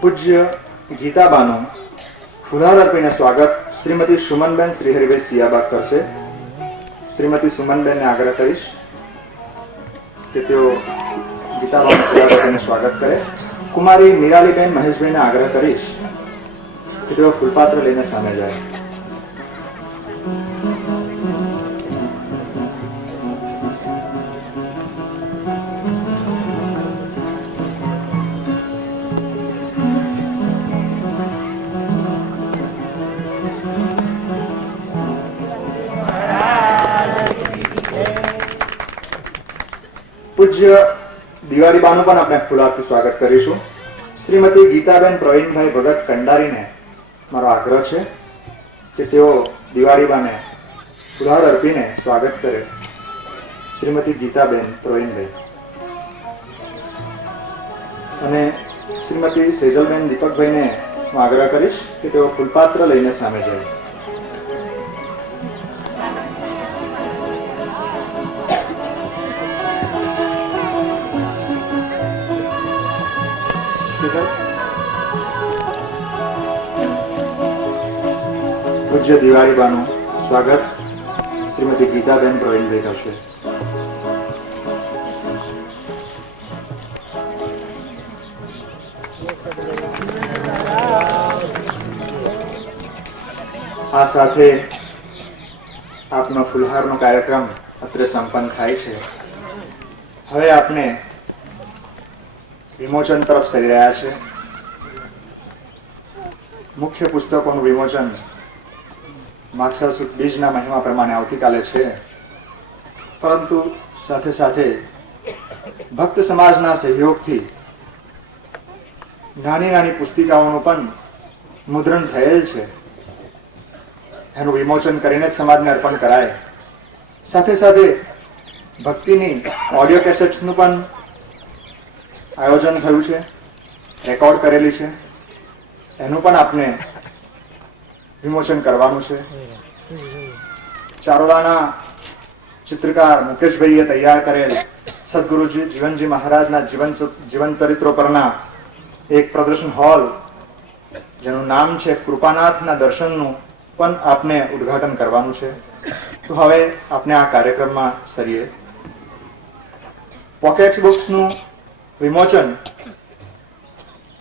પૂજ્ય ગીતાબાનું ફુલહાર અર્પીને સ્વાગત શ્રીમતી સુમનબેન શ્રીહરિભાઈ સિયાબાગ કરશે. શ્રીમતી સુમનબેનને આગ્રહ કરીશ કે તેઓ ગીતાબાનું ફુલહાર અર્પીને સ્વાગત કરે. કુમારી નિરાલીબેન મહેશભાઈને આગ્રહ કરીશ કે તેઓ ફૂલપાત્ર લઈને સામે જાય. પૂજ્ય દિવાળીબાનું પણ આપણે ફુલારથી સ્વાગત કરીશું. શ્રીમતી ગીતાબેન પ્રવીણભાઈ ભગત કંડારીને મારો આગ્રહ છે કે તેઓ દિવાળીબાને ફુલહાર અર્પીને સ્વાગત કરે. શ્રીમતી ગીતાબેન પ્રવીણભાઈ અને શ્રીમતી સેજલબેન દીપકભાઈને હું આગ્રહ કરીશ કે તેઓ ફૂલપાત્ર લઈને સામે જાય. પૂજ્ય દિવાળીબાનું સ્વાગત શ્રીમતી ગીતાબેન પ્રવીણભાઈ કરશે. આ સાથે આપનો ફુલહારનો કાર્યક્રમ અત્રે સંપન્ન થાય છે. હવે આપણે વિમોચન તરફ જઈ રહ્યા છે. મુખ્ય પુસ્તકોનું વિમોચન માગસર સુદ બીજના મહિમા પ્રમાણે આવતીકાલે છે, પરંતુ સાથે સાથે ભક્ત સમાજના સહયોગથી નાની નાની પુસ્તિકાઓનું પણ મુદ્રણ થયેલ છે. એનું વિમોચન કરીને જ સમાજને અર્પણ કરાય. સાથે સાથે ભક્તિની ઓડિયો કેસેટ્સનું પણ આયોજન થયું છે, રેકોર્ડ કરેલી છે. એનું પણ આપણે વિમોચન કરવાનું છે. ચારોડાના ચિત્રકાર મુકેશભાઈએ તૈયાર કરેલ સદગુરુજી જીવનજી મહારાજના જીવન ચરિત્રો પરના એક પ્રદર્શન હોલ જેનું નામ છે કૃપાનાથના દર્શનનું પણ આપને ઉદ્ઘાટન કરવાનું છે. તો હવે આપણે આ કાર્યક્રમમાં સરીએ. પોકેટ બુક્સનું વિમોચન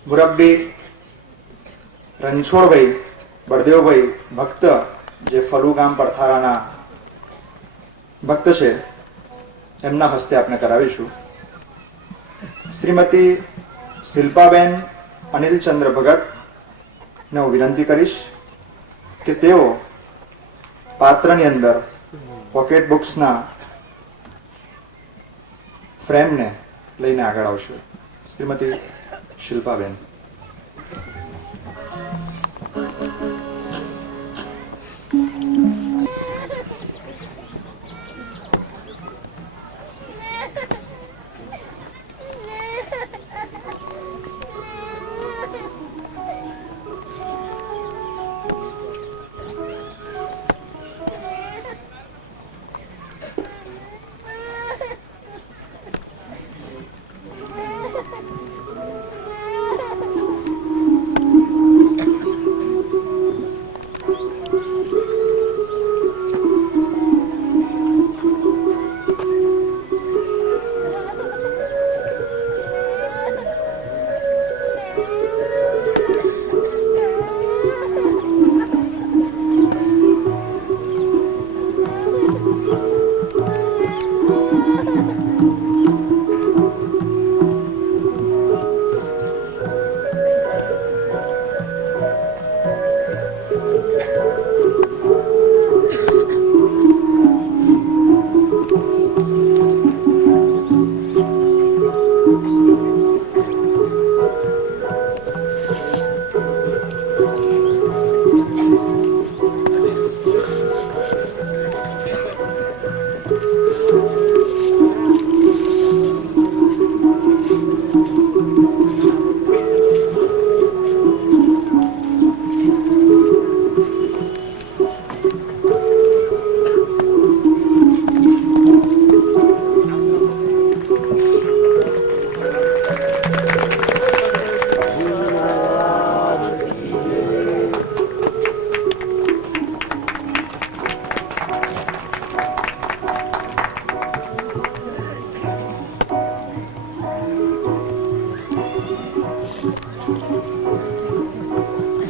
મુરબ્બી રણછોડભાઈ બળદેવભાઈ ભક્ત, જે ફલુ ગામ પડથારાના ભક્ત છે, એમના હસ્તે આપણે કરાવીશું. શ્રીમતી શિલ્પાબેન અનિલચંદ્ર ભગતને હું વિનંતી કરીશ કે તેઓ પાત્રની અંદર પોકેટ બુક્સના ફ્રેમને લઈને આગળ આવશે. શ્રીમતી શિલ્પાબેન.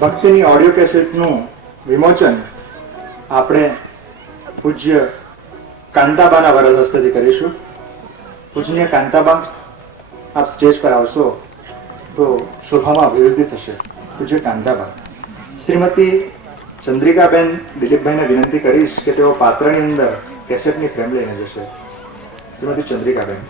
ભક્તિની ઓડિયો કેસેટનું વિમોચન આપણે પૂજ્ય કાંતાબાના વરદ હસ્તેથી કરીશું. પૂજનીય કાંતાબા, આપ સ્ટેજ પર આવશો તો શોભામાં અભિવૃદ્ધિ થશે. પૂજ્ય કાંતાબા. શ્રીમતી ચંદ્રિકાબેન દિલીપભાઈને વિનંતી કરીશ કે તેઓ પાત્રની અંદર કેસેટની ફ્રેમ લઈને જશે. શ્રીમતી ચંદ્રિકાબેન.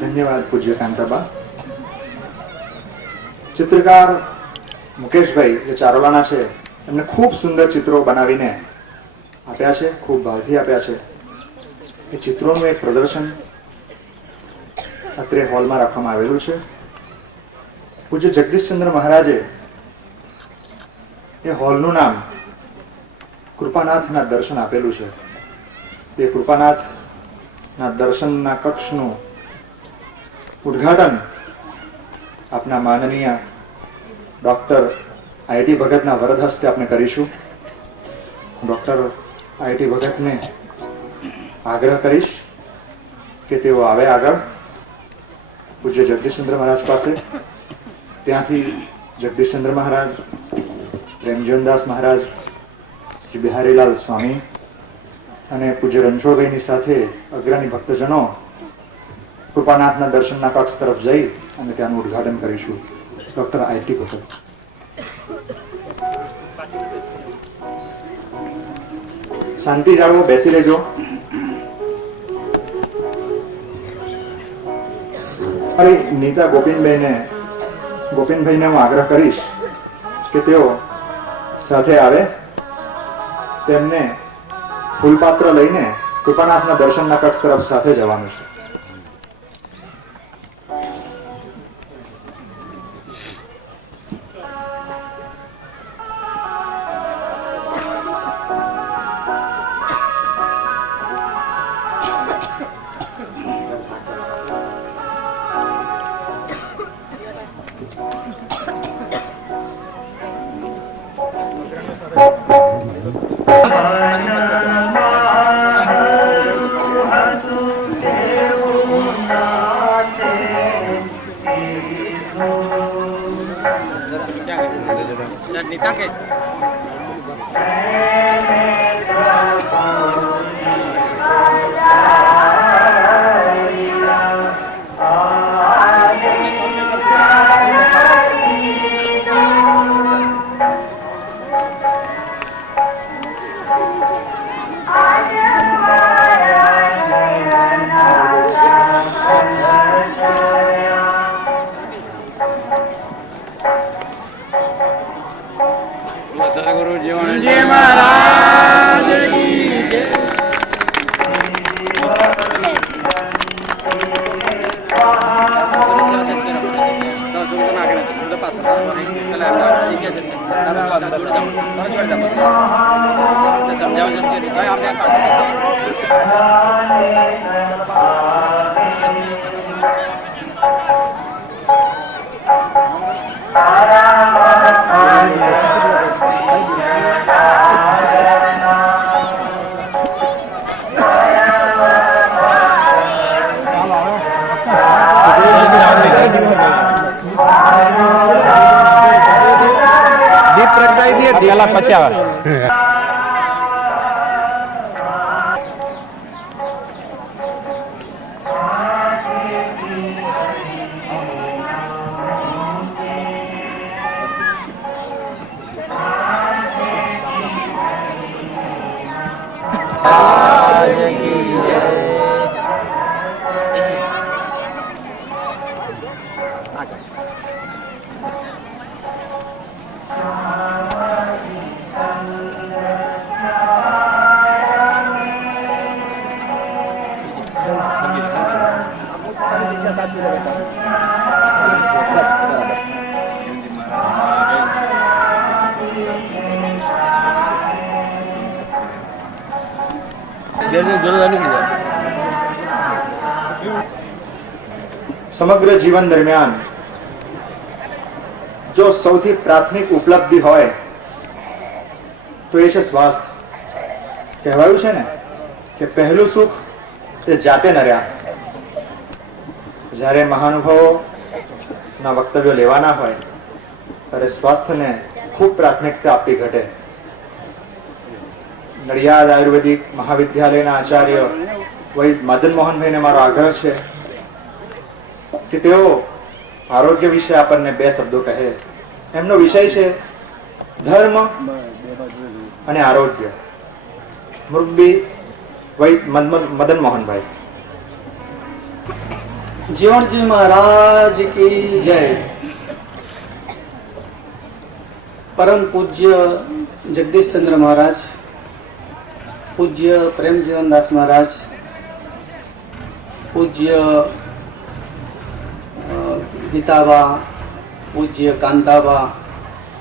ધન્યવાદ પૂજ્ય કાંતાબા. ચિત્રકાર મુકેશભાઈ જે ચારોલાના છે એમને ખૂબ સુંદર ચિત્રો બનાવીને આપ્યા છે, ખૂબ ભાવથી આપ્યા છે. એ ચિત્રોનું એક પ્રદર્શન અત્રે હોલમાં રાખવામાં આવેલું છે. પૂજ્ય જગદીશચંદ્ર મહારાજે એ હોલનું નામ કૃપાનાથના દર્શન આપેલું છે. તે કૃપાનાથના દર્શનના કક્ષનું ઉદ્ઘાટન આપના માનનીય ડૉક્ટર આઈટી ભગતના વરદ હસ્તે આપણે કરીશું. ડૉક્ટર આઈટી ભગતને આગ્રહ કરીશ કે તેઓ આવે આગળ પૂજ્ય જગદીશચંદ્ર મહારાજ પાસે. ત્યાંથી જગદીશચંદ્ર મહારાજ, પ્રેમજીવનદાસ મહારાજ, શ્રી બિહારીલાલ સ્વામી અને પૂજ્ય રણછોડભાઈની સાથે અગ્રણી ભક્તજનો કૃપાનાથના દર્શનના કક્ષ તરફ જઈ અને ત્યાંનું ઉદ્ઘાટન કરીશું. ડૉક્ટર આઈટી ભગત. શાંતિ જાળવો, બેસી રહેજો. નીતા ગોપીનભાઈને હું આગ્રહ કરીશ કે તેઓ સાથે આવે. તેમને ફૂલપાત્ર લઈને કૃપાનાથના દર્શનના કક્ષ તરફ સાથે જવાનું છે. દીપ પ્રગટાઈ દે પેલા પછી આવે. સમગ્ર જીવન દરમિયાન જો સૌથી પ્રાથમિક ઉપલબ્ધિ હોય તો એ છે સ્વાસ્થ્ય. કહેવાયું છે ને કે પહેલું સુખ તે જાતે નર્યા. જ્યારે મહાનુભાવો ના વક્તવ્યો લેવાના હોય ત્યારે સ્વાસ્થ્યને ખૂબ પ્રાથમિકતા આપવી ઘટે. નડિયાદ આયુર્વેદિક મહાવિદ્યાલયના આચાર્ય વૈદ મદન મોહનભાઈને મારો આગ્રહ છે કે તેઓ આરોગ્ય વિશે આપણને બે શબ્દો કહે. એમનો વિષય છે ધર્મ અને આરોગ્ય. મુરબ્બી વૈદ મદન મોહનભાઈ. જીવણજી મહારાજ કી જય. પરમ પૂજ્ય જગદીશચંદ્ર મહારાજ, પૂજ્ય પ્રેમજીવનદાસ મહારાજ, પૂજ્ય ગીતાબા, પૂજ્ય કાંતાબા,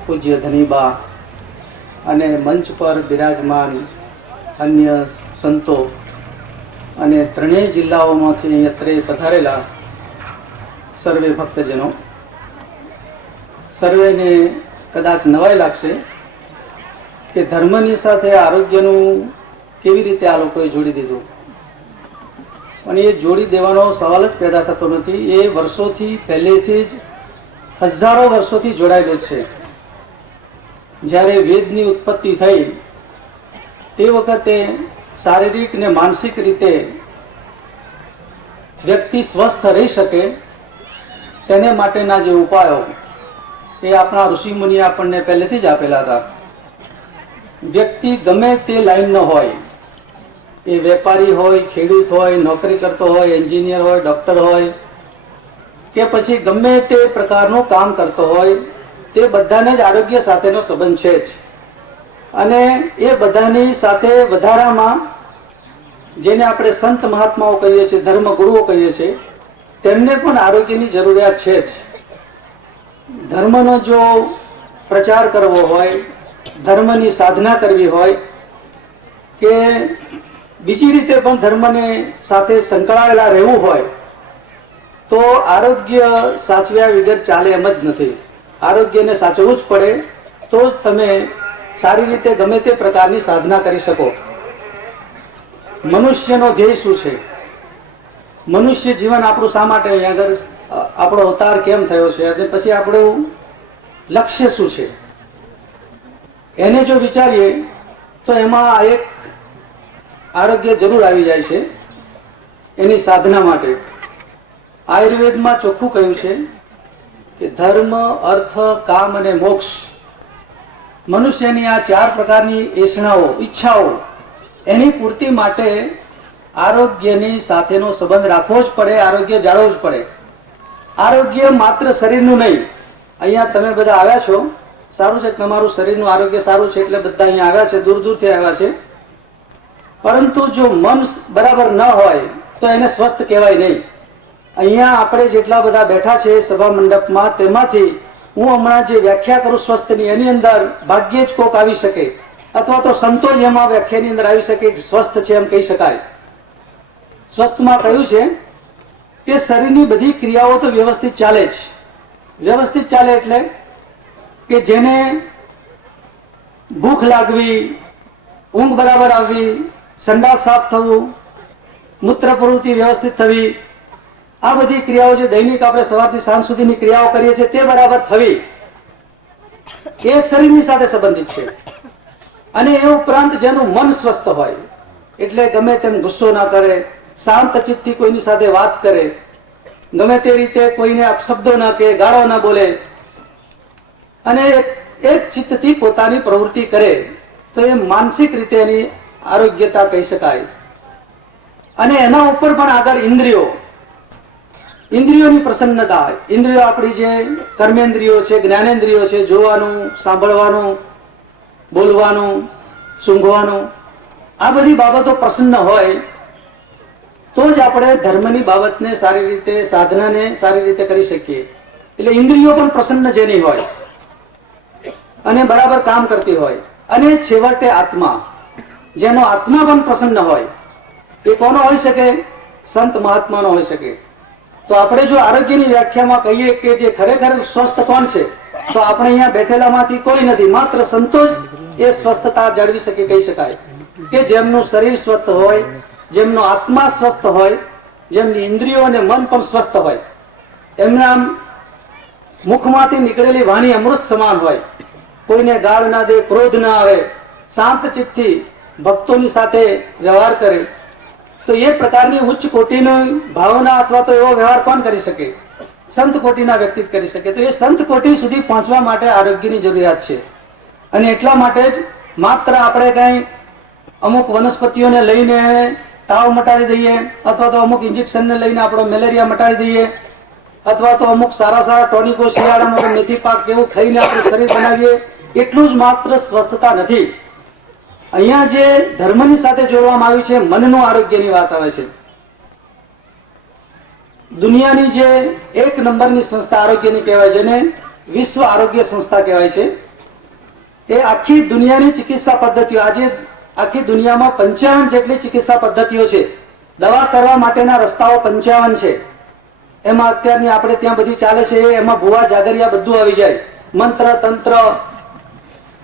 પૂજ્ય ધનીબા અને મંચ પર બિરાજમાન અન્ય સંતો અને ત્રણેય જિલ્લાઓમાંથી અત્રે પધારેલા સર્વે ભક્તજનો, સર્વેને કદાચ નવાઈ લાગશે કે ધર્મની સાથે આરોગ્યનું કેવી રીતે આ લોકોએ જોડી દીધું. અને એ જોડી દેવાનો સવાલ જ પેદા થતો નથી. એ વર્ષોથી પહેલેથી જ હજારો વર્ષોથી જોડાયેલો છે. જ્યારે વેદની ઉત્પત્તિ થઈ તે વખતે શારીરિક ને માનસિક રીતે વ્યક્તિ સ્વસ્થ રહી શકે તેને માટેના જે ઉપાયો એ આપણા ઋષિ મુનિએ આપણને પહેલેથી જ આપેલા હતા. વ્યક્તિ ગમે તે લાઈનનો હોય, એ વેપારી હોય, ખેડૂત હોય, નોકરી કરતો હોય, એન્જિનિયર હોય, ડોક્ટર હોય કે પછી ગમે તે પ્રકારનું કામ કરતો હોય, તે બધાને જ આરોગ્ય સાથેનો સંબંધ છે જ. અને એ બધાની સાથે વધારામાં જેને આપણે સંત મહાત્માઓ કહીએ છીએ, ધર્મ ગુરુઓ કહીએ છીએ, તેમને પણ આરોગ્યની જરૂરિયાત છે જ. ધર્મનો જો પ્રચાર કરવો હોય, ધર્મની સાધના કરવી હોય કે બીજી રીતે પણ ધર્મને સાથે સંકળાયેલા રહેવું હોય તો આરોગ્ય સાચવ્યા વગર ચાલે એમ જ નથી. આરોગ્યને સાચવવું જ પડે તો જ તમે સારી રીતે ગમે તે પ્રકારની સાધના કરી શકો. મનુષ્યનો ધ્યેય શું છે? મનુષ્ય જીવન આપણું શા માટે અહીંયા આગળ આપણો અવતાર કેમ થયો છે અને પછી આપણું લક્ષ્ય શું છે, એને જો વિચારીએ તો એમાં એક આરોગ્ય જરૂર આવી જાય છે. એની સાધના માટે આયુર્વેદમાં ચોખ્ખું કહ્યું છે કે ધર્મ, અર્થ, કામ અને મોક્ષ, મનુષ્યની આ 4 પ્રકારની એષણાઓ, ઈચ્છાઓ, એની પૂર્તિ માટે આરોગ્યની સાથેનો સંબંધ રાખવો જ પડે, આરોગ્ય જાળવવું જ પડે. આરોગ્ય માત્ર શરીરનું નહીં. અહીંયા તમે બધા આવ્યા છો, સારું છે, તમારું શરીરનું આરોગ્ય સારું છે એટલે બધા અહીંયા આવ્યા છે, દૂર દૂરથી આવ્યા છે. પરંતુ જો મન બરાબર ન હોય તો એને સ્વસ્થ કહેવાય નહીં. અહીંયા આપણે જેટલા બધા બેઠા છે સભા મંડપમાં, તેમાંથી હું હમણાં જે વ્યાખ્યા કરું સ્વસ્થની, એની અંદર ભાગ્યે જ કોક આવી શકે, અથવા તો સંતો જ એમાં વ્યાખ્યાની અંદર આવી શકે કે સ્વસ્થ છે એમ કહી શકાય. સ્વસ્થમાં કહ્યું છે કે શરીરની બધી ક્રિયાઓ તો વ્યવસ્થિત ચાલે જ. વ્યવસ્થિત ચાલે એટલે કે જેને ભૂખ લાગવી, ઊંઘ બરાબર આવવી, સંડાસ સાફ થવું, મૂત્ર પ્રવૃત્તિ વ્યવસ્થિત થવી, આ બધી ક્રિયાઓ જે દૈનિક આપણે સવારથી સાંજ સુધીની ક્રિયાઓ કરીએ છીએ તે બરાબર થવી, એ શરીરની સાથે સંબંધિત છે. અને એ ઉપરાંત જેનું મન સ્વસ્થ હોય, એટલે ગમે તેમ ગુસ્સો ના કરે, શાંત ચિત્તથી કોઈની સાથે વાત કરે, ગમે તે રીતે કોઈને અપશબ્દો ના કહે, ગાળો ના બોલે, અને એક ચિત્તથી પોતાની પ્રવૃત્તિ કરે, તો એ માનસિક રીતે એની આરોગ્યતા કહી શકાય. અને એના ઉપર પણ આગળ ઇન્દ્રિયો, ઇન્દ્રિયોની પ્રસન્નતા. ઇન્દ્રિયો આપણી જે કર્મેન્દ્રિયો છે, જ્ઞાનેન્દ્રિયો છે, જોવાનું, સાંભળવાનું, બોલવાનું, સૂંઘવાનું, આ બધી બાબતો પ્રસન્ન હોય તો જ આપણે ધર્મની બાબતને સારી રીતે, સાધનાને સારી રીતે કરી શકીએ. એટલે ઇન્દ્રિયો પણ પ્રસન્ન જેની હોય અને બરાબર કામ કરતી હોય, અને છેવટે આત્મા, જેનો આત્મા પણ પ્રસન્ન હોય, એ કોનો હોઈ શકે? સંત મહાત્માનો હોઈ શકે. તો આપણે જો આરોગ્યની વ્યાખ્યામાં કહીએ કે જે ખરેખર સ્વસ્થ કોણ છે, તો આપણે અહીંયા બેઠેલામાંથી કોઈ નથી, માત્ર સંતો જ એ સ્વસ્થતા જાળવી શકે કહી શકાય. કે જેમનું શરીર સ્વસ્થ હોય, જેમનો આત્મા સ્વસ્થ હોય, જેમની ઇન્દ્રિયો અને મન પણ સ્વસ્થ હોય, એમના મુખમાંથી નીકળેલી વાણી અમૃત સમાન હોય, કોઈને ગાળ ના દે, ક્રોધ ના આવે, શાંત ચિત્તથી ભક્તોની સાથે વ્યવહાર કરે, તો એ પ્રકારની ઉચ્ચ કોટીની ભાવના અથવા તો એવો વ્યવહાર કોણ કરી શકે? સંત કોટીના વ્યક્તિ કરી શકે. તો એ સંત કોટી સુધી પહોંચવા માટે આરોગ્યની જરૂરિયાત છે. અને એટલા માટે જ માત્ર આપણે કઈ અમુક વનસ્પતિઓને લઈને તાવ મટાડી દઈએ, અથવા તો અમુક ઇન્જેક્શનને લઈને આપણો મેલેરિયા મટાડી દઈએ, અથવા તો અમુક સારા સારા ટોનિકો શિયાળામાં મેથી પાક કેવું ખાઈને આપણે શરીર બનાવીએ, એટલું જ માત્ર સ્વસ્થતા નથી. અહીંયા જે ધર્મની સાથે જોડવામાં આવ્યું છે, મનનું આરોગ્યની વાત આવે છે. દુનિયાની જે 1 નંબરની સંસ્થા આરોગ્યની કહેવાય, જેને વિશ્વ આરોગ્ય સંસ્થા કહેવાય છે, એ આખી દુનિયાની ચિકિત્સા પદ્ધતિઓ, આજે આખી દુનિયામાં 55 જેટલી ચિકિત્સા પદ્ધતિઓ છે. દવા કરવા માટેના રસ્તાઓ 55 છે. એમાં અત્યારની આપણે ત્યાં બધી ચાલે છે, એમાં ભુવા જાગરિયા બધું આવી જાય. મંત્ર, તંત્ર,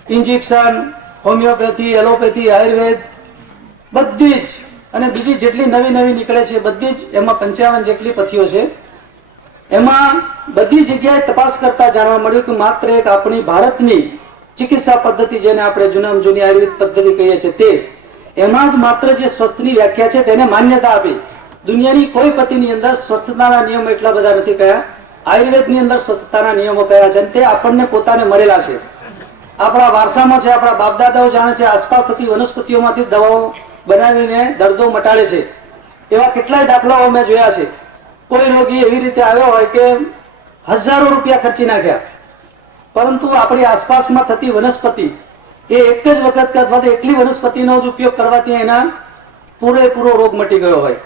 ઇન્જેક્શન, હોમિયોપેથી, એલોપેથી, આયુર્વેદ, બધી જ, અને બીજી જેટલી નવી નવી નીકળે છે બધી જ, એમાં 55 જેટલી પથ્થીઓ છે. એમાં બધી જગ્યાએ તપાસ કરતા જાણવા મળ્યું કે માત્ર એક આપણી ભારતની ચિકિત્સા પદ્ધતિ, જેને આપણે જૂનામાં જૂની આયુર્વેદ પદ્ધતિ કહીએ છીએ, તે એમાં જ માત્ર જે સ્વસ્થની વ્યાખ્યા છે તેને માન્યતા આપી. દુનિયાની કોઈ પદ્ધતિની અંદર સ્વસ્થતાના નિયમો એટલા બધા નથી કયા. આયુર્વેદની અંદર સ્વસ્થતાના નિયમો કયા છે, અને તે આપણને પોતાને મળેલા છે, આપણા વારસામાં છે, આપણા બાપદાદાઓ જાણે છે. આસપાસ થતી વનસ્પતિઓમાંથી દવાઓ બનાવીને દર્દો મટાડે છે. એવા કેટલાય દાખલાઓ મેં જોયા છે. કોઈ રોગી એવી રીતે આવ્યો હોય કે હજારો રૂપિયા ખર્ચી નાખ્યા, પરંતુ આપણી આસપાસમાં થતી વનસ્પતિ એ એક જ વખત અથવા તો એટલી વનસ્પતિનો જ ઉપયોગ કરવાથી એના પૂરેપૂરો રોગ મટી ગયો હોય.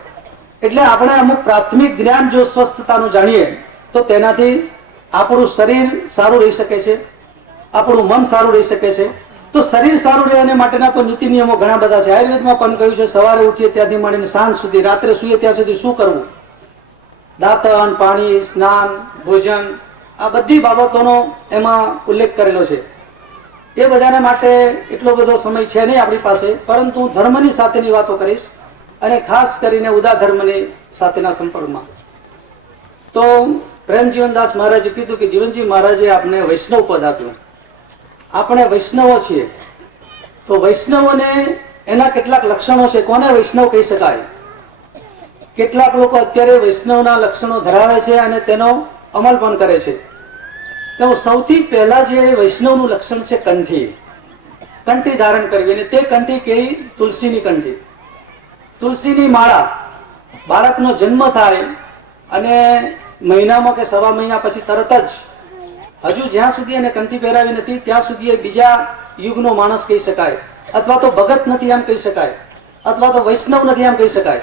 એટલે આપણે અમુક પ્રાથમિક જ્ઞાન જો સ્વસ્થતાનું જાણીએ તો તેનાથી આપણું શરીર સારું રહી શકે છે, આપણું મન સારું રહી શકે છે. તો શરીર સારું રહે એના માટેના તો નીતિ નિયમો ઘણા બધા છે. આયુર્વેદમાં પણ કહ્યું છે, સવારે ઉઠીએ ત્યાંથી માંડીને સાંજ સુધી, રાત્રે સૂઈએ ત્યાં સુધી શું કરવું, દાંતણ, પાણી, સ્નાન, ભોજન, આ બધી બાબતોનો એમાં ઉલ્લેખ કરેલો છે. એ બધાને માટે એટલો બધો સમય છે નહીં આપણી પાસે, પરંતુ ધર્મની સાથેની વાતો કરીશ, અને ખાસ કરીને ઉદા ધર્મની સાથેના સંપર્કમાં. તો પ્રેમજીવનદાસ મહારાજે કીધું કે જીવનજી મહારાજે આપને વૈષ્ણવ પદ આપ્યું. આપણે વૈષ્ણવો છીએ, તો વૈષ્ણવોને એના કેટલાક લક્ષણો છે. કોને વૈષ્ણવ કહી શકાય? કેટલાક લોકો અત્યારે વૈષ્ણવના લક્ષણો ધરાવે છે અને તેનો અમલ પણ કરે છે. તો સૌથી પહેલા જે વૈષ્ણવનું લક્ષણ છે કંઠી. કંઠી ધારણ કરવી, અને તે કંઠી કેવી? તુલસીની કંઠી, તુલસીની માળા. બાળકનો જન્મ થાય અને મહિનામાં કે સવા મહિના પછી તરત જ, હજુ જ્યાં સુધી એને કંઠી પહેરાવી નથી ત્યાં સુધી એ બીજા યુગનો માણસ કહી શકાય, અથવા તો ભગત નથી એમ કહી શકાય, અથવા તો વૈષ્ણવ નથી એમ કહી શકાય.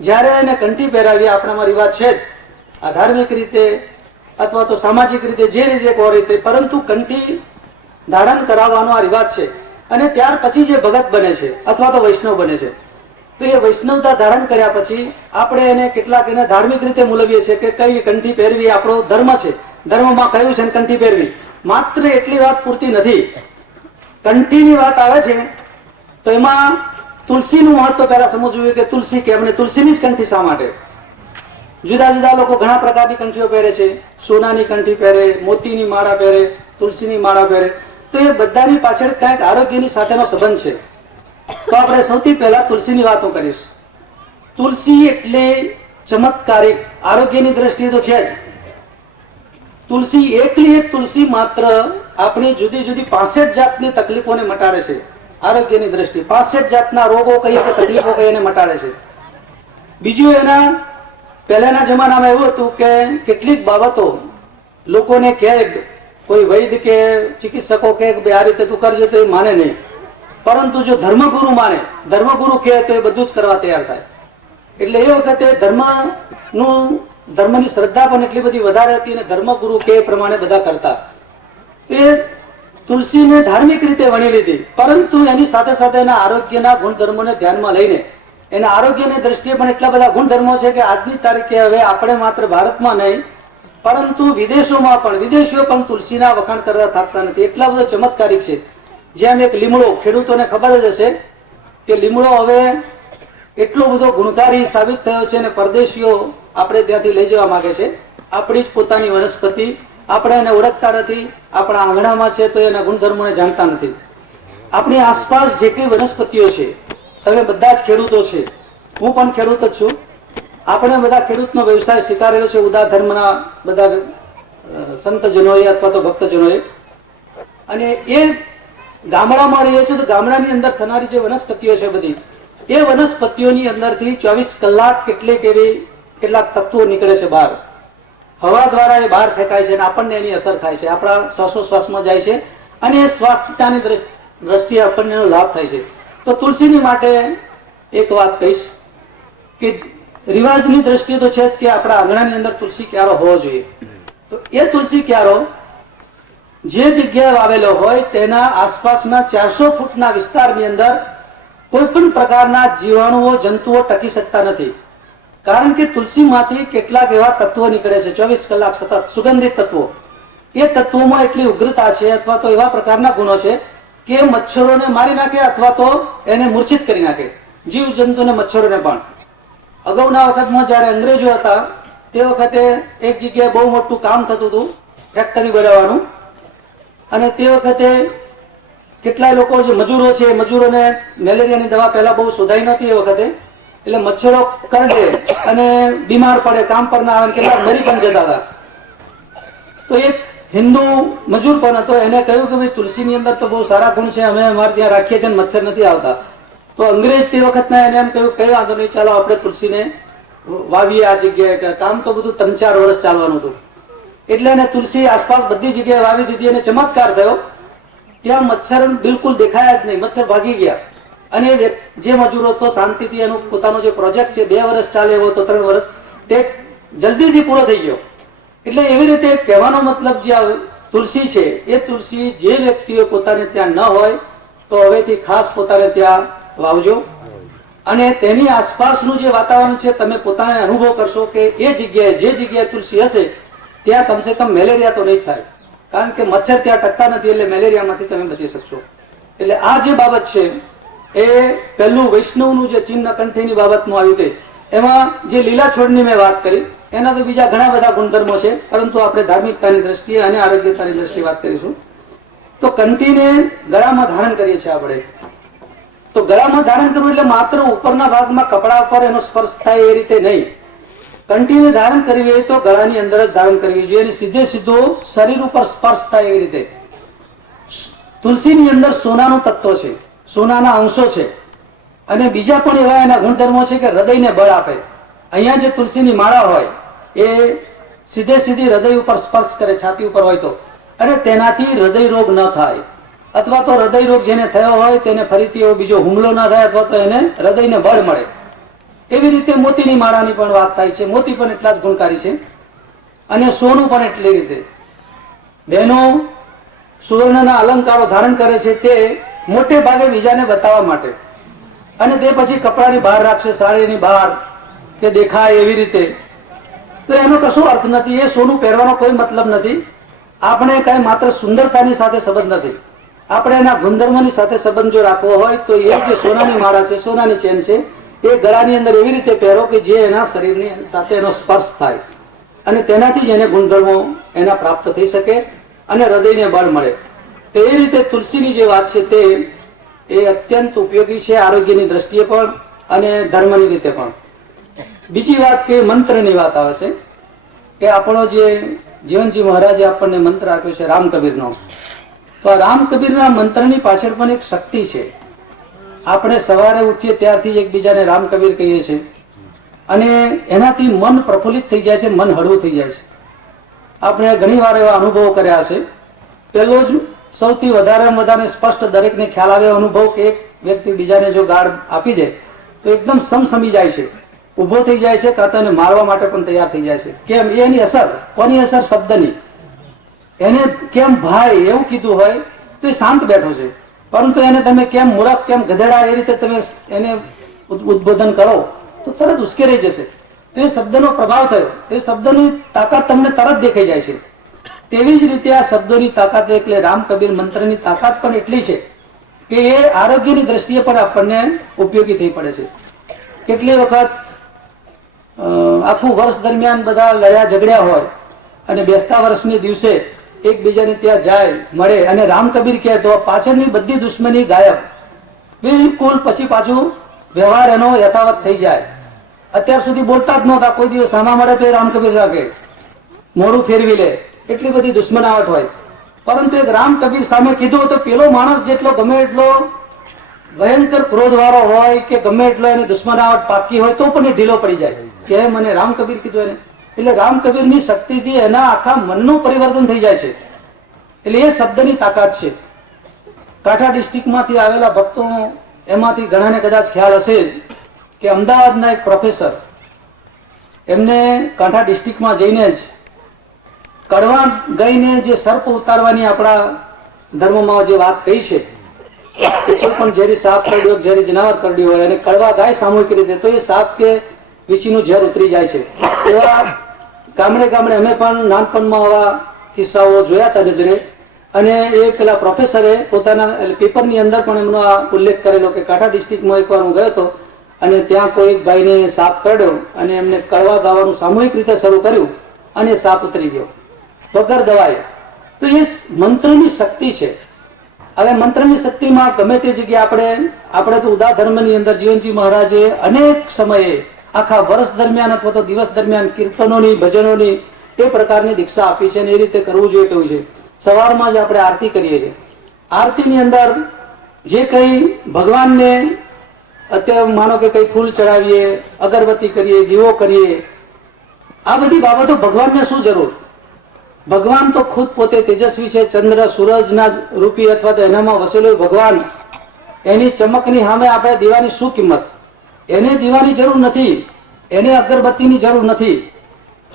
જ્યારે એને કંઠી પહેરાવી, આપણામાં રિવાજ છે જ, આ ધાર્મિક રીતે અથવા તો સામાજિક રીતે જે રીતે કોઈ રીતે, પરંતુ કંઠી ધારણ કરાવવાનો આ રિવાજ છે. અને ત્યાર પછી જે ભગત બને છે અથવા તો વૈષ્ણવ બને છે, તો એ વૈષ્ણવતા ધારણ કર્યા પછી આપણે એને કેટલાક એને ધાર્મિક રીતે મૂલવીએ છીએ કે કઈ કંઠી પહેરવી આપણો ધર્મ છે, ધર્મમાં કહ્યું છે કંઠી પહેરવી. માત્ર એટલી વાત પૂરતી નથી. કંઠીની વાત આવે છે તો એમાં તુલસીનું મહત્વ પહેલા સમજવું જોઈએ કે તુલસી કેમ, અને તુલસીની જ કંઠી શા માટે? જુદા જુદા લોકો ઘણા પ્રકારની કંઠીઓ પહેરે છે. સોનાની કંઠી પહેરે, મોતીની માળા પહેરે, તુલસીની માળા પહેરે. તો એ બધાની પાછળ કંઈક આરોગ્યની સાથેનો સંબંધ છે. તો આપણે સૌથી પહેલા તુલસીની વાત હું કરીશ. તુલસી એટલે ચમત્કારિક, આરોગ્યની દ્રષ્ટિએ તો છે જ. તુલસી એકલી એક તુલસી માત્ર આપણી જુદી જુદી 65 જાતની તકલીફોને મટાડે છે. આરોગ્યની દ્રષ્ટિએ 65 જાતના રોગો કહીએ કે તકલીફો કહીએ એને મટાડે છે. બીજું, એના પહેલાના જમાનામાં એવું હતું કે કેટલીક બાબતો લોકોને કહે, કોઈ વૈદ્ય કે ચિકિત્સકો કે આ રીતે તું કરજે તો એ માને નહીં. પરંતુ જો ધર્મગુરુ માને, ધર્મગુરુ કહે તો એ બધું જ કરવા તૈયાર થાય. એટલે એ વખતે ધર્મની શ્રદ્ધા પણ એટલી બધી વધારે હતી અને ધર્મગુરુ કે એ પ્રમાણે બધા કરતા. એ તુલસીને ધાર્મિક રીતે વણી લીધી, પરંતુ એની સાથે સાથે એના આરોગ્યના ગુણધર્મોને ધ્યાનમાં લઈને, એના આરોગ્યની દ્રષ્ટિએ પણ એટલા બધા ગુણધર્મો છે કે આજની તારીખે હવે આપણે માત્ર ભારતમાં નહીં પરંતુ વિદેશોમાં પણ, વિદેશીઓ પણ તુલસીના વખાણ કરતા થાકતા નથી. એટલા બધો ચમત્કારિક છે. જેમ એક લીમડો, ખેડૂતોને ખબર જ હશે કે લીમડો હવે એટલો બધો ગુણકારી સાબિત થયો છે અને પરદેશીઓ આપણે ત્યાંથી લઈ જવા માંગે છે. આપણી જ પોતાની વનસ્પતિ, આપણે એને ઓળખતા નથી, આપણા આંગણામાં છે તો એના ગુણધર્મોને જાણતા નથી. આપણી આસપાસ જે કઈ વનસ્પતિઓ છે, તમે બધા જ ખેડૂતો છે, હું પણ ખેડૂત જ છું. આપણે બધા ખેડૂતનો વ્યવસાય સ્વીકારેલો છે ઉદાર ધર્મના બધા સંતજનોએ અથવા તો ભક્તજનોએ. અને એ ગામડામાં રહીએ છીએ તો ગામડાની અંદર થનારી જે વનસ્પતિઓ છે બધી, એ વનસ્પતિઓની અંદરથી 24 કલાક કેટલાક તત્વો નીકળે છે બહાર. હવા દ્વારા એ બહાર ફેંકાય છે અને આપણને એની અસર થાય છે, આપણા શ્વાસોશ્વાસમાં જાય છે અને એ સ્વાસ્થ્યતાની દ્રષ્ટિએ આપણને એનો લાભ થાય છે. તો તુલસીની માટે એક વાત કહીશ કે રિવાજની દ્રષ્ટિએ તો છે કે આપણા આંગણાની અંદર તુલસી ક્યારો હોવો જોઈએ. તો એ તુલસી ક્યારો જે જગ્યાએ વાવેલો હોય તેના આસપાસના 400 ફૂટના વિસ્તારની અંદર કોઈ પણ પ્રકારના જીવાણુઓ, જંતુઓ ટકી શકતા નથી. કારણ કે તુલસીમાંથી કેટલાક એવા તત્વો નીકળે છે 24 કલાક સતત, સુગંધિત તત્વો. એ તત્વોમાં એટલી ઉગ્રતા છે અથવા તો એવા પ્રકારના ગુણો છે કે મચ્છરોને મારી નાખે અથવા તો એને મૂર્છિત કરી નાખે, જીવ જંતુને, મચ્છરોને પણ. અગાઉના વખતમાં જયારે અંગ્રેજો હતા તે વખતે એક જગ્યાએ બહુ મોટું કામ થતું હતું, ફેક્ટરી બનાવવાનું. અને તે વખતે કેટલાય લોકો જે મજૂરો છે, મજૂરોને મેલેરિયાની દવા પહેલા બહુ શોધાઈ નહોતી એ વખતે, એટલે મચ્છરો કરડે અને બીમાર પડે, કામ પર ના આવે, કેટલાક મરી પણ જતા હતા. તો એક હિન્દુ મજૂર પણ હતો, એને કહ્યું કે ભાઈ તુલસીની અંદર તો બહુ સારા ગુણ છે, અમે અમારે ત્યાં રાખીએ છીએ, મચ્છર નથી આવતા. તો અંગ્રેજ તે વખતના એને એમ કહ્યું કઈ વાંધો નહીં, ચાલો આપણે તુલસીને વાવીએ આ જગ્યાએ. કામ તો બધું 3-4 વર્ષ ચાલવાનું હતું. એટલે એને તુલસી આસપાસ બધી જગ્યાએ વાવી દીધી અને ચમત્કાર થયો. ત્યાં મચ્છર બિલકુલ દેખાયા જ નહીં, મચ્છર ભાગી ગયા. અને જે મજૂરો તો શાંતિથી એનો પોતાનો જે પ્રોજેક્ટ છે 2 વર્ષ ચાલે એવો તો 3 વર્ષ તે જલ્દીથી પૂરો થઈ ગયો. એટલે એવી રીતે કહેવાનો મતલબ જે તુલસી છે, એ તુલસી જે વ્યક્તિઓ પોતાને ત્યાં ન હોય તો હવેથી ખાસ પોતાને ત્યાં વાવજો. અને તેની આસપાસનું જે વાતાવરણ છે તમે પોતાને અનુભવ કરશો કે એ જગ્યાએ, જે જગ્યાએ તુલસી હશે ત્યાં કમસે કમ મેલેરિયા તો નહીં થાય. કારણ કે મચ્છર ત્યાં ટકતા નથી, એટલે મેલેરિયામાંથી તમે બચી શકશો. એટલે આ જે બાબત છે એ પહેલું વૈષ્ણવનું જે ચિહ્ન કંઠીની બાબતમાં આવ્યું તે, એમાં જે લીલા છોડની મેં વાત કરી, એના તો બીજા ઘણા બધા ગુણધર્મો છે, પરંતુ આપણે ધાર્મિકતાની દ્રષ્ટિએ અને આરોગ્યતાની દ્રષ્ટિએ વાત કરીશું. તો કંઠીને ગળામાં ધારણ કરીએ છીએ આપણે. તો ગળામાં ધારણ કરવું એટલે માત્ર ઉપરના ભાગમાં કપડા પર એનો સ્પર્શ થાય એ રીતે નહીં. કંઠીને ધારણ કરવી હોય તો ગળાની અંદર જ ધારણ કરવી જોઈએ અને સીધે સીધો શરીર ઉપર સ્પર્શ થાય એવી રીતે. તુલસીની અંદર સોનાનું તત્વ છે, સોનાના અંશો છે અને બીજા પણ એવા એના ગુણધર્મો છે કે હૃદયને બળ આપે. અહીંયા જે તુલસીની માળા હોય એ સીધે સીધી હૃદય ઉપર સ્પર્શ કરે, છાતી ઉપર હોય તો, અને તેનાથી હૃદય રોગ ન થાય, અથવા તો હૃદય રોગ જેને થયો હોય તેને ફરીથી એવો બીજો હુમલો ન થાય, અથવા તો એને હૃદયને બળ મળે. એવી રીતે મોતીની માળાની પણ વાત થાય છે. મોતી પણ એટલા જ ગુણકારી છે અને સોનું પણ એટલી રીતે. બહેનો સુવર્ણના અલંકારો ધારણ કરે છે તે મોટે ભાગે બીજાને બતાવવા માટે, અને તે પછી કપડાની બહાર રાખશે, સાડીની બહાર કે દેખાય એવી રીતે. તો એનો કશો અર્થ નથી. એ સોનું પહેરવાનો કોઈ મતલબ નથી. આપણે કઈ માત્ર સુંદરતાની સાથે સંબંધ નથી, આપણે એના ગુણધર્મોની સાથે સંબંધ જો રાખવો હોય તો એ જે સોનાની માળા છે, સોનાની ચેન છે, એ ગળાની અંદર એવી રીતે પહેરો કે જે એના શરીરની સાથે એનો સ્પર્શ થાય અને તેનાથી જ એને ગુણધર્મો એના પ્રાપ્ત થઈ શકે અને હૃદયને બળ મળે. તો એ રીતે તુલસીની જે વાત છે તે એ અત્યંત ઉપયોગી છે આરોગ્યની દ્રષ્ટિએ પણ અને ધર્મની રીતે પણ. બીજી વાત કે મંત્રની વાત આવે છે કે આપણો જે જીવનજી મહારાજે આપણને મંત્ર આપ્યો છે રામકબીરનો, તો આ રામકબીરના મંત્રની પાછળ પણ એક શક્તિ છે. આપણે સવારે ઉઠીએ ત્યારથી એકબીજાને રામકબીર કહીએ છીએ અને એનાથી મન પ્રફુલ્લિત થઈ જાય છે, મન હળવું થઈ જાય છે. આપણે ઘણી વાર એવા અનુભવો કર્યા છે. પેલો જ સૌથી વધારે સ્પષ્ટ દરેકને ખ્યાલ આવે અનુભવ કે એક વ્યક્તિ બીજાને જો ગાળ આપી દે તો એકદમ સમસમી જાય છે, ઉભો થઈ જાય છે, કાં તો એને મારવા માટે પણ તૈયાર થઈ જાય છે. કેમ? એની અસર, કોની અસર? શબ્દની. એને કેમ ભાઈ એવું કીધું હોય તો એ શાંત બેઠો છે, પરંતુ એને તમે કેમ મૂર્ખ, કેમ ગધેડા એ રીતે તમે એને ઉદ્બોધન કરો તો તરત ઉશ્કેરાઈ જશે. તો એ શબ્દનો પ્રભાવ થયો, એ શબ્દની તાકાત તમને તરત દેખાઈ જાય છે. તેવી જ રીતે આ શબ્દોની તાકાત એટલે રામકબીર મંત્રની તાકાત પણ એટલી છે કે એ આરોગ્યની દ્રષ્ટિએ પણ આપણને ઉપયોગી થઈ પડે છે. કેટલી વખત આખું વર્ષ દરમિયાન બધા લડ્યા ઝઘડ્યા હોય અને બેસતા વર્ષની દિવસે એકબીજાને ત્યાં જાય, મળે અને રામકબીર કહે તો પાછળની બધી દુશ્મની ગાયબ, બિલકુલ પછી પાછું વ્યવહાર એનો યથાવત થઈ જાય. અત્યાર સુધી બોલતા જ નહોતા, કોઈ દિવસ સામા મળે તો એ રામકબીર રાખે, મોડું ફેરવી લે, એટલી બધી દુશ્મનાવટ હોય. પરંતુ એક રામકબીર સામે કીધું તો પેલો માણસ જેટલો ગમે એટલો ભયંકર ક્રોધ વાળો હોય કે ગમે એટલો એની દુશ્મનાવટ પાકી હોય તો પણ એ ઢીલો પડી જાય કે મને રામકબીર કીધું એને. એટલે રામકબીરની શક્તિથી એના આખા મનનું પરિવર્તન થઈ જાય છે. એટલે એ શબ્દની તાકાત છે. કાંઠા ડિસ્ટ્રિક્ટમાંથી આવેલા ભક્તો એમાંથી ઘણાને કદાચ ખ્યાલ હશે કે અમદાવાદના એક પ્રોફેસર એમને કાંઠા ડિસ્ટ્રિક્ટમાં જઈને જ કડવા ગાયને જે સર્પ ઉતારવાની આપણા ધર્મમાં જે વાત કહી છે, કોઈ પણ ઝેરી સાપ કરડ્યો, ઝેરી જનાવર કરડ્યું હોય અને કડવા ગાય સામૂહિક રીતે તો એ સાપ કે વીછીનું ઝેર ઉતરી જાય છે. એવા ગામડે ગામડે અમે પણ નાનપણમાં આવા કિસ્સાઓ જોયા હતા નજરે. અને એ પેલા પ્રોફેસરે પોતાના પેપરની અંદર પણ એમનો આ ઉલ્લેખ કરેલો કે કાંઠા ડિસ્ટ્રિક્ટમાં એકવાર હું ગયો હતો અને ત્યાં કોઈ એક ભાઈને સાપ કરડ્યો અને એમને કડવા ગાવાનું સામૂહિક રીતે શરૂ કર્યું અને સાપ ઉતરી ગયો વગર દવાએ. તો એ મંત્રની શક્તિ છે. હવે મંત્રની શક્તિમાં ગમે તે જગ્યાએ આપણે તો ઉદાર ધર્મની અંદર જીવનજી મહારાજે અનેક સમયે આખા વર્ષ દરમિયાન અથવા તો દિવસ દરમિયાન કીર્તનોની, ભજનોની એ પ્રકારની દીક્ષા આપી છે અને એ રીતે કરવું જોઈએ કેવું છે. સવારમાં જ આપણે આરતી કરીએ છીએ. આરતીની અંદર જે કંઈ ભગવાનને અત્યારે માનો કે કઈ ફૂલ ચડાવીએ, અગરબત્તી કરીએ, દીવો કરીએ, આ બધી બાબતો ભગવાનને શું જરૂર? ભગવાન તો ખુદ પોતે તેજસ્વી છે, ચંદ્ર સૂરજના રૂપી અથવા તો એનામાં વસેલો ભગવાન, એની ચમકની સામે આપણે દીવાની શું કિંમત? એને દીવાની જરૂર નથી, એને અગરબત્તીની જરૂર નથી.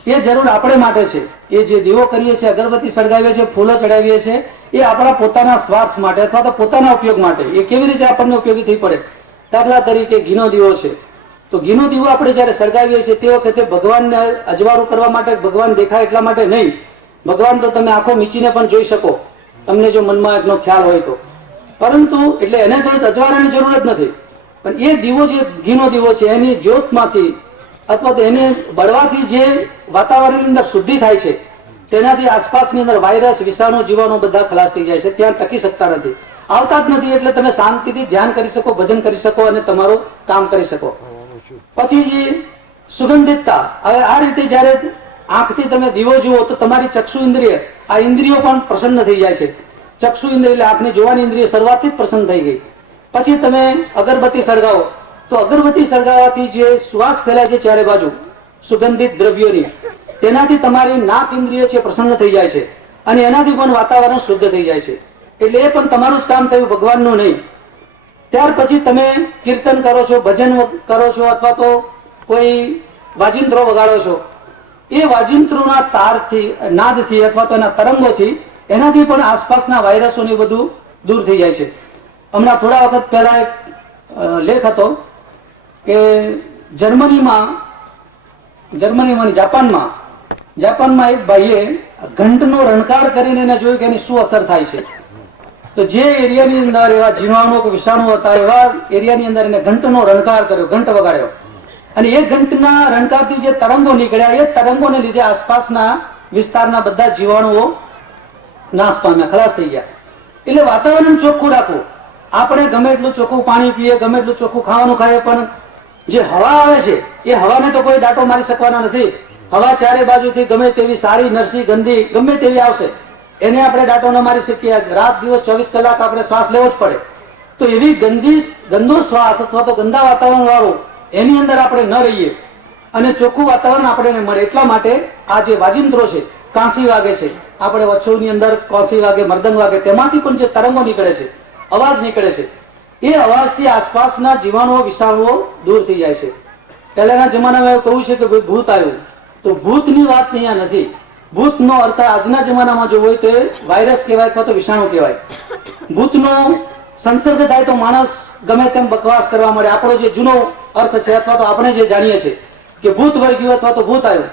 એ જરૂર આપણે માટે છે. એ જે દીવો કરીએ છીએ, અગરબત્તી સળગાવીએ છીએ, ફૂલો ચડાવીએ છીએ, એ આપણા પોતાના સ્વાર્થ માટે અથવા તો પોતાના ઉપયોગ માટે. એ કેવી રીતે આપણને ઉપયોગી થઈ પડે? દાખલા તરીકે ઘીનો દીવો છે, તો ઘીનો દીવો આપણે જયારે સળગાવીએ છીએ તે વખતે ભગવાનને અજવાળું કરવા માટે, ભગવાન દેખાય એટલા માટે નહીં. ભગવાન તો તમે આંખો મીચીને પણ જોઈ શકો, તમને જો મનમાં એનો ખ્યાલ હોય તો. પરંતુ એટલે એને તો અજવાળાની જરૂર જ નથી. પણ એ દીવો જે ઘીનો દીવો છે એની જ્યોતમાંથી અથવા તો એને બળવાથી જે વાતાવરણની અંદર શુદ્ધિ થાય છે તેનાથી આસપાસની અંદર વાયરસ, વિષાણુ, જીવાણુ બધા ખલાસ થઈ જાય છે, ત્યાં ટકી શકતા નથી, આવતા જ નથી. એટલે તમે શાંતિથી ધ્યાન કરી શકો, ભજન કરી શકો અને તમારું કામ કરી શકો. પછી જે સુગંધિતતા, હવે આ રીતે જયારે આંખથી તમે દીવો જુઓ તો તમારી ચક્ષુ ઇન્દ્રિય, આ ઇન્દ્રિયો પણ પ્રસન્ન થઈ જાય છે. ચક્ષુ ઇન્દ્રિય એટલે આંખની જોવાની ઇન્દ્રિય શરૂઆતથી જ પ્રસન્ન થઈ ગઈ. પછી તમે અગરબત્તી સળગાવો તો અગરબત્તી સળગાવવાથી જે સુવાસ ફેલાય છે ચારે બાજુ સુગંધિત દ્રવ્યોની, તેનાથી તમારી નાક ઇન્દ્રિય છે પ્રસન્ન થઈ જાય છે અને એનાથી પણ વાતાવરણ શુદ્ધ થઈ જાય છે. એટલે એ પણ તમારું જ કામ થયું, ભગવાનનું નહીં. ત્યાર પછી તમે કીર્તન કરો છો, ભજન કરો છો અથવા તો કોઈ વાજિંત્રો વગાડો છો, એ વાજિંત્રોના તારથી, નાદથી અથવા તો એના તરંગોથી એનાથી પણ આસપાસના વાયરસો ને બધું દૂર થઈ જાય છે. હમણાં થોડા વખત પહેલા એક લેખ હતો કે જાપાનમાં એક ભાઈએ ઘંટનો રણકાર કરીને એને જોયું કે એની શું અસર થાય છે. તો જે એરિયાની અંદર એવા જીવાણુ કે વિષાણુ હતા એવા એરિયાની અંદર એને ઘંટનો રણકાર કર્યો, ઘંટ વગાડ્યો, અને એ ઘંટના રણકારથી જે તરંગો નીકળ્યા એ તરંગોને લીધે આસપાસના વિસ્તારના બધા જીવાણુઓ નાશ પામ્યા, ખલાસ થઈ ગયા. એટલે વાતાવરણ ચોખ્ખું રાખવું. આપણે ગમે એટલું ચોખ્ખું પાણી પીએ, ગમે એટલું ચોખ્ખું ખાવાનું ખાઈએ, પણ જે હવા આવે છે એ હવાને તો કોઈ દાંટો મારી શકવાના નથી. હવા ચારે બાજુથી ગમે તેવી સારી, નરસી, ગંદી ગમે તેવી આવશે, એને આપણે દાંટો ન મારી શકીએ. રાત દિવસ 24 કલાક આપણે શ્વાસ લેવો જ પડે. તો એવી ગંદો શ્વાસ અથવા તો ગંદા વાતાવરણ વાળું એની અંદર આપણે ન રહીએ અને ચોખ્ખું વાતાવરણ આપણને મળે. એટલા માટે આ જે વાજિંત્રો છે, કાંસી વાગે છે, આપણે વછોડની અંદર કાંસી વાગે, મરદંગ વાગે, તેમાંથી પણ જે તરંગો નીકળે છે, અવાજ નીકળે છે, એ અવાજથી આસપાસના જીવાણુઓ, વિષાણુઓ દૂર થઈ જાય છે. પહેલાના જમાનામાં કહ્યું છે કે ભાઈ ભૂત આવ્યું, તો ભૂતની વાત અહીંયા નથી. ભૂતનો અર્થ આજના જમાનામાં જો હોય તો વાયરસ કહેવાય અથવા તો વિષાણુ કહેવાય. ભૂતનો સંસર્ગ થાય તો માણસ ગમે તેમ બકવાસ કરવા મળે. આપણો જે જૂનો અર્થ છે અથવા તો આપણે જે જાણીએ છીએ કે ભૂત વળગ્યું અથવા તો ભૂત આવ્યું,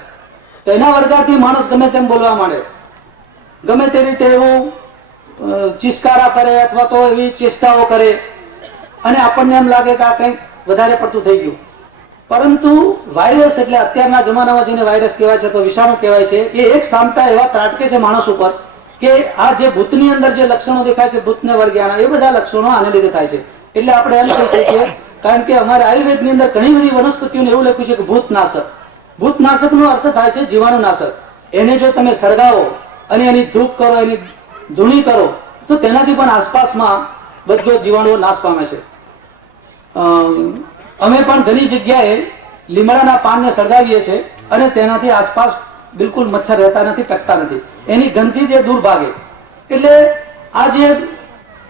તો એના વળગાથી માણસ ગમે તેમ બોલવા માંડે, ગમે તે રીતે એવું ચિસ્કારા કરે અથવા તો એવી ચેષ્ટાઓ કરે અને આપણને એમ લાગે કે આ કંઈક વધારે પડતું થઈ ગયું. પરંતુ વાયરસ એટલે અત્યારના જમાનામાં જેને વાયરસ કહેવાય છે તો વિષાણુ કહેવાય છે, એ એક સામટા એવા ત્રાટકે છે માણસ ઉપર કે આ જે ભૂતની અંદર જે લક્ષણો દેખાય છે, ભૂતને વળગ્યાના, એ બધા લક્ષણો આને લીધે થાય છે. એટલે આપણે એમ કહી શકીએ, કારણ કે અમારે આયુર્વેદની અંદર ઘણી બધી વનસ્પતિઓને એવું લખ્યું છે કે ભૂતનાશક. ભૂતનાશકનો અર્થ થાય છે જીવાણુનાશક. એને જો તમે સળગાવો અને એની ધૂપ કરો, એની ધૂણી કરો, તો તેનાથી પણ આસપાસમાં બધો જીવાણુઓ નાશ પામે છે. અમે પણ ઘણી જગ્યાએ લીમડાના પાનને સળગાવીએ છીએ અને તેનાથી આસપાસ બિલકુલ મચ્છર રહેતા નથી, ટકતા નથી. એની ગંધથી તે દૂર ભાગે. એટલે આ જે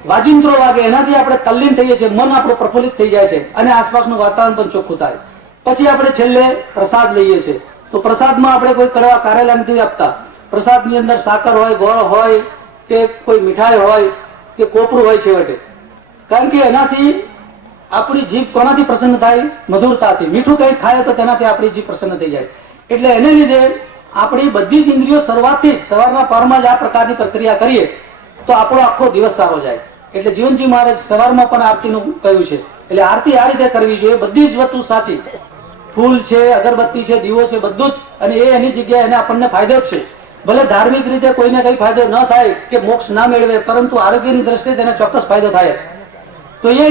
વાજિંત્રો વાગે એનાથી આપણે તલ્લીન થઈએ છીએ, મન આપણું પ્રફુલ્લિત થઈ જાય છે અને આસપાસનું વાતાવરણ પણ ચોખ્ખું થાય. પછી આપણે છેલ્લે પ્રસાદ લઈએ છીએ, તો પ્રસાદમાં આપણે કોઈ કડવા કારેલા નથી આપતા. પ્રસાદની અંદર સાકર હોય, ગોળ હોય કે કોઈ મીઠાઈ હોય કે કોપરું હોય છેવટે. કારણ કે એનાથી આપણી જીભ કોનાથી પ્રસન્ન થાય? મધુરતાથી. મીઠું કંઈ ખાય તો તેનાથી આપણી જીભ પ્રસન્ન થઈ જાય. એટલે એને લીધે આપણી બધી જ ઇન્દ્રિયો શરૂઆતથી જ સવારના પરમાં જ આ પ્રકારની પ્રક્રિયા કરીએ તો આપણો આખો દિવસ સારો જાય. એટલે જીવનજી મહારાજ સવારમાં પણ આરતીનું કહ્યું છે. એટલે આરતી આ રીતે કરવી જોઈએ, બધી જ વસ્તુ સાચી. ફૂલ છે, અગરબત્તી છે, દીવો છે, બધું જ, અને એ એની જગ્યાએ એને આપણને ફાયદો જ છે. ભલે ધાર્મિક રીતે કોઈને કઈ ફાયદો ન થાય કે મોક્ષ ના મેળવે, પરંતુ આરોગ્યની દ્રષ્ટિએ તેને ચોક્કસ ફાયદો થાય. તો એ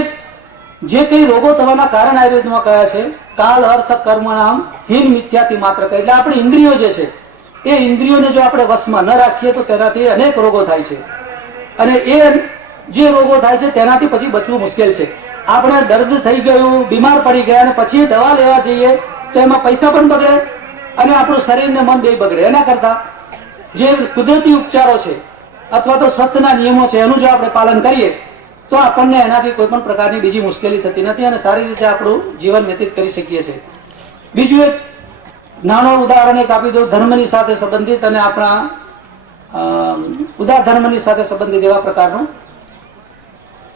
જે કઈ રોગો થવાના કારણ આયુર્વેદમાં કયા છે, કાલ અર્થ કર્મણામ હીન મિથ્યાથી માત્ર કહે. એટલે આપણી ઇન્દ્રિયો જે છે એ ઇન્દ્રિયોને જો આપણે વશમાં ન રાખીએ તો તેનાથી અનેક રોગો થાય છે, અને એ જે રોગો થાય છે તેનાથી પછી બચવું મુશ્કેલ છે. આપણે દર્દ થઈ ગયું, બીમાર પડી ગયા અને પછી દવા લેવા જઈએ તો એમાં પૈસા પણ બગડે અને આપણું શરીર ને મન બે બગડે. એના કરતા જે કુદરતી ઉપચારો છે અથવા તો સ્વચ્છના નિયમો છે એનું જો આપણે પાલન કરીએ તો આપણને એનાથી કોઈ પણ પ્રકારની બીજી મુશ્કેલી થતી નથી અને સારી રીતે આપણું જીવન વ્યતીત કરી શકીએ છીએ. બીજું એક નાનું ઉદાહરણ એક આપી દઉં, ધર્મની સાથે સંબંધિત અને આપણા ઉદાર ધર્મની સાથે સંબંધિત એવા પ્રકારનું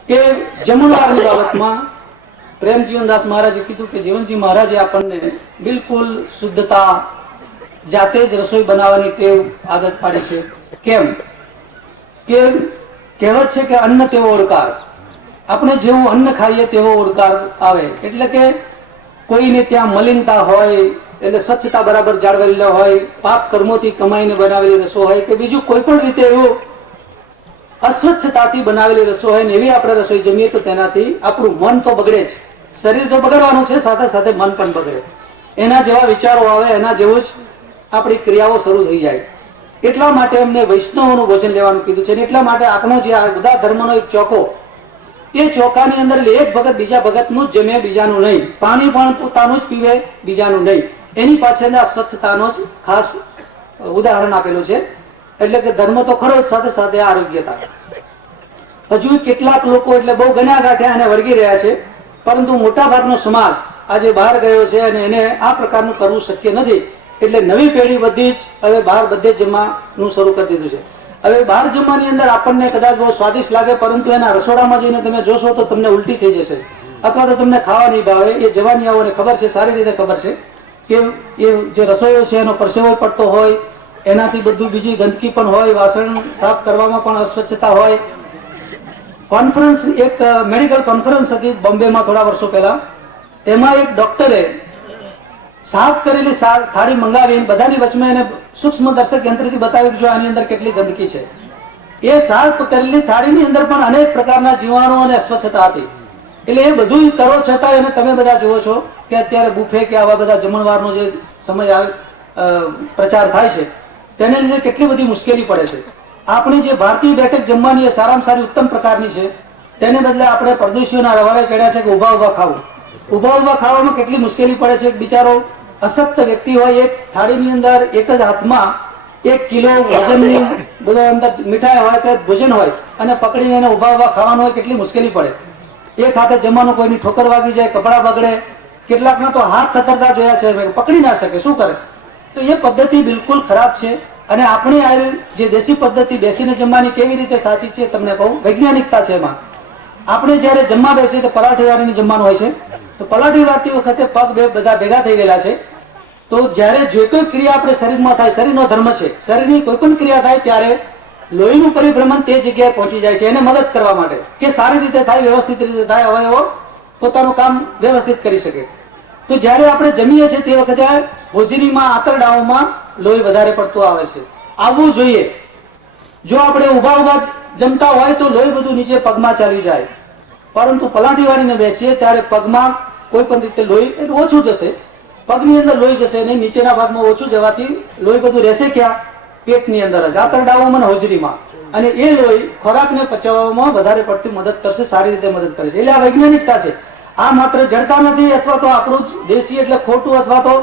કે જમણવારની બાબતમાં પ્રેમજીવનદાસ મહારાજે કીધું કે જીવનજી મહારાજે આપણને બિલકુલ શુદ્ધતા, જાતે જ રસોઈ બનાવવાની ટેવ આદત પાડી છે. કેમ કે કહેવત છે કે અન્ન તેવો ઓડકાર. આપણે જેવું અન્ન ખાઈએ તેવો ઓડકાર આવે. એટલે કે કોઈને ત્યાં મલિનતા હોય, એટલે સ્વચ્છતા બરાબર જાળવેલી ન હોય, પાપ કર્મોથી કમાઈને બનાવેલી રસો હોય કે બીજું કોઈ પણ રીતે એવું અસ્વચ્છતાથી બનાવેલી રસો હોય ને એવી આપણે રસોઈ જમીએ તો તેનાથી આપણું મન તો બગડે જ, શરીર તો બગડવાનું છે, સાથે સાથે મન પણ બગડે. એના જેવા વિચારો આવે, એના જેવું જ આપણી ક્રિયાઓ શરૂ થઈ જાય. એટલા માટે એમને વૈષ્ણવોનું ભોજન લેવાનું કીધું છે. એટલા માટે આપણો જે આ બધા ધર્મનો એક ચોકો, એ ચોકાની અંદર એક ભગત બીજા ભગતનું જ જમે, બીજાનું નહીં. પાણી પણ પોતાનું જ પીવે, બીજાનું નહીં. એની પાછળના સ્વચ્છતાનો જ ખાસ ઉદાહરણ આપેલું છે. એટલે કે ધર્મ તો ખરો જ, સાથે સાથે આરોગ્યતા. હજુ કેટલાક લોકો એટલે બહુ ગણ્યા ગાંઠ્યા અને વળગી રહ્યા છે, પરંતુ મોટા ભાગનો સમાજ આજે બહાર ગયો છે અને એને આ પ્રકારનું કરવું શક્ય નથી. એટલે નવી પેઢી બધી જ હવે બહાર બધે જમવાનું શરૂ કરી દીધું છે. હવે બહાર જમવાની અંદર આપણને કદાચ બહુ સ્વાદિષ્ટ લાગે, પરંતુ એના રસોડામાં જઈને તમે જોશો તો તમને ઉલટી થઈ જશે, અથવા તો તમને ખાવા નહીં ભાવે. એ જવાનીઓને ખબર છે, સારી રીતે ખબર છે કે એ જે રસોઈઓ છે એનો પરસેવો પડતો હોય, એનાથી બધું બીજી ગંદકી પણ હોય, વાસણ સાફ કરવામાં પણ અસ્વચ્છતા હોય. કોન્ફરન્સ, એક મેડિકલ કોન્ફરન્સ હતી બોમ્બેમાં થોડા વર્ષો પહેલા. એમાં એક ડોક્ટરે સાફ કરેલી થાળી મંગાવી બધાની વચમાં એને સૂક્ષ્મ દર્શક યંત્રથી બતાવ્યું કે આની અંદર કેટલી ગંદકી છે. એ સાફ કરેલી થાળીની અંદર પણ અનેક પ્રકારના જીવાણુ અને અસ્વચ્છતા હતી. એટલે એ બધું કરો છતાં એને તમે બધા જુઓ છો કે અત્યારે બુફે કે આવા બધા જમણવારનો જે સમય પ્રચાર થાય છે તેને લીધે કેટલી બધી મુશ્કેલી પડે છે. આપણી જે ભારતીય બેઠક જમવાની એ સારામાં સારી ઉત્તમ પ્રકારની છે, તેને બદલે આપણે પરદેશીઓના રવાડે ચડ્યા છે કે ઉભા ઉભા ખાવું. ઉભા ઉભા ખાવામાં કેટલી મુશ્કેલી પડે છે. એક બિચારો અશક્ત વ્યક્તિ હોય, એક થાળીની અંદર એક જ હાથમાં 1 કિલો વજનની બધો અંદર મીઠાઈ હોય કે ભોજન હોય અને પકડીને એને ઉભા ઉભા ખાવાનું હોય, કેટલી મુશ્કેલી પડે. એક હાથે જમવાનું, કોઈની ઠોકર વાગી જાય, કપડા બગડે, કેટલાકના તો હાથ કતરતા જોયા છે, પકડી ના શકે, શું કરે? તો એ પદ્ધતિ બિલકુલ ખરાબ છે. અને આપણી આ જે દેશી પદ્ધતિ બેસીને જમવાની કેવી રીતે સાચી છે તમને કહું, વૈજ્ઞાનિકતા છે એમાં. આપણે જયારે જમવા બેસીએ તો પરાઠી વાળીને જમવાનું હોય છે, તો પરાઠી વાળતી વખતે પગ બે બધા ભેગા થઈ ગયેલા છે. તો જયારે જે કોઈ ક્રિયા આપણે શરીરમાં થાય, શરીરનો ધર્મ છે, શરીરની કોઈ પણ ક્રિયા થાય ત્યારે લોહીનું પરિભ્રમણ તે જગ્યાએ પહોંચી જાય છે એને મદદ કરવા માટે, કે સારી રીતે થાય, વ્યવસ્થિત રીતે થાય, અવયવો પોતાનું કામ વ્યવસ્થિત કરી શકે. તો જયારે આપણે જમીએ છીએ તે વખતે હોજરીમાં, આંતરડાઓમાં લોહી વધારે પડતું આવે છે. આવવું જોઈએ. જો આપણે ઉભા ઉભા જમતા હોય તો લોહી બધું નીચે પગમાં ચાલી જાય, પરંતુ પલાઠી વાળીને બેસીએ ત્યારે પગમાં કોઈ પણ રીતે લોહી ઓછું જશે, પગની અંદર લોહી જશે નહીં, નીચેના ભાગમાં ઓછું જવાથી લોહી બધું રહેશે ક્યાં? પેટની અંદર જ, આંતરડાઓમાં અને હોજરીમાં. અને એ લોહી ખોરાકને પચાવવામાં વધારે પડતી મદદ કરશે, સારી રીતે મદદ કરે છે. એટલે આ વૈજ્ઞાનિકતા છે. આ માત્ર જડતા નથી, અથવા તો આપણું દેશી એટલે ખોટું, અથવા તો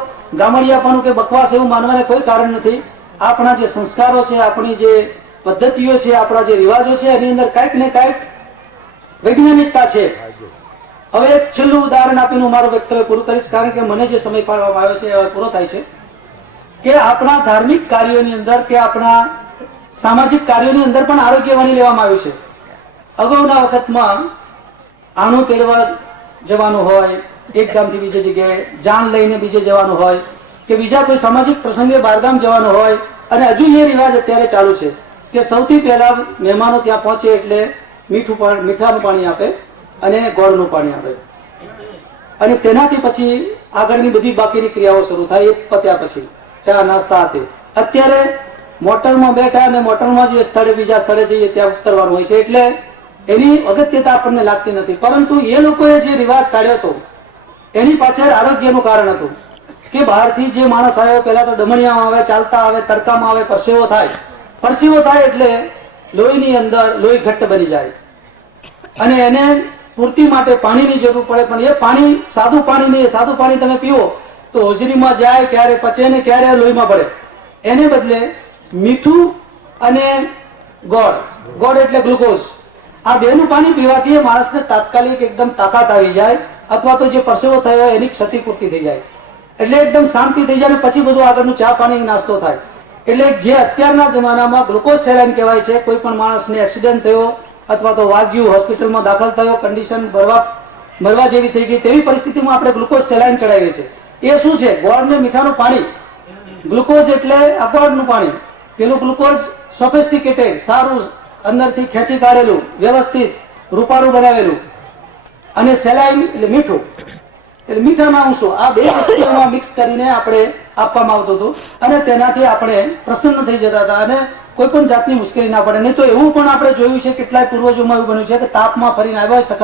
ગામડિયાપણું કે બકવાસ એવું માનવાને કોઈ કારણ નથી. આપણા જે સંસ્કારો છે, આપણી જે પદ્ધતિઓ છે, આપણા જે રિવાજો છે, એની અંદર કાંઈક ને કાંઈક વૈજ્ઞાનિકતા છે. હવે એક છેલ્લું ઉદાહરણ આપીને હું મારું વક્તવ્ય પૂરું કરીશ, કારણ કે મને જે સમય પાડવામાં આવ્યો છે હવે પૂરો થાય છે. કે આપણા ધાર્મિક કાર્યોની અંદર કે આપણા સામાજિક કાર્યોની અંદર પણ આરોગ્યવાણી લેવામાં આવ્યું છે. અગાઉના વખતમાં આણું તેડવા જવાનું હોય, એક ગામથી બીજી જગ્યાએ જાન લઈને બીજે જવાનું હોય, કે બીજા કોઈ સામાજિક પ્રસંગે બહારગામ જવાનું હોય, અને હજુ એ રિવાજ અત્યારે ચાલુ છે કે સૌથી પહેલા મહેમાનો ત્યાં પહોંચે એટલે મીઠાનું પાણી આપે અને ગોળનું પાણી આપે, અને તેનાથી પછી આગળની બધી બાકીની ક્રિયાઓ શરૂ થાય. એ પત્યા પછી ચા નાસ્તા આપે. અત્યારે મોટરમાં બેઠા અને મોટરમાં જે સ્થળે બીજા સ્થળે જઈએ ત્યાં ઉતરવાનું હોય છે, એટલે એની અગત્યતા આપણને લાગતી નથી. પરંતુ એ લોકોએ જે રિવાજ કાઢ્યો હતો એની પાછળ આરોગ્યનું કારણ હતું કે બહારથી જે માણસ આવ્યો, પહેલા તો ડમણિયામાં આવે, ચાલતા આવે, તડકામાં આવે, પરસેવો થાય. પરસેવો થાય એટલે લોહીની અંદર લોહી ઘટ્ટ બની જાય અને એને પૂર્તિ માટે પાણીની જરૂર પડે. પણ એ પાણી સાદું પાણી નહીં. સાદું પાણી તમે પીવો તો હોજરીમાં જાય, ક્યારે પચે ને ક્યારે લોહીમાં પડે. એને બદલે મીઠું અને ગોળ, ગોળ એટલે ગ્લુકોઝ, આ બેનું પાણી પીવાથી માણસને તાત્કાલિક એકદમ તાકાત આવી જાય, અથવા તો જે પરસેવો થયો એની ક્ષતિપૂર્તિ થઈ જાય, એટલે એકદમ શાંતિ થઈ જાય. પછી બધું આગળનું ચા પાણી નાસ્તો થાય. એટલે જે અત્યારના જમાનામાં ગ્લુકોઝ સેલાઇન કહેવાય છે, કોઈ પણ માણસને એક્સિડન્ટ થયો અથવા તો વાગ્યું, હોસ્પિટલમાં દાખલ થયો, કન્ડિશન મરવા જેવી થઈ ગઈ, તેવી પરિસ્થિતિમાં આપણે ગ્લુકોઝ સેલાઇન ચડાવીએ છીએ. એ શું છે? ગોળ ને મીઠાનું પાણી. ગ્લુકોઝ એટલે ગોળનું પાણી. પેલું ગ્લુકોઝ સોફિસ્ટિકેટેડ, સારું, અંદરથી ખેંચી કાઢેલું, વ્યવસ્થિત રૂપારું બનાવેલું, અને સેલાઇન એટલે મીઠું. એટલે મીઠાના અંશો આ બે વસ્તુઓમાં મિક્સ કરીને આપણે આપવામાં આવતું હતું અને તેનાથી આપણે પ્રસન્ન થઈ જતા હતા અને કોઈ પણ જાતની મુશ્કેલી ના પડે. નહીં તો એવું પણ આપણે જોયું છે, કેટલાય પૂર્વજોમાં એવું બન્યું છે કે તાપમાં ફરીને આવ્યા હોય સખત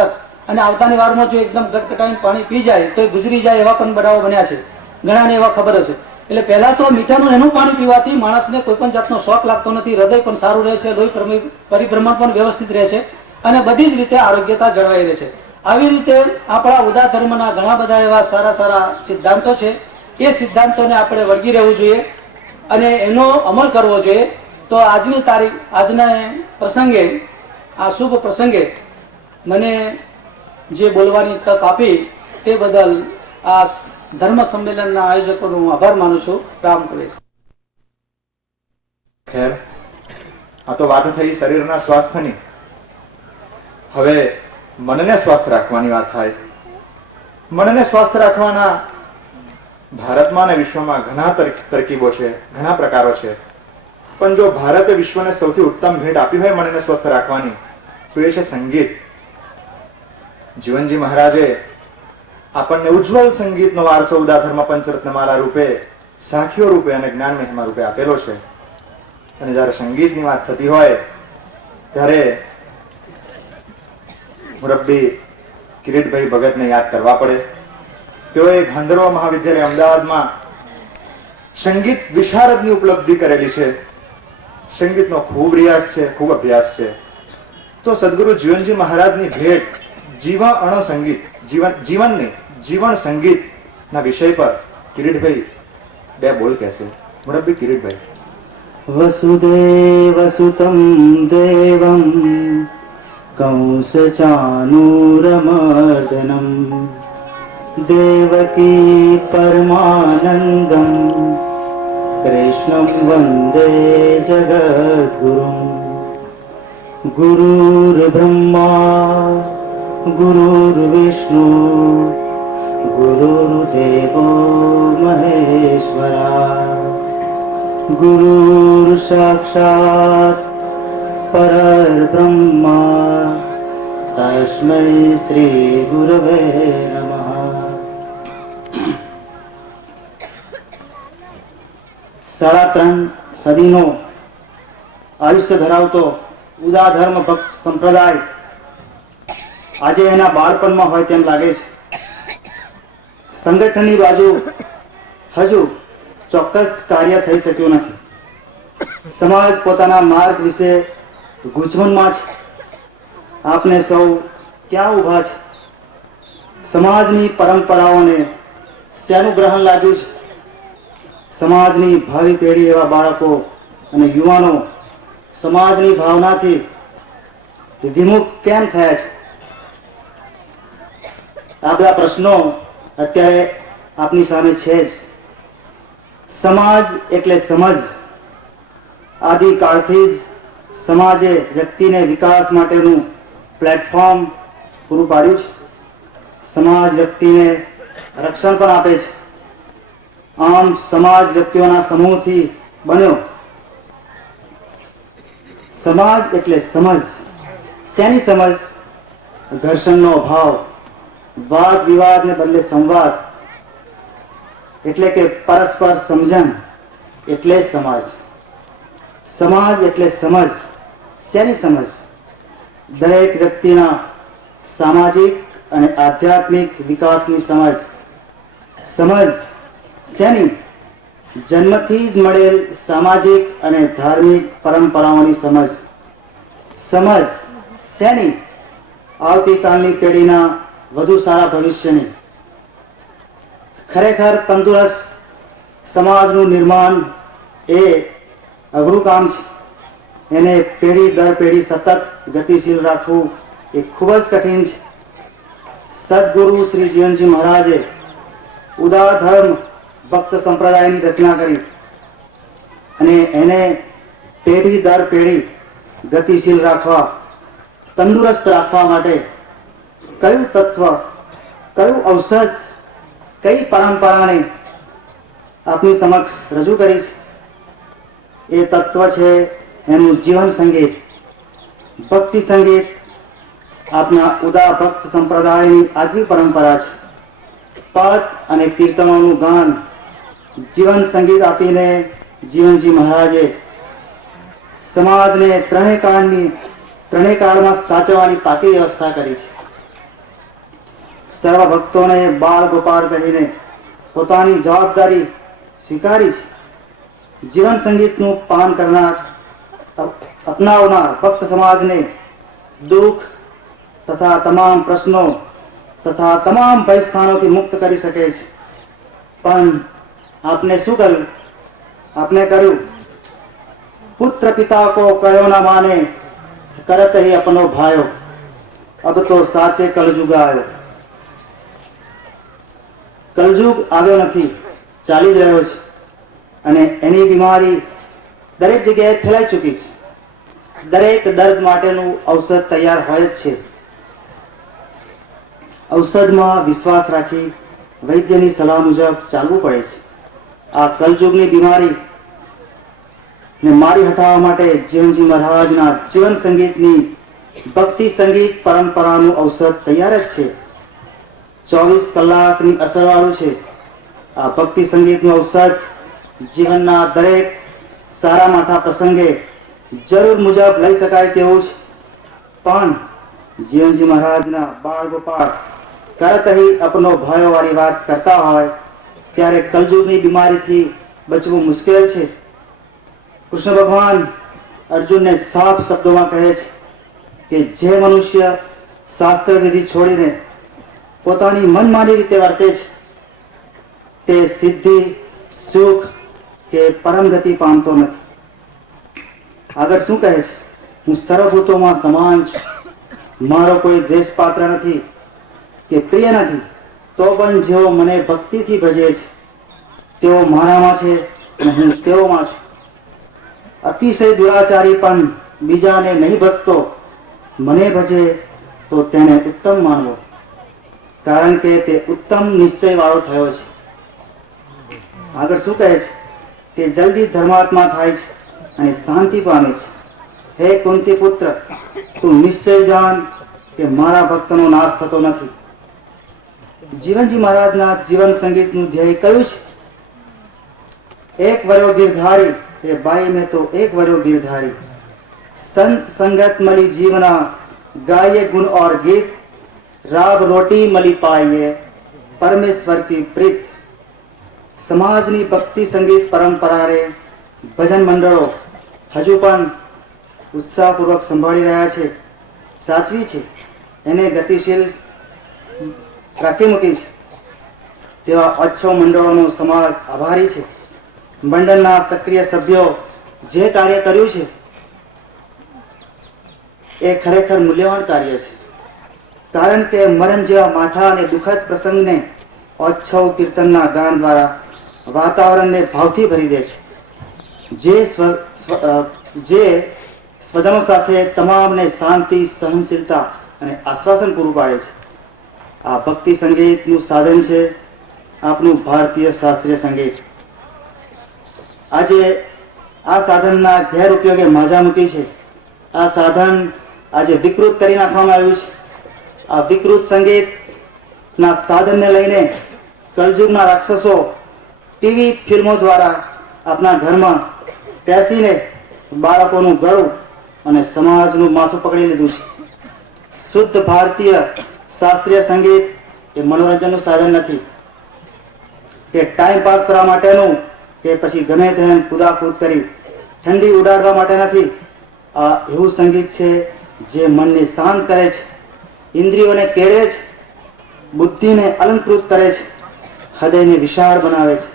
અને આવતાની વારમાં જો એકદમ ગટગટાઈને પાણી પી જાય તો એ ગુજરી જાય, એવા પણ બનાવો બન્યા છે. ઘણાને એવા ખબર હશે. એટલે પહેલા તો મીઠાનું એનું પાણી પીવાથી માણસને કોઈ પણ જાતનો શોખ લાગતો નથી, હૃદય પણ સારું રહે છે, લોહી પરિભ્રમણ પણ વ્યવસ્થિત રહે છે અને બધી જ રીતે આરોગ્યતા જળવાઈ રહે છે. આવી રીતે આપણા ઉદાર ધર્મના ઘણા બધા એવા સારા સારા સિદ્ધાંતો છે. એ સિદ્ધાંતોને આપણે વળગી રહેવું જોઈએ અને એનો અમલ કરવો જોઈએ. તો આજની તારીખ, આજના પ્રસંગે, આ શુભ પ્રસંગે મને જે બોલવાની તક આપી તે બદલ આ ધર્મ સંમેલનના આયોજકોનો હું આભાર માનું છું. રામ કૃષ્ણ. ખેર, આ તો વાત થઈ શરીરના સ્વાસ્થ્યની. હવે મનને સ્વસ્થ રાખવાની વાત થાય. મનને સ્વસ્થ રાખવાના ભારતમાં અને વિશ્વમાં ઘણા તરકીબો છે, ઘણા પ્રકારો છે. પણ જો ભારતે વિશ્વને સૌથી ઉત્તમ ભેટ આપી હોય મનને સ્વસ્થ રાખવાની, તો એ છે સંગીત. જીવનજી મહારાજે આપણને ઉજ્જવલ સંગીતનો વારસો ઉદાધર્મ પંચરત્નમાલા રૂપે, સાખીઓ રૂપે અને જ્ઞાન મહિમા રૂપે આપેલો છે. અને જયારે સંગીતની વાત થતી હોય ત્યારે મુરબ્બી કિરીટભાઈ ભગતને યાદ કરવા પડે. તેઓએ ગાંધર્વ મહાવિદ્યાલય અમદાવાદમાં સંગીત વિશારદની ઉપલબ્ધિ કરેલી છે. સંગીતનો ખૂબ રિયાઝ છે, ખૂબ અભ્યાસ છે. તો સદગુરુ જીવનજી મહારાજની ભેટ જીવા અણો સંગીત, જીવનની જીવન સંગીત ના વિષય પર કિરીટભાઈ બે બોલ કહેશે. મુરબ્બી કિરીટભાઈ. વસુદેવસુતમ દેવમ કંસચાનૂરમર્દનમ દેવકી પરમાનંદમ કૃષ્ણમ વંદે જગદ્ગુરુમ. ગુરુર્બ્રહ્મા ગુરુર્વિષ્ણુ ગુરુર્દેવો મહેશ્વરા ગુરુર સાક્ષાત પરબ્રહ્મા તસ્મૈ શ્રી ગુરવે નમઃ. સાડા 3 સદીનો આયુષ્ય ધરાવતો ઉદાધર્મ ભક્ત સંપ્રદાય આજે એના બાળપણમાં હોય તેમ લાગે છે. સંગઠનની બાજુ હજુ ચોક્કસ કાર્ય થઈ શક્યું નથી. સમાજ પોતાના માર્ગ વિશે ગૂંચવણમાં છે. આપને સૌ ક્યાં ઊભા છે? સમાજની પરંપરાઓને શેનું ગ્રહણ લાગ્યું છે? સમાજની ભાવિ પેઢી એવા બાળકો અને યુવાનો સમાજની ભાવનાથી વિમુખ કેમ થયા છે? આ બધા પ્રશ્નો અત્યારે આપની સામે છે જ. સમાજ એટલે સમજ. આદિકાળથી જ સમાજે વ્યક્તિને વિકાસ માટેનું પ્લેટફોર્મ પૂરું પાડ્યું છે. સમાજ વ્યક્તિને રક્ષણ પણ આપે છે. આમ સમાજ વ્યક્તિઓના સમૂહથી બન્યો. સમાજ એટલે સમજ. શેની સમજ? ઘર્ષણનો અભાવ, વાદ વિવાદને બદલે સંવાદ, એટલે કે પરસ્પર સમજણ એટલે સમાજ. સમાજ એટલે સમજ. શેની સમજ? દરેક વ્યક્તિના સામાજિક અને આધ્યાત્મિક વિકાસની સમજ. સમજ શેની? જન્મથી જ મળેલ સામાજિક અને ધાર્મિક પરંપરાઓની સમજ. સમજ શેની? આવતીકાલની પેઢીના વધુ સારા ભવિષ્યની. ખરેખર તંદુરસ્ત સમાજનું નિર્માણ એ અઘરું કામ છે. એને પેઢી દર પેઢી સતત ગતિશીલ રાખવું એ ખૂબ જ કઠિન છે. સદગુરુ શ્રી જીવનજી મહારાજે ઉદાર ધર્મ ભક્ત સંપ્રદાયની રચના કરી અને એને પેઢી દર પેઢી ગતિશીલ રાખવા, તંદુરસ્ત રાખવા માટે કયું તત્વ, કયું ઔષધ, કઈ પરંપરાને આપની સમક્ષ રજૂ કરી છે? એ તત્વ છે એનું જીવન સંગીત, ભક્તિ સંગીત. આપના ઉદાર ભક્ત સંપ્રદાયની આગવી પરંપરા છે. પદ અને કીર્તનોનું ગાન જીવન સંગીત આપીને જીવનજી મહારાજે સમાજને ત્રણેય કાળમાં સાચવવાની પાકી વ્યવસ્થા કરી છે. સર્વ ભક્તોને બાળ ગોપાળ કહીને પોતાની જવાબદારી સ્વીકારી છે. જીવન સંગીતનું પાન કરનાર અપનાવનાર ભક્ત સમાજને દુઃખ તથા તમામ પ્રશ્નો તથા તમામ ભયસ્થાનોથી મુક્ત કરી શકે છે. પણ आपने શું કર્યું? आपने કર્યું पुत्र पिता को कहो न माने करत ही अपनो भायो अब तो साचे कलयुग आयो. कलयुग આવ્યો નથી, ચાલી જ રહ્યો છે અને એની બીમારી દરેક જગ્યાએ ફેલાઈ ચૂકી છે. દરેક દર્દ માટેનું ઔષધ તૈયાર હોય જ છે. ઔષધમાં વિશ્વાસ રાખી વૈદ્યની સલાહ મુજબ ચાલવું પડે છે. આ કલયુગની બીમારી ને મારી હટાવવા માટે જીવનજી મહારાજના જીવન સંગીતની ભક્તિ સંગીત પરંપરાનું ઔષધ તૈયાર જ છે. 24 કલાકની અસરવાળું છે. આ ભક્તિ સંગીતનું ઔષધ જીવનના દરેક સારા માઠા પ્રસંગે જરૂર મુજબ લઈ શકાય તેવું છે. પણ જીવનજી મહારાજના બાળ ગોપાળ કરત હી અપનો ભાયો વાળી વાત કરતા હોય ત્યારે કલયુગની બીમારીથી બચવું મુશ્કેલ છે. કૃષ્ણ ભગવાન અર્જુનને સાફ શબ્દોમાં કહે છે કે જે મનુષ્ય શાસ્ત્ર વિધિ છોડીને પોતાની મનમાની રીતે વર્તે છે તે સિદ્ધિ સુખ કે પરમ ગતિ પામતો નથી. આગળ શું કહે છે? હું સર્વભૂતોમાં સમાન છું, મારો કોઈ દ્વેષપાત્ર નથી કે પ્રિય નથી, તો પણ જેઓ મને ભક્તિથી ભજે છે તેઓ મારામાં છે અને હું તેઓમાં છું. અતિશય દુરાચારી પણ બીજાને નહીં ભજતો મને ભજે તો તેને ઉત્તમ માનવો, કારણ કે તે ઉત્તમ નિશ્ચય વાળો થયો છે. આગળ શું કહે છે? તે જલ્દી ધર્માત્મા થાય છે અને શાંતિ પામે છે. હે કુંતી પુત્ર, તું નિશ્ચય જાણ કે મારા ભક્તનો નાશ થતો નથી. જીવનજી મહારાજના જીવન સંગીતનું ધ્યેય કયું છે? એક વર્યો ગીરધારી એ બાઈ में तो एक वर्यो गिरधारी, संत संगत मली जीवना गाये गुण और गीत, राब रोटी मली पाइए परमेश्वर की प्रीत. સમાજની ભક્તિ સંગીત પરંપરા રે ભજન મંડળો હજુ પણ ઉત્સાહપૂર્વક સંભાળી રહ્યા છે, સાચવી છે, એને ગતિશીલ રાખી મૂકી છે. તેવા અચ્છો મંડળોનો સમાજ આભારી છે. મંડળના સક્રિય સભ્યો જે કાર્ય કર્યું છે એ ખરેખર મૂલ્યવાન કાર્ય છે, કારણ કે મરણ જેવા માઠા અને દુઃખદ પ્રસંગને ઓચ્છવ કીર્તનના ગાન દ્વારા વાતાવરણને ભાવથી ભરી દે છે. જે સ્વજનો સાથે તમામને શાંતિ, સહનશીલતા અને આશ્વાસન પૂરું પાડે છે. આ ભક્તિ સંગીતનું સાધન છે આપણું ભારતીય શાસ્ત્રીય સંગીત. આજે આ સાધનના ગેર ઉપયોગે માજા મૂકી છે. આ સાધન આજે વિકૃત કરી નાખવામાં આવ્યું છે. આ વિકૃત સંગીતના સાધનને લઈને કલયુગના રાક્ષસો ટીવી ફિલ્મો દ્વારા આપણા ઘરમાં બેસીને બાળકોનું ગળું અને સમાજનું માથું પકડી લીધું છે. શુદ્ધ ભારતીય શાસ્ત્રીય સંગીત એ મનોરંજનનું સાધન નથી કે ટાઈમ પાસ કરવા માટેનું કે પછી ગમે તેમ કુદાકૂદ કરી ઠંડી ઉડાડવા માટે નથી. આ એવું સંગીત છે જે મનને શાંત કરે છે, ઇન્દ્રિયોને કેળવે છે, બુદ્ધિને અલંકૃત કરે છે, હૃદયને વિશાળ બનાવે છે.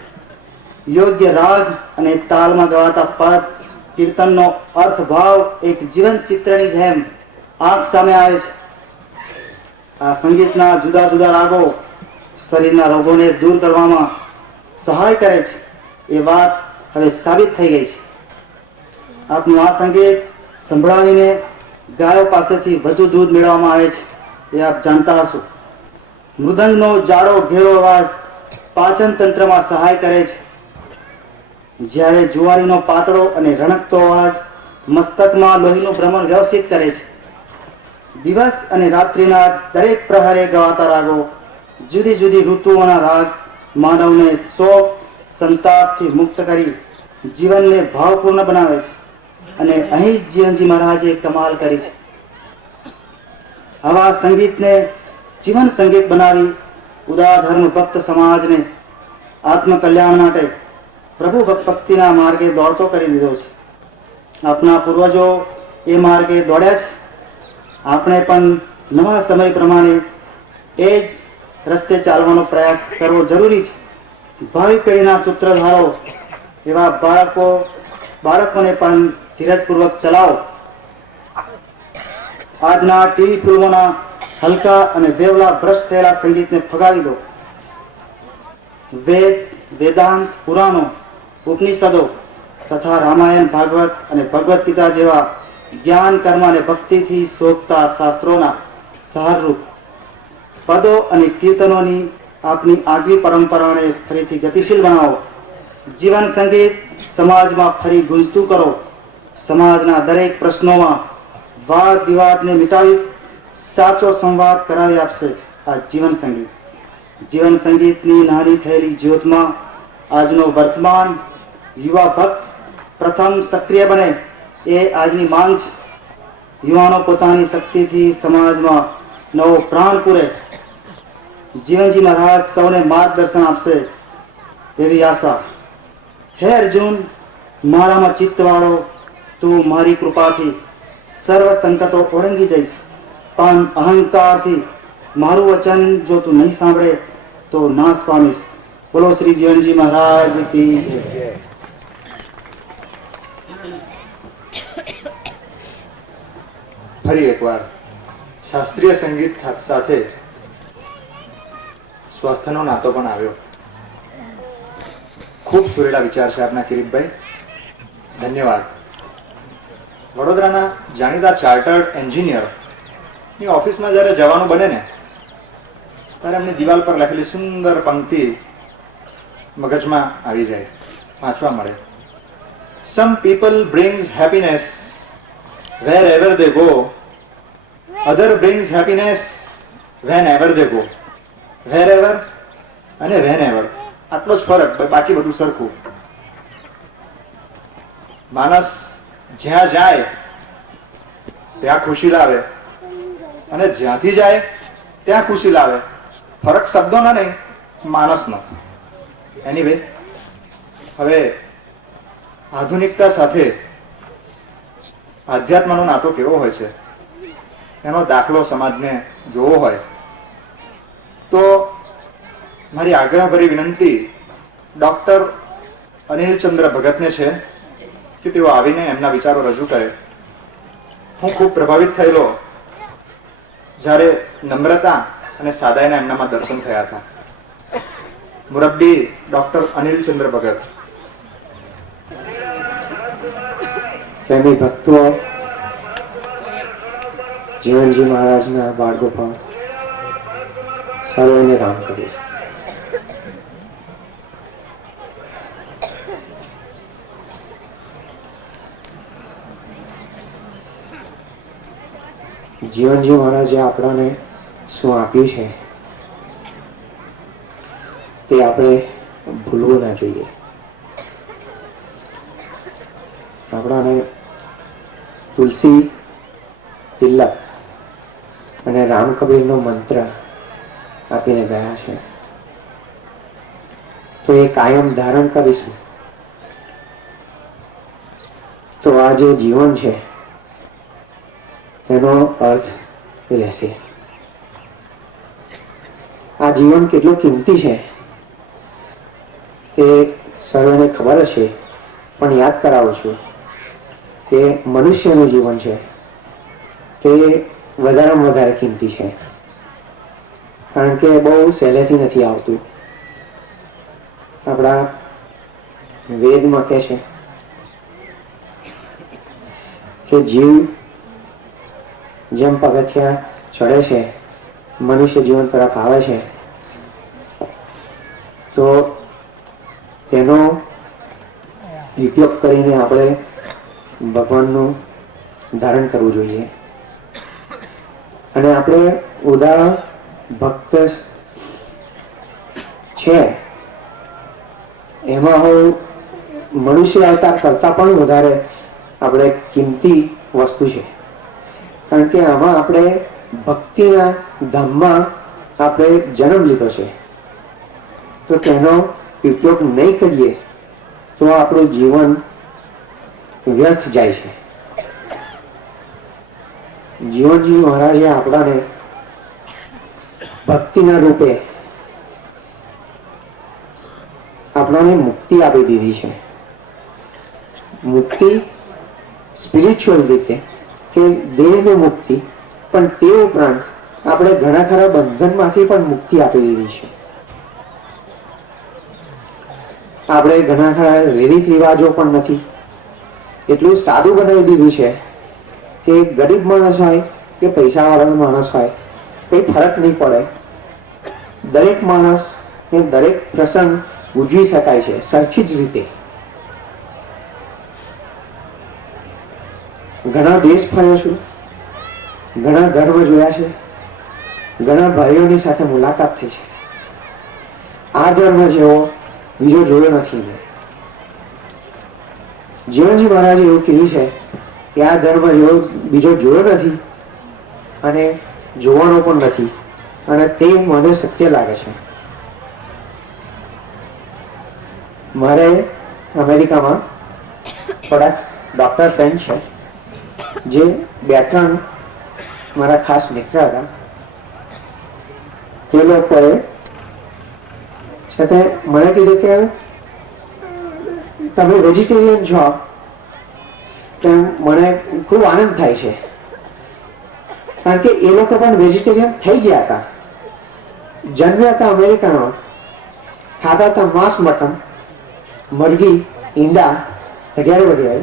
યોગ્ય રાગ અને તાલમાં ગવાતા પદ કીર્તનનો અર્થ ભાવ એક જીવંત ચિત્રની જેમ આંખ સામે આવે છે. આ સંગીતના જુદા જુદા રાગો શરીરના રોગોને દૂર કરવામાં સહાય કરે છે એ વાત હવે સાબિત થઈ ગઈ છે. આપનું આ સંગીત સંભળાવીને ગાયો પાસેથી વધુ દૂધ મેળવવામાં આવે છે એ આપ જાણતા હશો. મૃદંગનો જાડો ઘેરો અવાજ પાચન તંત્રમાં સહાય કરે છે, જ્યારે જુવારીનો પાતળો અને રણકતો અવાજ મસ્તકમાં લોહીનું ભ્રમણ વ્યવસ્થિત કરે છે. દિવસ અને રાત્રિના દરેક પ્રહરે ગવાતા રાગો જુદી જુદી ઋતુઓના રાગ માનવને શોક સંતાપથી મુક્ત કરી જીવનને ભાવપૂર્ણ બનાવે છે. અને અહીં જીવનજી મહારાજે કમાલ કરી છે. આવા સંગીતને જીવન સંગીત બનાવી ઉદાહરણ ભક્ત સમાજને આત્મકલ્યાણ માટે પ્રભુ ભક્તિના માર્ગે દોડતો કરી દીધો છે. આપણા પૂર્વજો એ માર્ગે દોડ્યા છે. આપણે પણ નવા સમય પ્રમાણે એ જ રસ્તે ચાલવાનો પ્રયાસ કરવો જરૂરી છે. ભાવિ પેઢીના સૂત્રધારો એવા બાળકોને પણ ધીરજપૂર્વક ચલાવો. આજના ટીવી ફિલ્મોના હલકા અને બેવલા ભ્રષ્ટ થયેલા સંગીતને ફગાવી દો. વેદ, વેદાંત, પુરાણો, ઉપનિષદો તથા રામાયણ, ભાગવત અને ભગવદ્ ગીતા જેવા જ્ઞાન, કર્મ અને ભક્તિથી શોભતા શાસ્ત્રોના સારરૂપ પદો અને કીર્તનોની આપની આગવી પરંપરાને ફરીથી ગતિશીલ બનાવો. જીવન સંગીત સમાજમાં ફરી ગુંજતું કરો. સમાજના દરેક પ્રશ્નોમાં વાદ વિવાદને મિટાવી સાચો સંવાદ કરાવી આપશે આ જીવન સંગીત. જીવન સંગીતની નાની થયેલી જ્યોતમાં આજનો વર્તમાન યુવા ભક્ત પ્રથમ સક્રિય બને એ આજની માંગ છે. યુવાનો પોતાની શક્તિથી સમાજમાં નવો પ્રાણ પૂરે. જીવનજી મહારાજ સૌને માર્ગદર્શન આપશે એવી આશા. હે અર્જુન, મારામાં ચિત્ત વાળો, તું મારી કૃપાથી સર્વ સંકટો ઓળંગી જઈશ. પણ અહંકારથી મારું વચન જો તું નહીં સાંભળે તો નાશ પામીશ. બોલો શ્રી જીવનજી મહારાજ કી જય. ફરી એકવાર શાસ્ત્રીય સંગીત સાથે સ્વાસ્થ્યનો નાતો પણ આવ્યો. ખૂબ સુરેલા વિચાર છે આપના કિરીટભાઈ, ધન્યવાદ. વડોદરાના જાણીતા ચાર્ટર્ડ એન્જિનિયર ની ઓફિસમાં જ્યારે જવાનું બને ને ત્યારે એમની દિવાલ પર લખેલી સુંદર પંક્તિ મગજમાં આવી જાય, વાંચવા મળે. Some people brings happiness wherever they go, other brings happiness whenever they go. wherever અને whenever આટલો જ ફરક, બાકી બધું સરખું. માણસ જ્યાં જાય ત્યાં ખુશી લાવે અને જ્યાંથી જાય ત્યાં ખુશી લાવે. ફરક શબ્દોનો નહીં, માણસનો. એનીવે, હવે આધુનિકતા સાથે આધ્યાત્મનો નાતો કેવો હોય છે એનો દાખલો સમાજને જોવો હોય તો મારી આગ્રહભરી વિનંતી ડોક્ટર અનિલચંદ્ર ભગતને છે કે તેઓ આવીને એમના વિચારો રજૂ કરે. હું ખૂબ પ્રભાવિત થયેલો જ્યારે નમ્રતા અને સાદાઈના એમનામાં દર્શન થયા હતા. મુરબ્બી ડોક્ટર અનિલચંદ્ર ભગત. પ્રેમી ભક્તો, જીવનજી મહારાજના બાળગોપાલ સર્વને રામ કરીએ. જીવનજી મહારાજે આપણાને શું આપ્યું છે તે આપણે ભૂલવું ના જોઈએ. આપણાને તુલસી, તિલક અને રામ કબીરનો મંત્ર આપીને ગયા છે, તો એ કાયમ ધારણ કરીશું તો આ જે જીવન છે તેનો અર્થ રહેશે. આ જીવન કેટલું કિંમતી છે તે સર્વને ખબર છે, પણ યાદ કરાવું છું કે મનુષ્યનું જીવન છે તે વધારેમાં વધારે કિંમતી છે, કારણ કે બહુ સહેલેથી નથી આવતું. આપણા વેદમાં કહે છે કે જીવ જેમ પગથિયા ચડે છે, મનુષ્ય જીવન તરફ આવે છે, તો તેનો ઉપયોગ કરીને આપણે ભગવાનનું ધારણ કરવું જોઈએ. અને આપણે ઉદાહરણ ભક્ત છે એમાં હું મનુષ્ય અવતાર કરતા પણ વધારે આપણે કિંમતી વસ્તુ છે. કારણ કે આમાં આપણે ભક્તિના ધામમાં આપણે જન્મ લીધો છે, તો તેનો ઉપયોગ નહીં કરીએ તો આપણું જીવન વ્યર્થ જાય છે. જીવનજી મહારાજે આપણાને ભક્તિના રૂપે આપણાને મુક્તિ આપી દીધી છે. મુક્તિ સ્પિરિચ્યુઅલ રીતે કે દેહની મુક્તિ, પણ તે ઉપરાંત આપણે ઘણા ખરા બંધનમાંથી પણ મુક્તિ આપી દીધી છે. આપણે ઘણા ખરા રીત રિવાજો પણ નથી, એટલું સાદું બનાવી દીધું છે કે ગરીબ માણસ હોય કે પૈસાવાળો માણસ હોય કઈ ફરક નહીં પડે. દરેક માણસ ને દરેક પ્રસંગ ઉજવી શકાય છે સરખી જ રીતે. ઘણા દેશ ફર્યો છું, ઘણા ધર્મ જોયા છે, ઘણા ભાઈઓની સાથે મુલાકાત થઈ છે. આ ધર્મ જેવો બીજો જોયો નથી મેં. જીવનજી મહારાજે એવું કીધું છે કે આ ધર્મ જેવો બીજો જોયો નથી અને જોવાનો પણ નથી, અને તે મને સત્ય લાગે છે. મારે અમેરિકામાં થોડાક ડોક્ટર ફ્રેન્ડ છે જે 2-3 મારા ખાસ મિત્ર હતા. તે લોકોએ સાથે મને કીધું કે તમે વેજીટેરિયન છો, તેમ મને ખૂબ આનંદ થાય છે. કારણ કે એ લોકો પણ વેજીટેરિયન થઈ ગયા હતા. જન્મ્યા હતા અમેરિકામાં, ખાતા હતા માંસ, મટન, મરઘી, ઈંડા વગેરે,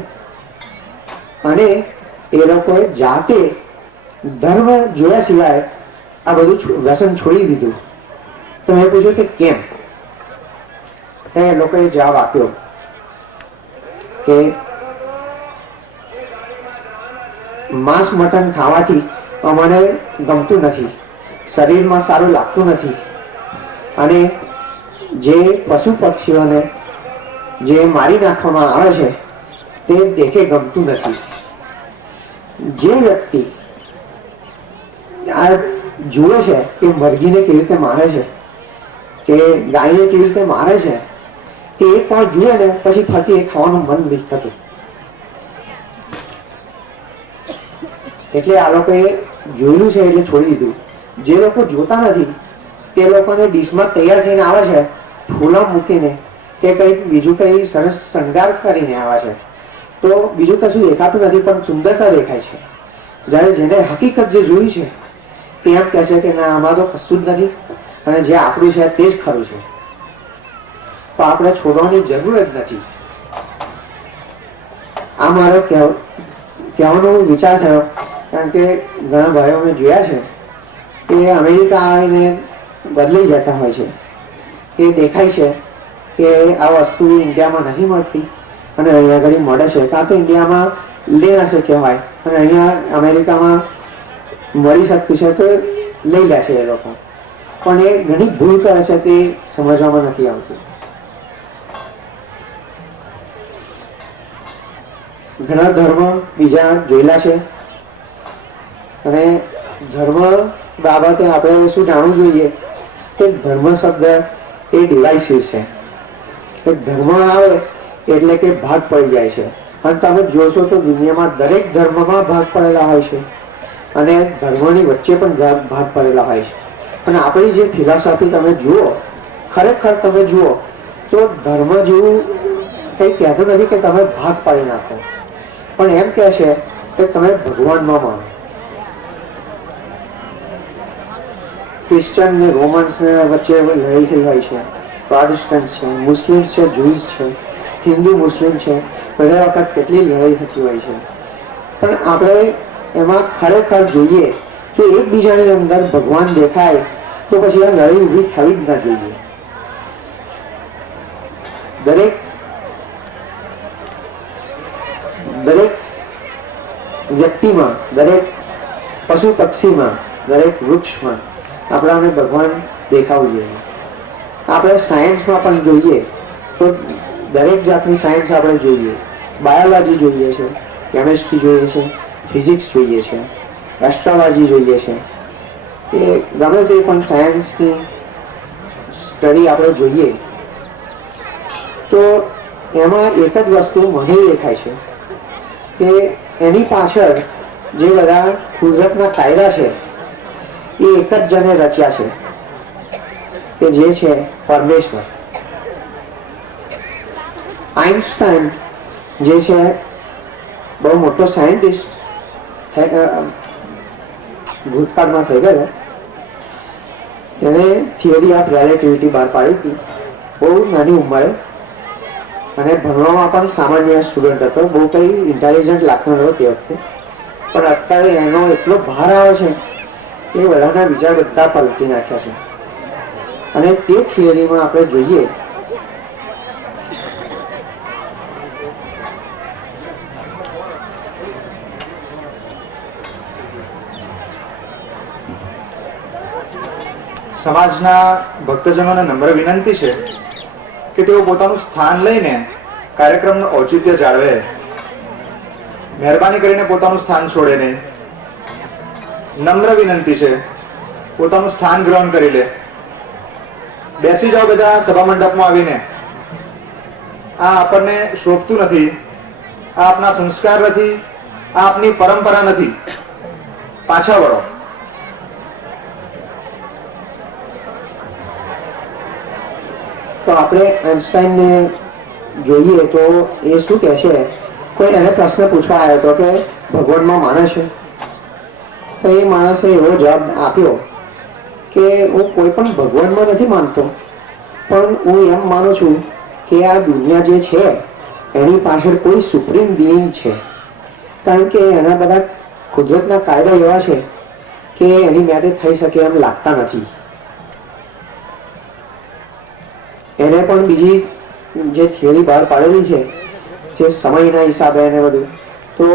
અને એ લોકોએ જાતે ધર્મ જોયા સિવાય આ બધું વ્યસન છોડી દીધું. તો મેં પૂછ્યું કે કેમ? એ લોકોએ જવાબ આપ્યો કે માંસ મટન ખાવાથી અમને ગમતું નથી, શરીરમાં સારું લાગતું નથી, અને જે પશુ પક્ષીઓને જે મારી નાખવામાં આવે છે તે દેખે ગમતું નથી. જે વ્યક્તિ આ જુએ છે કે મરઘીને કેવી રીતે મારે છે કે ગાયને કેવી રીતે મારે છે, તે એક વાર જુએ ને પછી ફરતી એ ખાવાનું મન નથી થતું. એટલે આ લોકોએ જોયેલું છે એટલે છોડી દીધું. જે લોકો જોતા નથી તે લોકોને ડીશમાં તૈયાર થઈને આવે છે, ફૂલો મૂકીને કે કંઈક બીજું કંઈ સરસ શણગાર કરીને આવે છે, તો બીજું કશું દેખાતું નથી પણ સુંદરતા દેખાય છે. જ્યારે જેને હકીકત જે જોઈ છે તે એમ કહે છે કે ના, આમાં તો કશું જ નથી, અને જે આપણું છે તે જ ખરું છે. તો આપણે છોડવાની જરૂર જ નથી. આ મારો કહેવાનો વિચાર થયો. કારણ કે ઘણા ભાઈઓ મેં જોયા છે કે અમેરિકા આવીને બદલાઈ જતા હોય છે. એ દેખાય છે કે આ વસ્તુ ઇન્ડિયામાં નથી મળતી અને અહીંયા આગળ મળે છે, કાં તો ઇન્ડિયામાં લે હશે કહેવાય, અને અહીંયા અમેરિકામાં મળી શકતું છે તો લઈ લે છે એ લોકો. પણ એ ઘણી ભૂલ કરે છે, તે સમજવામાં નથી આવતું. ઘણા ધર્મ બીજા જોયેલા છે, અને ધર્મ બાબતે આપણે શું જાણવું જોઈએ કે ધર્મ શબ્દ એ ડિવાઇસિવ છે. કે ધર્મ આવે એટલે કે ભાગ પડી જાય છે. અને તમે જોશો તો દુનિયામાં દરેક ધર્મમાં ભાગ પડેલા હોય છે, અને ધર્મોની વચ્ચે પણ ભાગ પડેલા હોય છે. અને આપણી જે ફિલોસોફી તમે જુઓ, ખરેખર તમે જુઓ તો ધર્મ જેવું કંઈ કહેતું નથી કે તમે ભાગ પાડી નાખો, પણ એમ કહે છે કે તમે ભગવાનમાં માનો. ક્રિશ્ચન ને રોમન્સ વચ્ચે લડાઈ થઈ હોય છે, પ્રોટેસ્ટન્ટ છે, મુસ્લિમ છે, જુઈસ છે, હિન્દુ મુસ્લિમ છે, બધા વખત કેટલી લડાઈ થતી હોય છે. પણ આપણે એમાં ખરેખર જોઈએ તો એકબીજાની અંદર ભગવાન દેખાય તો પછી આ લડાઈ ઊભી થવી જ ના જોઈએ. દરેક વ્યક્તિમાં, દરેક પશુ પક્ષીમાં, દરેક વૃક્ષમાં આપણાને ભગવાન દેખાવું જોઈએ. આપણે સાયન્સમાં પણ જોઈએ તો દરેક જાતની સાયન્સ આપણે જોઈએ. બાયોલોજી જોઈએ છે, કેમેસ્ટ્રી જોઈએ છે, ફિઝિક્સ જોઈએ છે, એસ્ટ્રોલોજી જોઈએ છે. એ ગમે તે પણ સાયન્સની સ્ટડી આપણે જોઈએ તો એમાં એક જ વસ્તુ મને દેખાય છે કે એની પાછળ જે બધા કુદરતના કાયદા છે એ એક જ જણે રચ્યા છે કે જે છે પરમેશ્વર. આઇન્સ્ટાઈન જે છે બહુ મોટો સાયન્ટિસ્ટ ભૂતકાળમાં થઈ ગયો, એને થિયરી ઓફ રિલેટિવિટી બહાર પાડી હતી બહુ નાની ઉંમરે, અને ભણવામાં પણ સામાન્ય સ્ટુડન્ટ હતો, બહુ કઈ ઇન્ટેલિજન્ટ લાગતો નહોતો તે વખતે. પણ અત્યારે એનો એટલો ભાર આવે છે કે બધાના વિચાર બધા પલટી નાખ્યા છે. અને તે થિયરીમાં આપણે જોઈએ સમાજના ભક્તજનોને નમ્ર વિનંતી છે કે તેઓ પોતાનું સ્થાન લઈને કાર્યક્રમનું ઔચિત્ય જાળવે. મહેરબાની કરીને પોતાનું સ્થાન છોડે નહીં. નમ્ર વિનંતી છે, પોતાનું સ્થાન ગ્રહણ કરી લે. બેસી જાઓ બધા સભા મંડપમાં આવીને. આ આપણને શોભતું નથી, આ આપના સંસ્કાર નથી, આ આપની પરંપરા નથી. પાછા વળો. તો આપણે આઇન્સ્ટાઈનને જોઈએ તો એ શું કહે છે, કોઈ એને પ્રશ્ન પૂછવા આવ્યો હતો કે ભગવાનમાં માને છે, તો એ માણસે એવો જવાબ આપ્યો કે હું કોઈ પણ ભગવાનમાં નથી માનતો, પણ હું એમ માનું છું કે આ દુનિયા જે છે એની પાછળ કોઈ સુપ્રીમ બિંગ છે, કારણ કે એના બધા કુદરતના કાયદા એવા છે કે એની મેરે થઈ શકે એમ લાગતા નથી. એને પણ બીજી જે થિયરી બહાર પાડેલી છે જે સમયના હિસાબે એને બધું, તો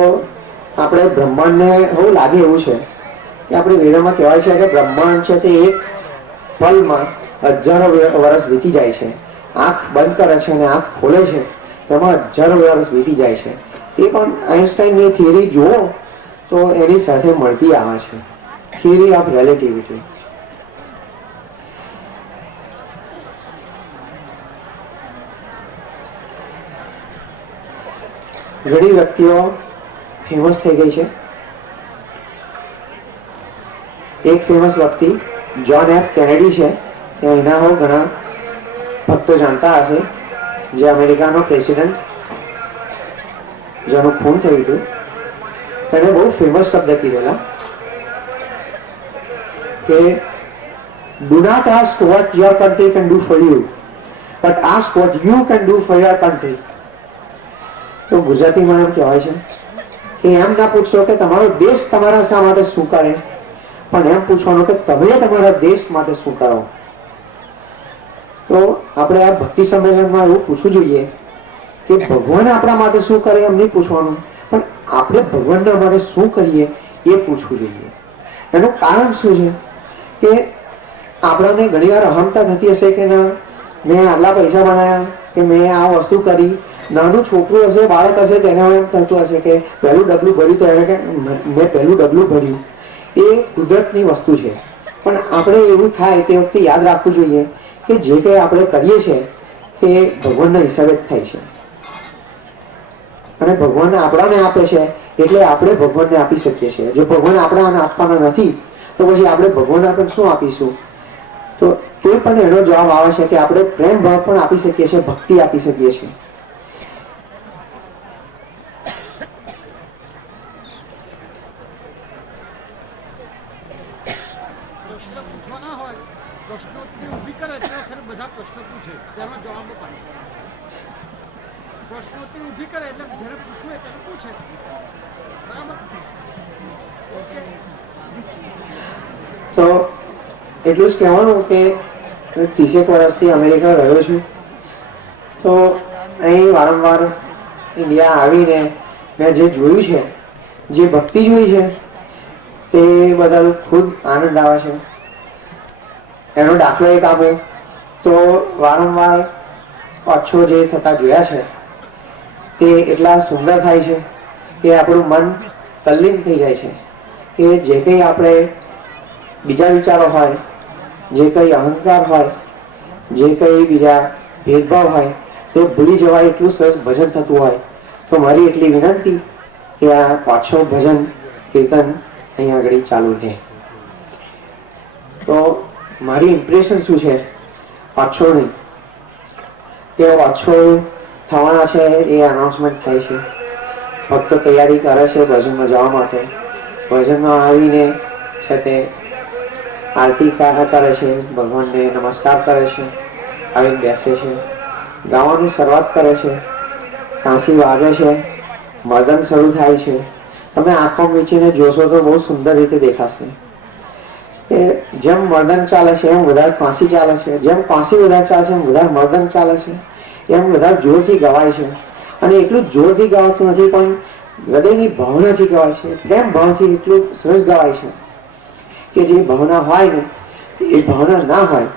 આપણે બ્રહ્માંડને એવું લાગે એવું છે કે આપણે વેદોમાં કહેવાય છે કે બ્રહ્માંડ છે તે એક પલમાં હજારો વર્ષ વીતી જાય છે. આંખ બંધ કરે છે અને આંખ ખોલે છે તેમાં હજારો વર્ષ વીતી જાય છે. એ પણ આઇન્સ્ટાઈનની થિયરી જુઓ તો એની સાથે મળતી આવે છે, થિયરી ઓફ રિલેટિવિટી. ઘણી વ્યક્તિઓ ફેમસ થઈ ગઈ છે. એક ફેમસ વ્યક્તિ જ્હોન એફ કેનેડી છે, એના હો ઘણા ભક્તો જાણતા હશે, જે અમેરિકાનો પ્રેસિડેન્ટ જેનું ખૂન થયું હતું. તેને બહુ ફેમસ શબ્દ કીધેલા કે do not ask what your country can do for you, but ask what you can do for your country. તો ગુજરાતીમાં એમ કહેવાય છે કે એમ ના પૂછશો કે તમારો દેશ તમારા શા માટે શું કરે, પણ એમ પૂછવાનું કે તમે તમારા દેશ માટે શું કરો. તો આપણે આ ભક્તિ સંમેલનમાં એવું પૂછવું જોઈએ કે ભગવાન આપણા માટે શું કરે એમ નહીં પૂછવાનું, પણ આપણે ભગવાનના માટે શું કરીએ એ પૂછવું જોઈએ. એનું કારણ શું છે કે આપણને ઘણી વાર અહમતા થતી હશે કે ના મેં આટલા પૈસા બનાવ્યા, કે મેં આ વસ્તુ કરી. નાનું છોકરું હશે, બાળક હશે, તેને એમ થતું હશે કે પહેલું ડબલું ભર્યું તો એને કે મેં પહેલું ડબલું ભર્યું. એ કુદરતની વસ્તુ છે, પણ આપણે એવું થાય તે વખતે યાદ રાખવું જોઈએ કે જે કંઈ આપણે કરીએ છીએ તે ભગવાનના હિસાબે જ થાય છે, અને ભગવાન આપણાને આપે છે એટલે આપણે ભગવાનને આપી શકીએ છીએ. જો ભગવાન આપણાને આપવાના નથી તો પછી આપણે ભગવાન આપણે શું આપીશું? તો તે પણ એનો જવાબ આવે છે કે આપણે પ્રેમ ભાવ પણ આપી શકીએ છીએ, ભક્તિ આપી શકીએ છીએ. પ્રશ્નોત્તરી ઊભી કરે તે વખતે બધા પ્રશ્નો પૂછે, તેમાં જવાબો પાડે. પ્રશ્નોત્તરી ઊભી કરે એટલે જેને પૂછવું હોય તેને પૂછે. બરાબર? ઓકે. તો એટલું જ કહેવાનું કે 30 વર્ષથી અમેરિકા રહ્યો છું, તો અહીં વારંવાર ઇન્ડિયા આવીને મેં જે જોયું છે, જે ભક્તિ જોઈ છે, તે બદલ ખુદ આનંદ આવે છે. એનો દાખલો એક આપો તો વારંવાર પાછો જે થતા જોયા છે તે એટલા સુંદર થાય છે કે આપણું મન તલ્લીન થઈ જાય છે કે જે કંઈ આપણે બીજા વિચારો હોય, જે કંઈ અહંકાર હોય, જે કંઈ બીજા ભેદભાવ હોય તે ભૂલી જવાય એટલું સરસ ભજન થતું હોય. તો મારી એટલી વિનંતી કે આ પાછો ભજન કીર્તન અહીંયા આગળ ચાલુ છે. તો મારી ઇમ્પ્રેશન શું છે પાછોની, કે પાછો થવાના છે એ અનાઉન્સમેન્ટ થાય છે. ભક્તો તૈયારી કરે છે ભજનમાં જવા માટે. ભજનમાં આવીને છે તે આરતી કરે છે, ભગવાનને નમસ્કાર કરે છે, આવીને બેસે છે, ગાવાની શરૂઆત કરે છે, કાંસી વાગે છે, મર્દન શરૂ થાય છે. તમે આંખો મીચીને જોશો તો બહુ સુંદર રીતે દેખાશે કે જેમ મર્દન ચાલે છે એમ વધારે કાંસી ચાલે છે, જેમ કાંસી વધારે ચાલે છે એમ વધારે મર્દન ચાલે છે, એમ વધારે જોરથી ગવાય છે. અને એટલું જોરથી ગવાતું નથી પણ હૃદયની ભાવનાથી ગવાય છે, પ્રેમ ભાવથી એટલું સરસ ગવાય છે કે જે ભાવના હોય ને એ ભાવના ના હોય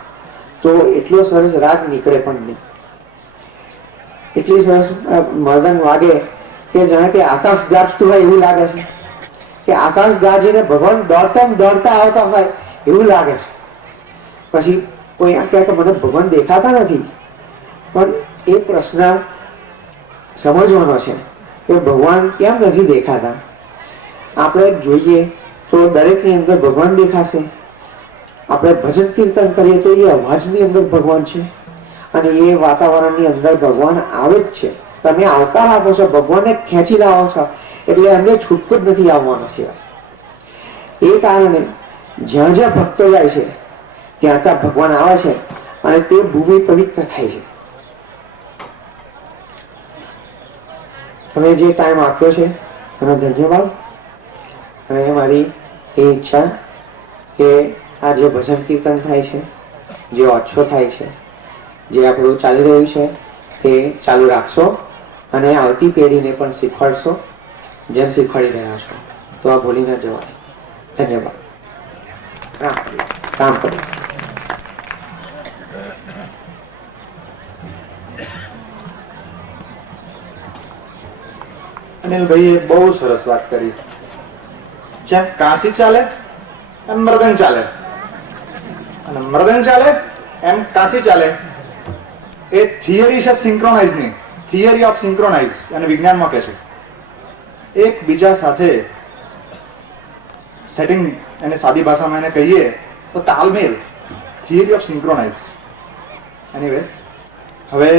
તો એટલો સરસ રાગ નીકળે પણ નહીં. એટલી સરસ મર્દન વાગે કે જાણે કે આકાશ ગાજતું હોય એવું લાગે છે, કે આકાશ ગાજીને ભગવાન દોડતા આવતા હોય એવું લાગે છે. પછી કોઈ એમ કહે કે મને ભગવાન દેખાતા નથી, પણ એ પ્રશ્ન સમજવાનો છે કે ભગવાન કેમ નથી દેખાતા. આપણે જોઈએ તો દરેકની અંદર ભગવાન દેખાશે. આપણે ભજન કીર્તન કરીએ તો એ અવાજની અંદર ભગવાન છે અને એ વાતાવરણની અંદર ભગવાન આવે જ છે. તમે આવકાર આપો છો, ભગવાનને ખેંચી લાવો છો એટલે એમને છૂટકો જ નથી આવવાનો સિવાય. એ કારણે જ્યાં જ્યાં ભક્તો જાય છે ત્યાં ત્યાં ભગવાન આવે છે અને તે ભૂમિ પવિત્ર થાય છે. તમે જે ટાઈમ આપ્યો છે એનો ધન્યવાદ. અને મારી એ ઈચ્છા કે આ જે ભજન કીર્તન થાય છે, જે ઓછો થાય છે, જે આપણું ચાલી રહ્યું છે તે ચાલુ રાખશો અને આવતી પેઢીને પણ શીખવાડશો જેમ શીખવાડી રહ્યા છો. તો આ ભૂલી ના જવાય. ધન્યવાદ. કામ કરીએ. અનિલભાઈએ બહુ સરસ વાત કરી. જેમ કાંસી ચાલે એમ મૃદંગ ચાલે, અને મૃદંગ ચાલે એમ કાંસી ચાલે. એ થિયરી છે સિંક્રોનાઇઝ ની, થિયરી ઓફ સિંક્રોનાઇઝ અને વિજ્ઞાનમાં કહે છે એકબીજા સાથે સેટિંગ. એને સાદી ભાષામાં એને કહીએ તો તાલમેલ, થિયરી ઓફ સિંક્રોનાઇઝ. એનીવે, હવે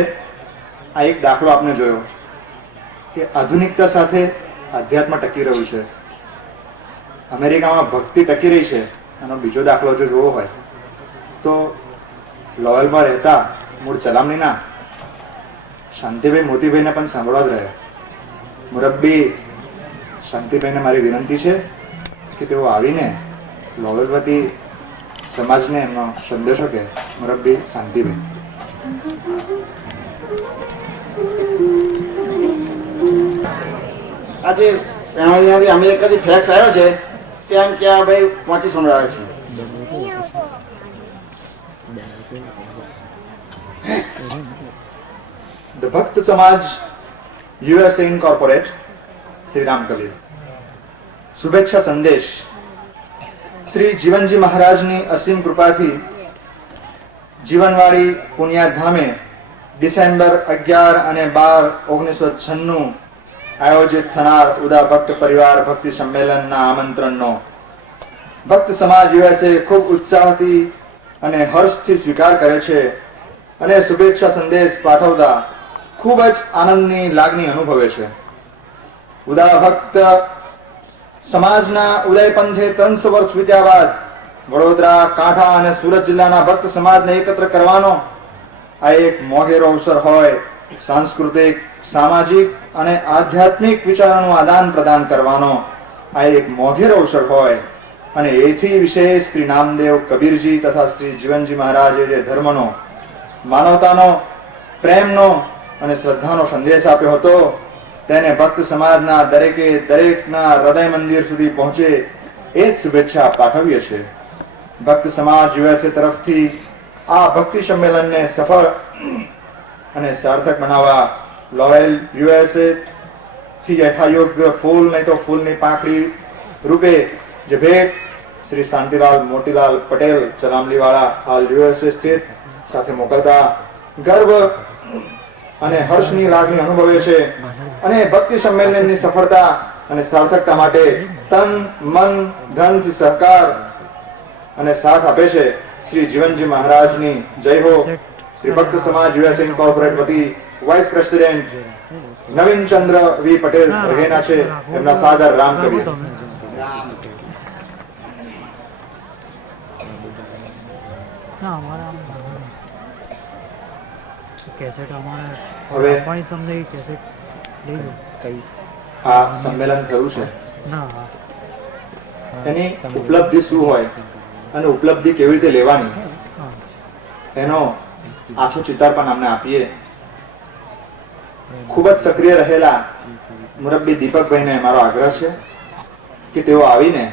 આ એક દાખલો આપણે જોયો કે આધુનિકતા સાથે અધ્યાત્મ ટકી રહ્યું છે. અમેરિકામાં ભક્તિ ટકી રહી છે. આનો બીજો દાખલો જો જોવો હોય તો લોયલમાં રહેતા મૂળ ચલામણીના શાંતિભાઈ મોતીભાઈને પણ સાંભળવા જ રહે. મુરબ્બી શાંતિભાઈને મારી વિનંતી છે કે તેઓ આવીને લોયલવતી સમાજને એમનો સંદેશો કે. મુરબ્બી શાંતિભાઈ. આજે અમેરિકાથી ફેક્સ આવ્યો છે ત્યાં ક્યાં ભાઈ પહોંચી સંભળાવે છે. The ભક્ત સમાજ USA ઇન્કોર્પોરેટ, શ્રી રામ કબીર. શુભેચ્છા સંદેશ. શ્રી જીવનજી મહારાજની અસીમ કૃપાથી જીવનવાડી પુણ્યાધામે ડિસેમ્બર 11 અને 12, 1996 આયોજિત થનાર ઉદા ભક્ત પરિવાર ભક્તિ સંમેલનના આમંત્રણનો ભક્ત સમાજ USA ખૂબ ઉત્સાહથી અને હર્ષથી સ્વીકાર કરે છે અને શુભેચ્છા સંદેશ પાઠવતા ખૂબ જ આનંદની લાગણી અનુભવે છે. ઉદા ભક્ત સમાજના ઉદયપંથે 300 વર્ષ વીત્યા બાદ વડોદરા, કાંઠા અને સુરત જિલ્લાના ભક્ત સમાજને એકત્ર કરવાનો આ એક મોઘેરો અવસર હોય. સાંસ્કૃતિક, સામાજિક અને આધ્યાત્મિક વિચારોનું આદાન પ્રદાન કરવાનો આ એક મોઘેરો અવસર હોય. અને એથી વિશેષ શ્રી નામદેવ કબીરજી તથા શ્રી જીવનજી મહારાજે જે ધર્મનો, માનવતાનો, પ્રેમનો અને શ્રદ્ધાનો સંદેશ આપ્યો હતો તેને ભક્ત સમાજના દરેકના હૃદય મંદિર સુધી પહોંચે એ જ શુભેચ્છા પાઠવીએ છીએ. ભક્ત સમાજ USA તરફથી આ ભક્તિ સંમેલનને સફળ અને સાર્થક બનાવવા લોયલ યુએસએ થી યથાયોગ્ય ફૂલ નહીં તો ફૂલની પાંખડી રૂપે જે ભેટ શ્રી શાંતિલાલ મોતીલાલ પટેલ ચલામલીવાળા હાલ યુએસએ સ્થિત સાથે મોકલતા ગર્વ અને હર્ષની લાગણી અનુભવે છે અને ભક્તિ સંમેલનની સફળતા અને સાર્થકતા માટે તન મન ધનથી સહકાર અને સાથ આપે છે શ્રી જીવનજી મહારાજની જય હો. શ્રી ભક્ત સમાજ યુએસએ ઇન્કોર્પોરેટ વતી વાઇસ પ્રેસિડેન્ટ નવીન ચંદ્ર વી પટેલ સર્ગેના છે. એમના સાદર રામ કરીએ. ના અમારા કેસેટ અમારે હવે પણ તમને એ કેસેટ લઈ લો કઈ આ સંમેલન થયું છે ના એની ઉપલબ્ધિ શું હોય અને ઉપલબ્ધિ કેવી રીતે લેવાની હા એનો આછો ચિતાર પણ અમને આપીએ. ખૂબ જ સક્રિય રહેલા મુરબ્બી દીપકભાઈને મારો આગ્રહ છે કે તેઓ આવીને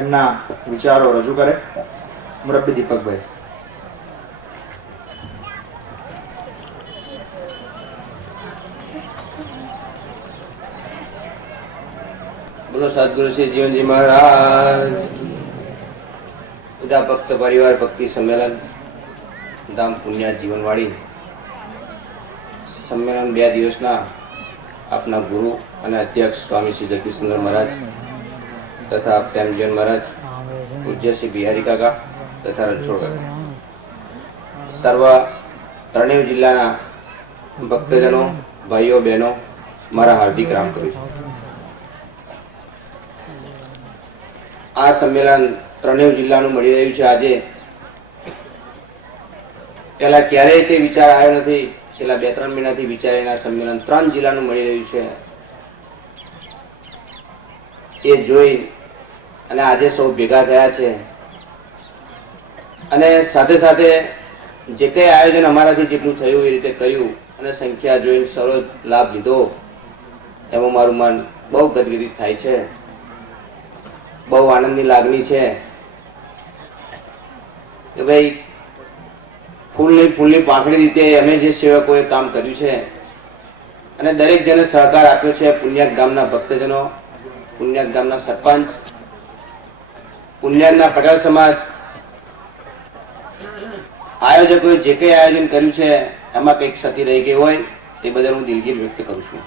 એમના વિચારો રજૂ કરે. મુરબ્બી દીપકભાઈ. બોલો સદગુરુ શ્રી જીવનજી મહારાજ. બધા ભક્ત પરિવાર ભક્તિ સંમેલન ધામ પુણ્યા જીવનવાળી સંમેલન 2 દિવસના આપના ગુરુ અને અધ્યક્ષ સ્વામી શ્રી જગદીશચંદ્ર મહારાજ તથા પ્રેમજીવન મહારાજ, પૂજ્ય શ્રી બિહારી કાકા તથા રણછોડ કાકા, સર્વ ત્રણેય જિલ્લાના ભક્તજનો, ભાઈઓ બહેનો મારા હાર્દિક રામ કરું છું. આ સંમેલન ત્રણેય જિલ્લાનું મળી રહ્યું છે આજે. પહેલા ક્યારેય તે વિચાર આવ્યો નથી. છેલ્લા 2-3 મહિનાથી વિચારેલા સંમેલન 3 જિલ્લાનું મળી રહ્યું છે એ જોઈ અને આજે સૌ ભેગા થયા છે. અને સાથે સાથે જે કંઈ આયોજન અમારાથી જેટલું થયું એ રીતે કર્યું અને સંખ્યા જોઈને સર્વ લાભ લીધો એમાં મારું મન બહુ ગદગદિત થાય છે. બહુ આનંદની લાગણી છે કે ભાઈ ફૂલની પાંખડી રીતે અમે જે સેવકોએ કામ કર્યું છે અને દરેક જણે સહકાર આપ્યો છે. પુણ્યાક ગામના ભક્તજનો, પુણ્યાક ગામના સરપંચ, પુણ્યાકના પટેલ સમાજ, આયોજકોએ જે કંઈ આયોજન કર્યું છે એમાં કંઈક ક્ષતિ રહી ગઈ હોય તે બદલ હું દિલગીર વ્યક્ત કરું છું.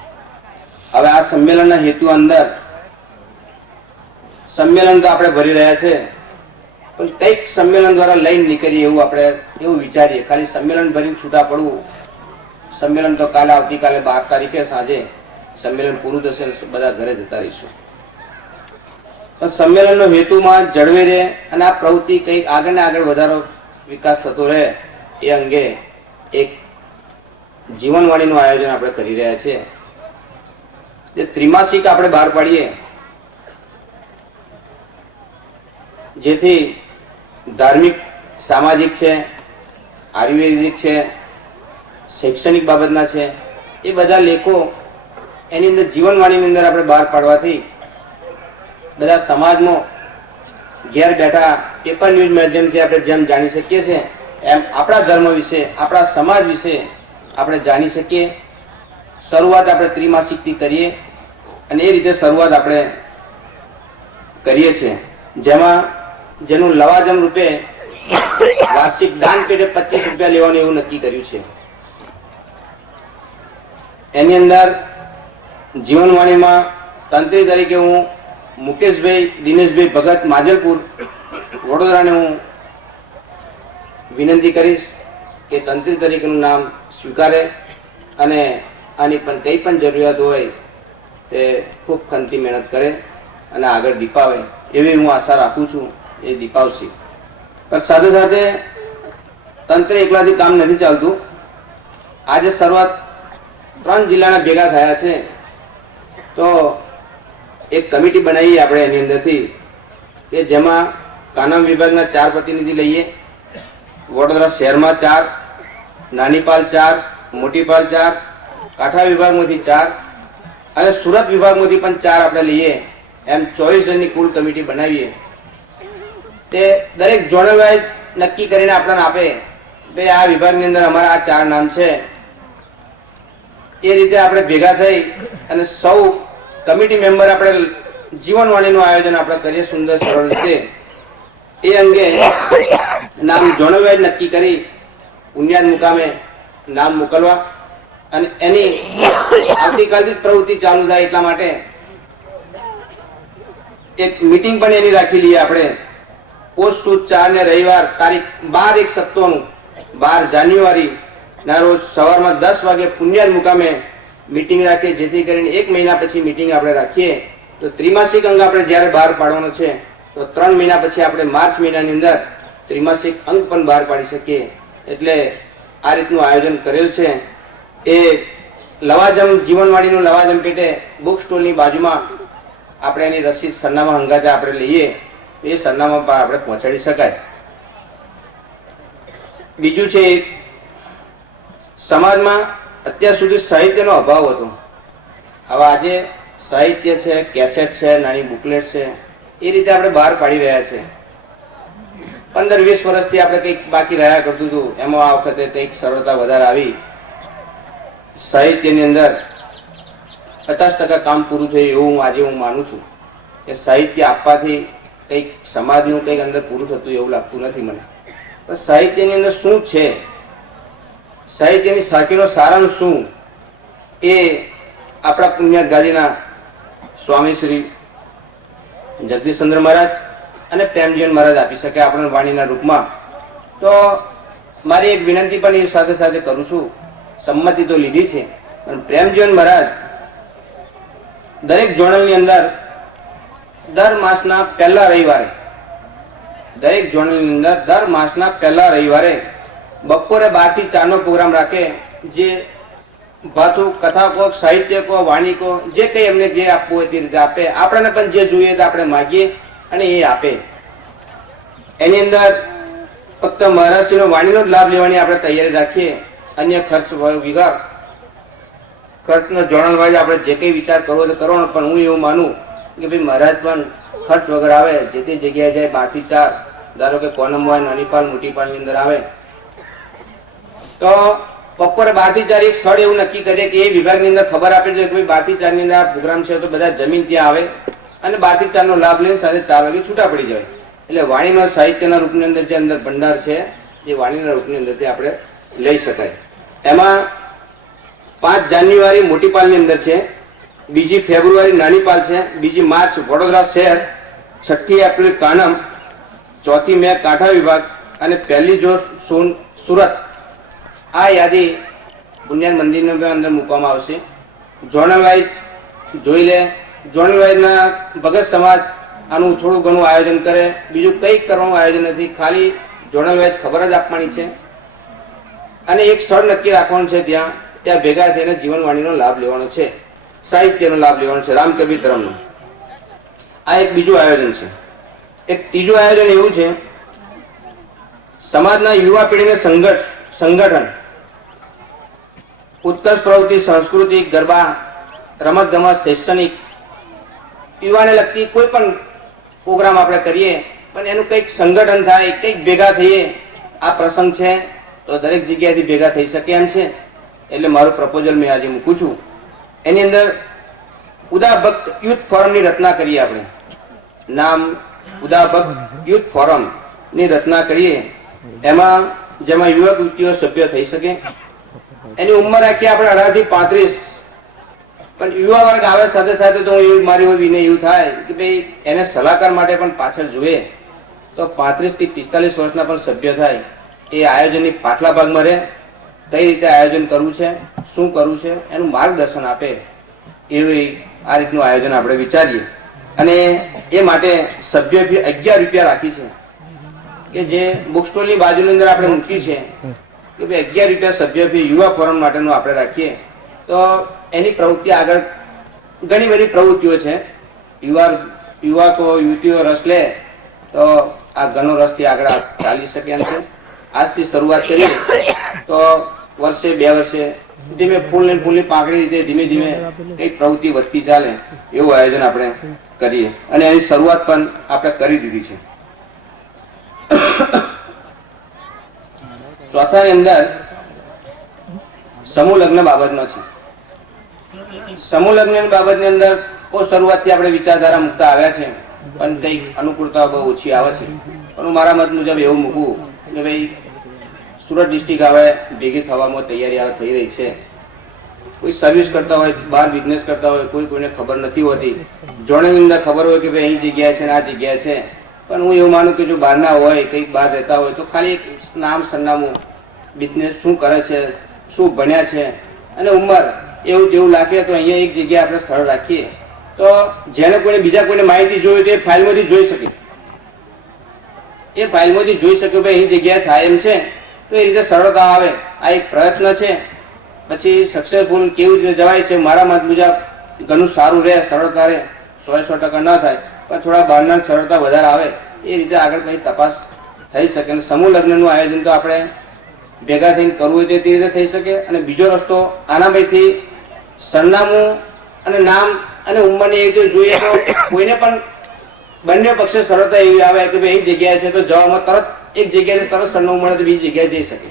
હવે આ સંમેલનના હેતુ અંદર સંમેલન તો આપણે ભરી રહ્યા છે પણ કંઈક સંમેલન દ્વારા લઈને નીકળીએ એવું વિચારીએ. ખાલી સંમેલન ભરીને છૂટા પડવું. સંમેલન તો કાલે આવતીકાલે 12 તારીખે સાંજે સંમેલન પૂરું થશે, બધા ઘરે જતા રહીશું. પણ સંમેલનનો હેતુમાં જળવી રહે અને આ પ્રવૃત્તિ કંઈક આગળ ને આગળ વધારો વિકાસ થતો રહે એ અંગે એક જીવનવાણીનું આયોજન આપણે કરી રહ્યા છીએ. જે ત્રિમાસિક આપણે બહાર પાડીએ જેથી ધાર્મિક, સામાજિક છે, આયુર્વેદિક છે, શૈક્ષણિક બાબતના છે, એ બધા લેખો એની અંદર જીવનવાણીની અંદર આપણે બહાર પાડવાથી બધા સમાજમાં ઘેર બેઠા પેપર ન્યૂઝ માધ્યમથી આપણે જેમ જાણી શકીએ છીએ એમ આપણા ધર્મ વિશે, આપણા સમાજ વિશે આપણે જાણી શકીએ. શરૂઆત આપણે ત્રિમાસિકથી કરીએ અને એ રીતે શરૂઆત આપણે કરીએ છીએ. જેનું લવાજમ રૂપે વાર્ષિક દાન પેટે 25 રૂપિયા લેવાનું એવું નક્કી કર્યું છે. એની અંદર જીવનવાણીમાં તંત્રી તરીકે હું મુકેશભાઈ દિનેશભાઈ ભગત માજલપુર વડોદરાને હું વિનંતી કરીશ કે તંત્રી તરીકેનું નામ સ્વીકારે અને આની પણ કંઈ પણ જરૂરિયાત હોય તે ખૂબ ખંતી મહેનત કરે અને આગળ દીપાવે એવી હું આશા રાખું છું. એ દીપાવશે. પણ સાથે સાથે તંત્ર એકલાથી કામ નથી ચાલતું. આજે શરૂઆત 3 જિલ્લાના ભેગા થયા છે તો એક કમિટી બનાવીએ આપણે એની અંદરથી કે જેમાં કાનમ વિભાગના 4 પ્રતિનિધિ લઈએ, વડોદરા શહેરમાં 4, નાનીપાલ 4, મોટીપાલ 4, કાંઠા વિભાગમાંથી 4 અને સુરત વિભાગમાંથી પણ 4 આપણે લઈએ. એમ 24 જણની કુલ કમિટી બનાવીએ. તે દરેક ઝોનલ વાઇઝ નક્કી કરીને આપણને આપે ભાઈ આ વિભાગની અંદર અમારા આ 4 નામ છે, એ રીતે આપણે ભેગા થઈ અને સૌ કમિટી મેમ્બર આપણે જીવનવાણીનું આયોજન આપણે કરીએ સુંદર સરળ રીતે. એ અંગે નામ ઝોનલ વાઇઝ નક્કી કરી બુનિયાદ મુકામે નામ મોકલવા અને એની આવતીકાલથી પ્રવૃત્તિ ચાલુ થાય એટલા માટે એક મીટિંગ પણ એની રાખી લઈએ આપણે. પોસ્ટ સુદ 4 ને રવિવાર તારીખ 12/1/97 12 જાન્યુઆરી ના રોજ સવારમાં 10 વાગે પુણ્યાદ મુકામે મીટિંગ રાખીએ, જેથી કરીને 1 મહિના પછી મીટિંગ આપણે રાખીએ તો ત્રિમાસિક અંક આપણે જ્યારે બહાર પાડવાનો છે તો 3 મહિના પછી આપણે માર્ચ મહિનાની અંદર ત્રિમાસિક અંક પણ બહાર પાડી શકીએ. એટલે આ રીતનું આયોજન કરેલ છે. એ લવાજમ જીવનવાણીનું લવાજમ પેટે બુક સ્ટોલની બાજુમાં આપણે એની રસીદ સરનામા હંગાતે આપણે લઈએ એ સરનામા પર આપણે પહોંચાડી શકાય. બીજું છે, સમાજમાં અત્યાર સુધી સાહિત્યનો અભાવ હતો. હવે આજે સાહિત્ય છે, કેસેટ છે, નાની બુકલેટ છે, એ રીતે આપણે બહાર પાડી રહ્યા છે. 15-20 વર્ષથી આપણે કંઈક બાકી રહ્યા કરતું હતું, એમાં આ વખતે કંઈક સરળતા વધારે આવી. સાહિત્યની અંદર 50% કામ પૂરું થયું એવું આજે હું માનું છું કે સાહિત્ય આપવાથી કંઈક સમાજનું કંઈક અંદર પૂરું થતું એવું લાગતું નથી મને. પણ સાહિત્યની અંદર શું છે, સાહિત્યની સાખીનો સારાંશ શું, એ આપણા પુણ્યાત ગાદીના સ્વામી શ્રી જગદીશચંદ્ર મહારાજ અને પ્રેમજીવન મહારાજ આપી શકે આપણને વાણીના રૂપમાં. તો મારી એક વિનંતી પણ એ સાથે સાથે કરું છું, સંમતિ તો લીધી છે, પણ પ્રેમજીવન મહારાજ દરેક જોર્નલની અંદર દર માસના પહેલા રવિવારે બપોરે 12 થી 4 નો પ્રોગ્રામ રાખે. જે ભાતુ કથા કો, સાહિત્ય કો, વાણી કો, જે કંઈ એમને જે આપવું હોય તે રીતે આપે. આપણને પણ જે જોઈએ તો આપણે માગીએ અને એ આપે. એની અંદર ફક્ત મહારાજશ્રીનો વાણીનો જ લાભ લેવાની આપણે તૈયારી રાખીએ. અન્ય ખર્ચ વિભાગ ખર્ચનો જોર્નલ વાઇઝ આપણે જે કંઈ વિચાર કરવો તો કરવાનો. પણ હું એવું માનું કે ભાઈ મહારાજ પણ ખર્ચ વગર આવે, જે તે જગ્યાએ જાય 12 થી 4, ધારો કે કોનમ હોય, નાની પાલ, મોટી પાલની અંદર આવે તો બપોરે 12 થી 4 એક સ્થળ એવું નક્કી કરીએ કે એ વિભાગની અંદર ખબર આપે છે કે ભાઈ 12 થી 4 ની અંદર આ પ્રોગ્રામ છે, તો બધા જમીન ત્યાં આવે અને 12 થી 4 નો લાભ લઈને સાંજે 4 વાગે છૂટા પડી જાય. એટલે વાણીનો સાહિત્યના રૂપની અંદર જે અંદર ભંડાર છે એ વાણીના રૂપની અંદરથી આપણે લઈ શકાય. એમાં 5 જાન્યુઆરી મોટી પાલની અંદર છે, 2 ફેબ્રુઆરી નાની પાલ છે, 2 માર્ચ વડોદરા શહેર, 6 એપ્રિલ કાનમ, 4 મે કાંઠા વિભાગ અને 1 જો સુરત. આ યાદી બુનિયાદ મંદિરની અંદર મૂકવામાં આવશે. જોર્નલ વાઇઝ જોઈ લે. જોર્નલ વાઇઝના ભગત સમાજ આનું થોડું ઘણું આયોજન કરે, બીજું કંઈક કરવાનું આયોજન નથી, ખાલી જોર્નલ વાઇઝ ખબર જ આપવાની છે અને એક સ્થળ નક્કી રાખવાનું છે, ત્યાં ભેગા થઈને જીવનવાણીનો લાભ લેવાનો છે, સાહિત્યનો લાભ લેવાનો છે, રામકબીર ધર્મનો. આ એક બીજું આયોજન છે. એક ત્રીજું આયોજન એવું છે, સમાજના યુવા પેઢીને સંગઠન, ઉત્કર્ષ પ્રવૃત્તિ, સાંસ્કૃતિક, ગરબા, રમત ગમત, શૈક્ષણિક, યુવાને લગતી કોઈ પણ પ્રોગ્રામ આપણે કરીએ પણ એનું કંઈક સંગઠન થાય, કંઈક ભેગા થઈએ. આ પ્રસંગ છે તો દરેક જગ્યાએથી ભેગા થઈ શકે એમ છે. એટલે મારું પ્રપોઝલ મેં આજે મૂકું છું. એની અંદર ઉદાભક્ત યુથ ફોરમની રચના કરીએ. આપણે નામ ઉદાભક્ત યુથ ફોરમની રચના કરીએ. જેમાં યુવક યુવતીઓ સભ્ય થઈ શકે. એની ઉંમર રાખીએ આપણે 18 થી 35, પણ યુવા વર્ગ આવે સાથે સાથે તો મારી વિનય એવું થાય કે ભાઈ એને સલાહકાર માટે પણ પાછળ જોઈએ તો 35 થી 45 વર્ષના પણ સભ્ય થાય. એ આયોજનની પાછલા ભાગમાં રહે, કઈ રીતે આયોજન કરવું છે, શું કરવું છે, એનું માર્ગદર્શન આપે. એવી આ રીતનું આયોજન આપણે વિચારીએ. અને એ માટે સભ્ય ફી 11 રૂપિયા રાખી છે કે જે બુક સ્ટોલની બાજુની અંદર આપણે મૂકી છે કે ભાઈ 11 રૂપિયા સભ્ય ફી યુવા ફોરમ માટેનું આપણે રાખીએ. તો એની પ્રવૃત્તિ આગળ ઘણી બધી પ્રવૃત્તિઓ છે. યુવકો યુવતીઓ રસ લે તો આ ઘણો રસથી આગળ ચાલી શકે એમ છે. આજથી શરૂઆત કરીએ તો વર્ષે 2 વર્ષે ધીમે ફૂલની પાંખડી રીતે ધીમે ધીમે કઈ પ્રવૃત્તિ વધતી ચાલે એવું આયોજન આપણે કરીએ. અને એની શરૂઆત પણ આપણે કરી દીધી છે. સંસ્થાની અંદર સમૂહ લગ્ન બાબતનો છે. સમૂહ લગ્ન બાબતની અંદર બહુ શરૂઆતથી આપણે વિચારધારા મૂકતા આવ્યા છે, પણ કંઈક અનુકૂળતા બહુ ઓછી આવે છે. પણ હું મારા મત મુજબ એવું મૂકું કે ભાઈ સુરત ડિસ્ટ્રિક્ટ હવે ભેગી થવામાં તૈયારી હવે થઈ રહી છે. કોઈ સર્વિસ કરતા હોય, બહાર બિઝનેસ કરતા હોય, કોઈને ખબર નથી હોતી. જોડેની અંદર ખબર હોય કે ભાઈ અહીં જગ્યા છે ને આ જગ્યા છે, પણ હું એવું માનું કે જો બહારના હોય, કંઈક બહાર રહેતા હોય તો ખાલી એક નામ સરનામું, બિઝનેસ શું કરે છે, શું ભણ્યા છે અને ઉંમર એવું જેવું લાગે તો અહીંયા એક જગ્યાએ આપણે સ્થળ રાખીએ તો જેને કોઈને બીજા કોઈને માહિતી જોઈ તો એ ફાઇલમાંથી જોઈ શકે. એ ફાઇલમાંથી જોઈ શકે ભાઈ અહીં જગ્યાએ થાય એમ છે, તો એ રીતે સરળતા આવે. આ એક પ્રયત્ન છે. પછી સક્સેસફુલ કેવી રીતે જવાય છે, મારા મત મુજબ ઘણું સારું રહે, સરળતા રહે. 100% ન થાય પણ થોડા બહારના સરળતા વધારે આવે એ રીતે આગળ કંઈ તપાસ થઈ શકે. અને સમૂહ લગ્નનું આયોજન તો આપણે ભેગા થઈને કરવું હોય તે રીતે થઈ શકે. અને બીજો રસ્તો આના ભાઈથી સરનામું અને નામ અને ઉંમરની એ રીતે જોઈએ તો કોઈને પણ બંને પક્ષે સરળતા એવી આવે કે ભાઈ એક જગ્યાએ છે તો જવામાં તરત એક જગ્યાએ તરત સરનામું મળે તો બીજી જગ્યાએ જઈ શકે.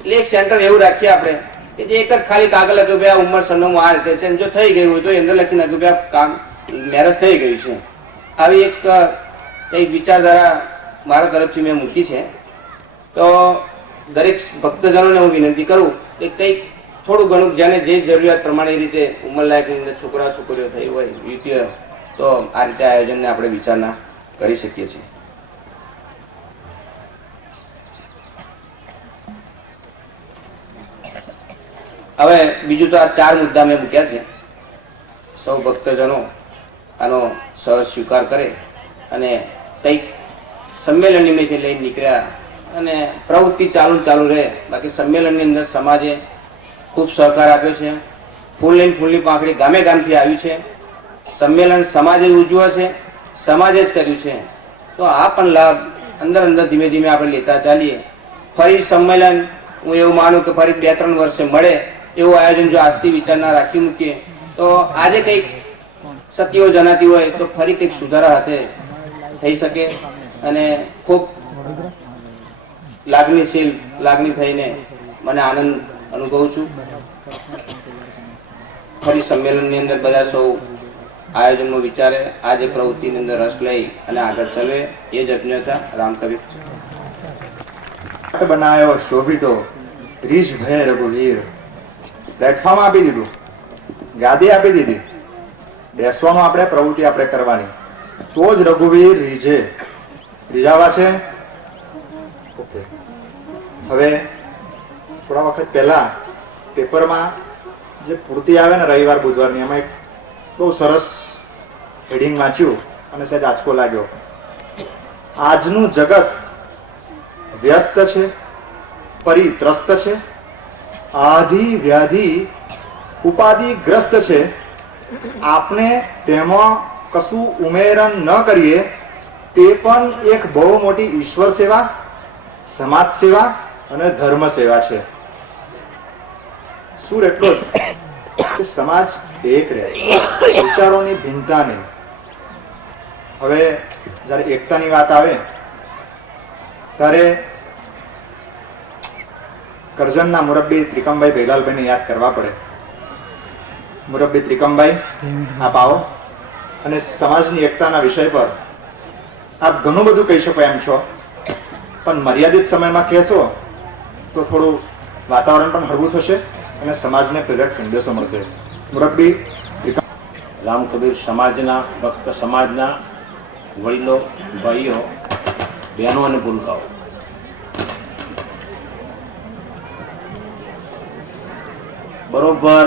એટલે એક સેન્ટર એવું રાખીએ આપણે કે જે એક જ ખાલી કાગળ લખ્યું ભાઈ આ ઉંમર સરનામું આ રીતે છે, જો થઈ ગયું હોય તો અંદર લખી નાખ્યું ભાઈ આ કામ મેરેજ થઈ ગયું છે. આવી એક કંઈક વિચારધારા મારા તરફથી મેં મૂકી છે. તો દરેક ભક્તજનોને હું વિનંતી કરું કે કંઈક થોડું ઘણું જેને જે જરૂરિયાત પ્રમાણે રીતે ઉંમરલાયકની અંદર છોકરા છોકરીઓ થઈ હોય યુવતીઓ, તો આ રીતે આયોજનને આપણે વિચારણા કરી શકીએ છીએ. હવે બીજું તો આ 4 મુદ્દા મેં મૂક્યા છે. સૌ ભક્તજનો આનો સહજ સ્વીકાર કરે અને કંઈક સંમેલન નિમિત્તે લઈને નીકળ્યા અને પ્રવૃત્તિ ચાલુ રહે. બાકી સંમેલનની અંદર સમાજે ખૂબ સહકાર આપ્યો છે. ફૂલ લઈને ફૂલની પાંખડી ગામે ગામથી આવ્યું છે. સંમેલન સમાજે ઉજવ્યો છે, સમાજે જ કર્યું છે. તો આ પણ લાભ અંદર ધીમે ધીમે આપણે લેતા ચાલીએ. ફરી સંમેલન હું એવું માનું કે ફરી 2-3 વર્ષે મળે એવું આયોજન જો આજથી વિચારના રાખી મૂકીએ તો આજે કંઈક સત્યો જણાતી હોય તો ફરી કંઈક સુધારા હાથે થઈ શકે. અને ખૂબ લાગણી થઈને મને આનંદ અનુભવું છું. ફરી સંમેલનની અંદર બધા સૌ આયોજનનો વિચારે આજે પ્રવૃત્તિની અંદર રસ લઈ અને આગળ ચલે એ જ અજ્ઞતા રામકવિ બનાવ્યો શોભિતો રીઝ ભય રઘુવીર. પ્લેટફોર્મ આપી દીધું, ગાદી આપી દીધી, બેસવાનું આપણે પ્રવૃત્તિ આપણે કરવાની, તો જ રઘુવીર રીઝાવા છે. ઓકે, હવે થોડા વખત પહેલા પેપરમાં જે પૂર્તિ આવે ને રવિવાર બુધવારની, એમાં એક બહુ સરસ હેડિંગ વાંચ્યું અને સહેજ આંચકો લાગ્યો. આજનું જગત વ્યસ્ત છે, પરિત્રસ્ત છે, આધિ વ્યાધિ ઉપાધિગ્રસ્ત છે. આપણે તેમાં કશું ઉમેરણ ન કરીએ તે પણ એક બહુ મોટી ઈશ્વર સેવા, સમાજ સેવા અને ધર્મ સેવા છે. સુર એટલો જ કે સમાજ એક રહે, વિચારોની ભિન્નતા નહીં. હવે જયારે એકતાની વાત આવે ત્યારે કરજણના મુરબ્બી ત્રિકમભાઈ ભેલાલભાઈને યાદ કરવા પડે. મુરબ્બી ત્રિકમભાઈ, આપ આવો અને સમાજની એકતાના વિષય પર આપ ઘણું બધું કહી શકો એમ છો, પણ મર્યાદિત સમયમાં કહેશો તો થોડું વાતાવરણ પણ હળવું થશે અને સમાજને પ્રેરક સંદેશો મળશે. મુરબ્બી રામકબીર સમાજના, ભક્ત સમાજના વડીલો, ભાઈઓ, બહેનો અને ભૂલકાઓ, બરોબર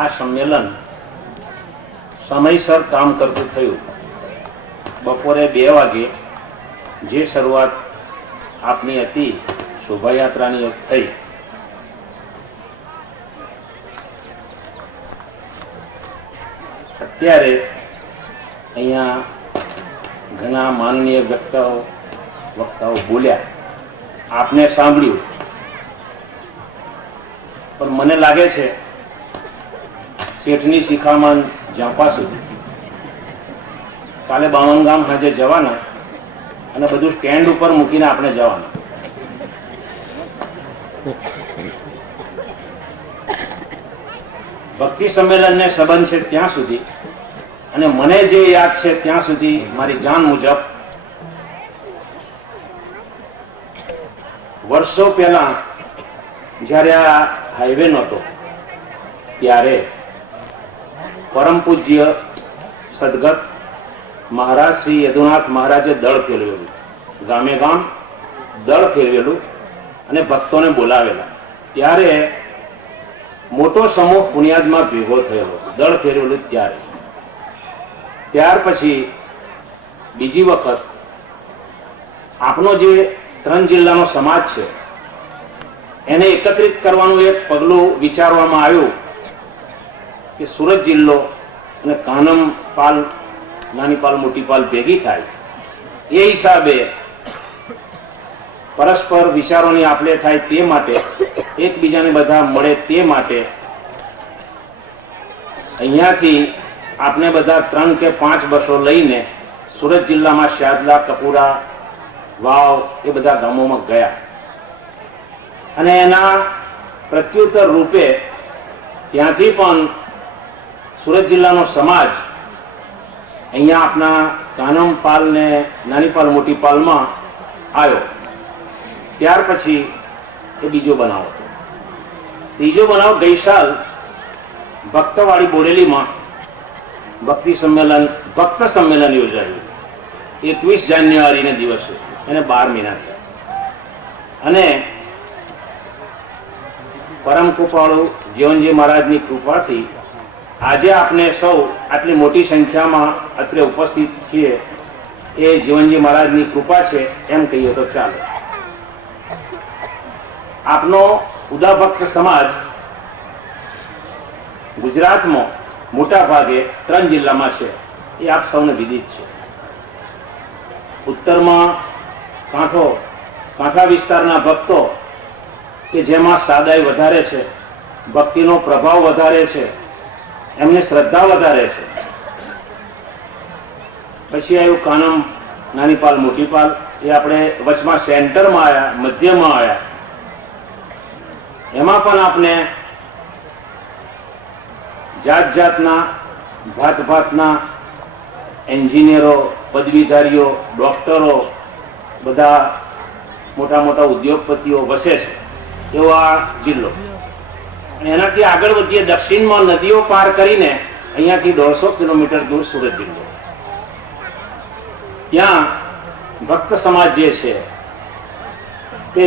આ સંમેલન સમયસર કામ કરતું થયું. બપોરે 2 વાગે જે શરૂઆત આપની હતી શોભાયાત્રાની થઈ, અત્યારે અહીંયા ઘણા માનનીય વક્તાઓ બોલ્યા, આપને સાંભળ્યું, પણ મને લાગે છે શેઠની શિખામણ ઝાંપા સુધી કાલે બાવનગામ હાજે જવાના અને બધું સ્ટેન્ડ ઉપર મૂકીને આપણે જવાના. ભક્તિ સંમેલનને સંબંધ છે ત્યાં સુધી અને મને જે યાદ છે ત્યાં સુધી મારી જાણ મુજબ વર્ષો પહેલા જ્યારે આ હાઈવે નહોતો ત્યારે પરમ પૂજ્ય સદગત મહારાજ શ્રી યદુનાથ મહારાજે દળ ફેરવેલું, ગામે ગામ દળ ફેરવેલું અને ભક્તોને બોલાવેલા. ત્યારે મોટો સમૂહ પુણ્યાદમાં ભેગો થયેલો, દળ ફેરવેલું. ત્યાર પછી બીજી વખત આપનો જે 3 જિલ્લાનો સમાજ છે એને એકત્રિત કરવાનું એક પગલું વિચારવામાં આવ્યું કે સુરત જિલ્લો અને કાનમ પાલ, નાની પાલ, મોટી પાલ ભેગી થાય. એ હિસાબે પરસ્પર વિચારોની આપ-લે થાય તે માટે, એકબીજાને બધા મળે તે માટે અહીંયાથી આપણે બધા 3 કે 5 બસો લઈને સુરત જિલ્લામાં શાદલા, કપુરા, વાવ એ બધા ગામોમાં ગયા અને એના પ્રત્યુત્તર રૂપે ત્યાંથી પણ સુરત જિલ્લાનો સમાજ અહીંયા આપના કાનમ પાલ ને નાની પાલ, મોટી પાલમાં આવ્યો. ત્યાર પછી એ બીજો બનાવ હતો. ત્રીજો બનાવ ગઈ સાલ ભક્તવાડી બોરેલીમાં ભક્તિ સંમેલન, ભક્ત સંમેલન યોજાયું 21 જાન્યુઆરીના દિવસે, એને 12 મહિના થયા અને પરમ કૃપાળુ જીવનજી મહારાજની કૃપાથી આજે આપણે સૌ આટલી મોટી સંખ્યામાં અત્રે ઉપસ્થિત છીએ એ જીવનજી મહારાજની કૃપા છે એમ કહીએ તો ચાલે. આપનો ઉદા ભક્ત સમાજ ગુજરાતમાં મોટા ભાગે 3 જિલ્લામાં છે એ આપ સૌને વિદિત છે. ઉત્તરમાં કાંઠા વિસ્તારના ભક્તો કે જેમાં સાદાઈ વધારે છે, ભક્તિનો પ્રભાવ વધારે છે, એમને શ્રદ્ધા વધારે છે. પછી આવ્યું કાનમ, નાની પાલ, મોટી પાલ, એ આપણે વચમાં સેન્ટરમાં આવ્યા, મધ્યમાં આવ્યા. એમાં પણ આપણે જાત જાતના, ભાત ભાતના એન્જિનિયરો, પદવીધારીઓ, ડોક્ટરો, બધા મોટા મોટા ઉદ્યોગપતિઓ વસે છે એવો આ જિલ્લો. અને એનાથી આગળ વધીએ દક્ષિણમાં નદીઓ પાર કરીને અહીંયાથી 150 કિલોમીટર દૂર સુરત જિલ્લો. ત્યાં ભક્ત સમાજ જે છે તે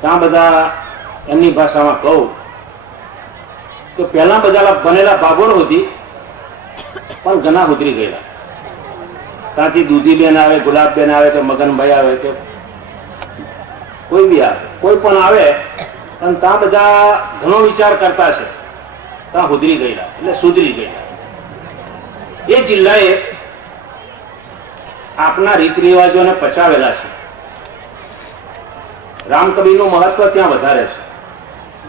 ત્યાં બધા એમની ભાષામાં કહું તો પહેલા બધા બનેલા બાગોળ હતી પણ ઘણા ઉતરી ગયેલા. ત્યાંથી દૂધીબેન આવે, ગુલાબબેન આવે કે મગનભાઈ આવે કે કોઈ બી આવે, કોઈ પણ આવે પણ ત્યાં બધા ઘણો વિચાર કરતા છે, ત્યાં ઉતરી ગયેલા એટલે સુધરી ગયેલા. એ જિલ્લાએ આપના રીત રિવાજોને પચાવેલા છે. રામકબીરનું મહત્વ ત્યાં વધારે છે.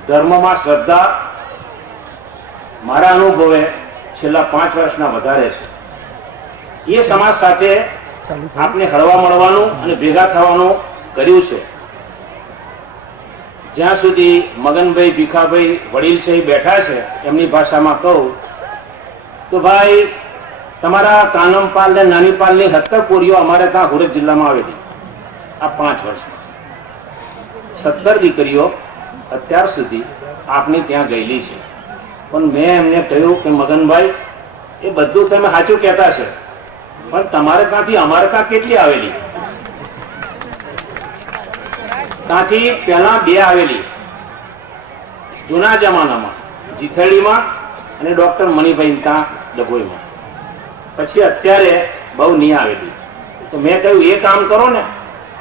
ધર્મમાં શ્રદ્ધા મારા અનુભવે છેલ્લા 5 વર્ષના વધારે છે. એ સમાજ સાથે આપણે હળવા મળવાનું અને ભેગા થવાનું કર્યું છે. જ્યાં સુધી મગનભાઈ, ભીખાભાઈ વડીલ છે એ બેઠા છે, એમની ભાષામાં કહું તો ભાઈ તમારા કાનમપાલ ને નાનીપાલની 70 પોરીઓ અમારે ત્યાં સુરત જિલ્લામાં આવેલી આ 5 વર્ષમાં. 17 દીકરીઓ અત્યાર સુધી આપની ત્યાં ગયેલી છે. પણ મેં એમને કહ્યું કે મગનભાઈ એ બધું તમે સાચું કહેતા છે પણ તમારે ત્યાંથી અમારે ત્યાં કેટલી આવેલી? ત્યાંથી પહેલા 2 આવેલી જૂના જમાનામાં, જીથેડીમાં અને ડોક્ટર મણિભાઈ ત્યાં ડભોઈમાં. પછી અત્યારે બહુ નહીં આવેલી. તો મેં કહ્યું એ કામ કરો ને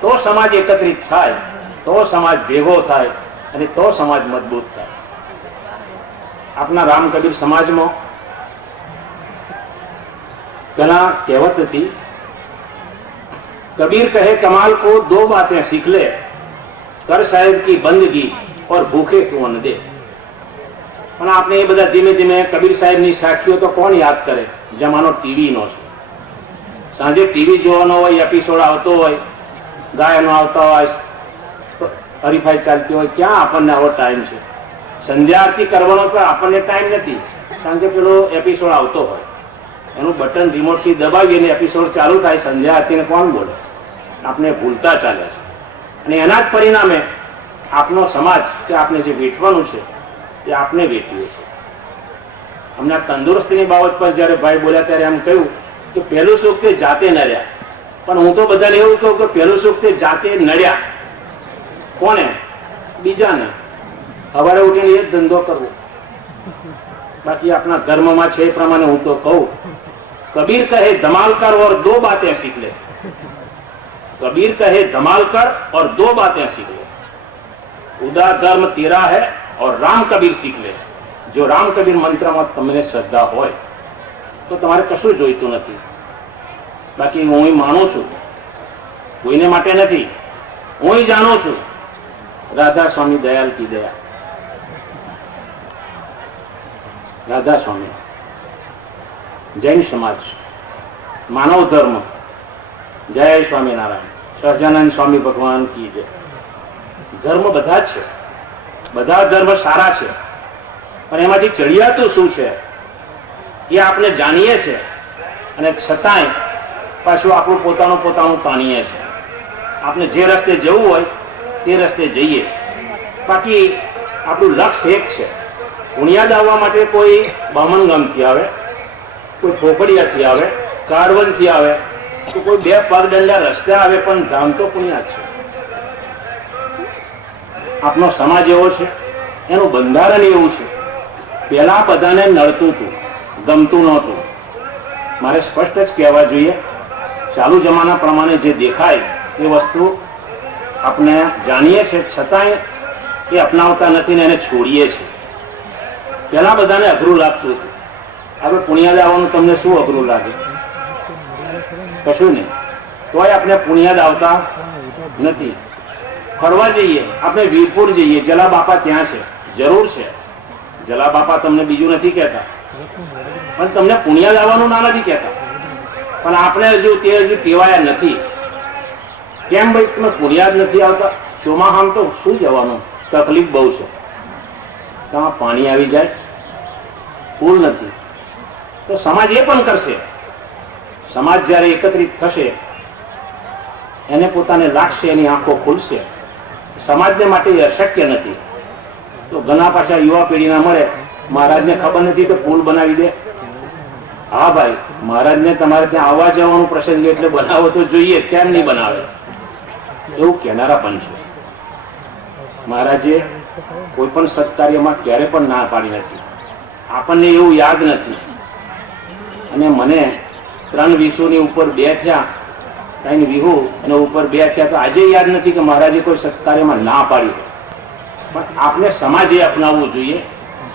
તો સમાજ એકત્રિત થાય, તો સમાજ ભેગો થાય અને તો સમાજ મજબૂત થાય. આપના રામકબીર સમાજમાં પેલા કહેવત હતી, कबीर कहे कमाल को 2 बातें सीख ले, कर साहेब की बंदगी और भूखे क्यों न दे. પણ આપણે એ બધા ધીમે ધીમે કબીર સાહેબની સાખીઓ તો કોણ યાદ કરે? જમાનો ટીવીનો છે. સાંજે ટીવી જોવાનો હોય, એપિસોડ આવતો હોય, ગાયનો આવતા હોય, હરીફાઈ ચાલતી હોય, ક્યાં આપણને આવો ટાઈમ છે? સંધ્યા આરતી કરવાનો તો આપણને ટાઈમ નથી, કારણ કે પેલો એપિસોડ આવતો હોય, એનું બટન રિમોટથી દબાવીએ અને એપિસોડ ચાલુ થાય. સંધ્યા આરતીને કોણ બોલે? આપણે ભૂલતા ચાલ્યા છે. અને એના જ પરિણામે આપનો સમાજ કે આપણે જે વેઠવાનું છે તે આપણે વેઠીએ છીએ. હમણાં તંદુરસ્તીની બાબત પર જ્યારે ભાઈ બોલ્યા ત્યારે એમ કહ્યું કે પહેલું સુખ તે જાતે નડ્યા, પણ હું તો બધાને એવું કહું કે પહેલું સુખ તે જાતે નડ્યા. કોને? બીજાને. સવારે ઉઠીને એ જ ધંધો કરવો. બાકી આપણા ધર્મમાં છે એ પ્રમાણે હું તો કહું, કબીર કહે ધમાલ કર ઓર દો બાतें सीख ले. कबीर कहे धमाल कर और दो बातें सीख ले. उदार धर्म तेरा है और राम कबीर सीख ले. જો રામ કબીર મંત્રમાં તમને શ્રદ્ધા હોય તો તમારે કશું જોઈતું નથી. બાકી હું માનું છું, કોઈને માટે નથી, હું જાણું છું, રાધા સ્વામી દયાલ કી દયા. રાધા સ્વામી, જૈન સમાજ, માનવ ધર્મ, જય સ્વામિનારાયણ, સહજાનંદ સ્વામી ભગવાન કી જય. ધર્મ બધા જ છે, બધા ધર્મ સારા છે, પણ એમાંથી ચડિયાતું શું છે એ આપણે જાણીએ છીએ, અને છતાંય પાછું આપણું પોતાનું પાણીએ છે. આપણે જે રસ્તે જવું હોય તે રસ્તે જઈએ. બાકી આપણું લક્ષ્ય એક છે. પુણ્યાદ આવવા માટે કોઈ બામણગામથી આવે, કોઈ પોપડિયાથી આવે, કારવનથી આવે, તો કોઈ બે પગદંડા રસ્તે આવે, પણ ધામ તો પુણ્યાદ છે. આપનો સમાજ એવો છે, એનું બંધારણ એવું છે. પેલા બધાને નડતું હતું, ગમતું નહોતું. મારે સ્પષ્ટ જ કહેવા જોઈએ, ચાલુ જમાના પ્રમાણે જે દેખાય એ વસ્તુ આપણે જાણીએ છીએ, છતાંય એ અપનાવતા નથી ને એને છોડીએ છીએ. પેલા બધાને અઘરું લાગતું હતું. હવે પુણ્યાદ આવવાનું તમને શું અઘરું લાગે? કશું નહીં. તોય આપણે પુણ્યાદ આવતા નથી. ફરવા જઈએ, આપણે વીરપુર જઈએ, જલા બાપા ત્યાં છે, જરૂર છે. જલા બાપા તમને બીજું નથી કહેતા, પણ તમને પુણ્યાદ આવવાનું ના નથી કહેતા. પણ આપણે હજુ ટેવાયા નથી. કેમ ભાઈ તમે પુણ્યાદ નથી આવતા? ચોમાહામ તો શું જવાનું, તકલીફ બહુ છે. ત્યાં પાણી આવી જાય, પુલ નથી. તો સમાજ એ પણ કરશે. સમાજ જ્યારે એકત્રિત થશે, એને પોતાને લાગશે, એની આંખો ખુલશે. સમાજને માટે એ અશક્ય નથી. તો ઘણા પાછા યુવા પેઢીના મળે, મહારાજને ખબર નથી તો પુલ બનાવી દે. હા ભાઈ, મહારાજને તમારે ત્યાં આવવા જવાનું પ્રસંગ એટલે બનાવો તો જોઈએ, કેમ નહીં બનાવે? એવું કહેનારા પણ છે. મહારાજે કોઈ પણ સત્કાર્યમાં ક્યારે પણ ના પાડી નથી. આપણને એવું યાદ નથી. અને મને 3 વિશુની ઉપર 2 થયા, 3 વિહુ અને ઉપર 2 થયા, તો આજે યાદ નથી કે મહારાજે કોઈ સત્કાર્યમાં ના પાડી. પણ આપણે સમાજે અપનાવવું જોઈએ.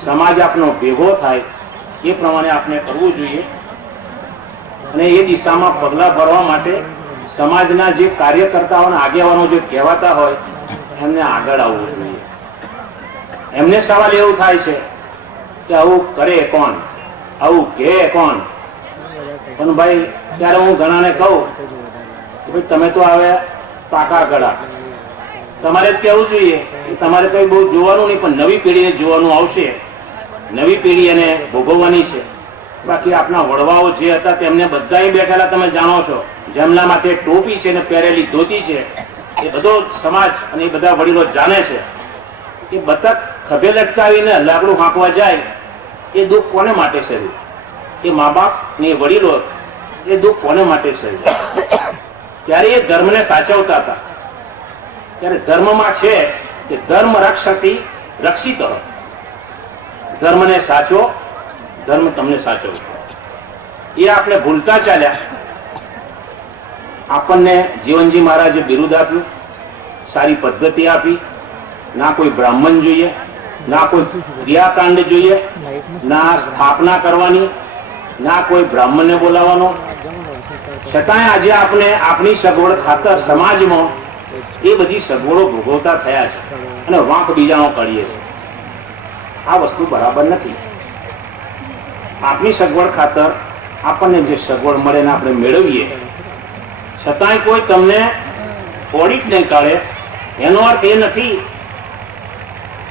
સમાજ આપણો ભેગો થાય એ પ્રમાણે આપણે કરવું જોઈએ. અને એ દિશામાં પગલાં ભરવા માટે સમાજના જે કાર્યકર્તાઓના આગેવાનો જે કહેવાતા હોય એમને આગળ આવવું જોઈએ. એમને સવાલ એવું થાય છે કે આવું કરે કોણ, આવું કહે કોણ? પણ ભાઈ ત્યારે હું ઘણાને કહું કે ભાઈ તમે તો આવે પાકા ગળા, તમારે જ કહેવું જોઈએ કે તમારે કંઈ બહુ જોવાનું નહીં, પણ નવી પેઢીને જોવાનું આવશે. નવી પેઢી એને ભોગવવાની છે. બાકી આપણા વડવાઓ જે હતા તેમને બધા બેઠેલા તમે જાણો છો, જેમના માથે ટોપી છે ને પહેરેલી ધોતી છે, એ બધો સમાજ અને એ બધા વડીલો જાણે છે. એ બતક ખભે લટકાવીને લાકડું હાંકવા જાય, એ દુઃખ કોને માટે છે? એ મા બાપ ને એ વડીલો, એ દુઃખ કોને માટે છે? ત્યારે એ ધર્મને સાચવતા હતા. ત્યારે ધર્મમાં છે કે ધર્મ રક્ષતી રક્ષિત. ધર્મને સાચવો, ધર્મ તમને સાચવો. એ આપણે ભૂલતા ચાલ્યા. આપણને જીવનજી મહારાજે બિરુદ આપ્યું, સારી પદ્ધતિ આપી. ના કોઈ બ્રાહ્મણ જોઈએ, ના કોઈ ક્રિયાકાંડ જોઈએ, ના સ્થાપના કરવાની, ના કોઈ બ્રાહ્મણને બોલાવવાનો. છતાંય આજે આપણે આપણી સગવડ ખાતર સમાજમાં એ બધી સગવડો ભોગવતા થયા છે અને વાંક બીજાનો કરીએ છીએ. આ વસ્તુ બરાબર નથી. આપણી સગવડ ખાતર આપણને જે સગવડ મળે ને આપણે મેળવીએ, છતાંય કોઈ તમને ઓડિટ નહીં કાઢે એનો અર્થ એ નથી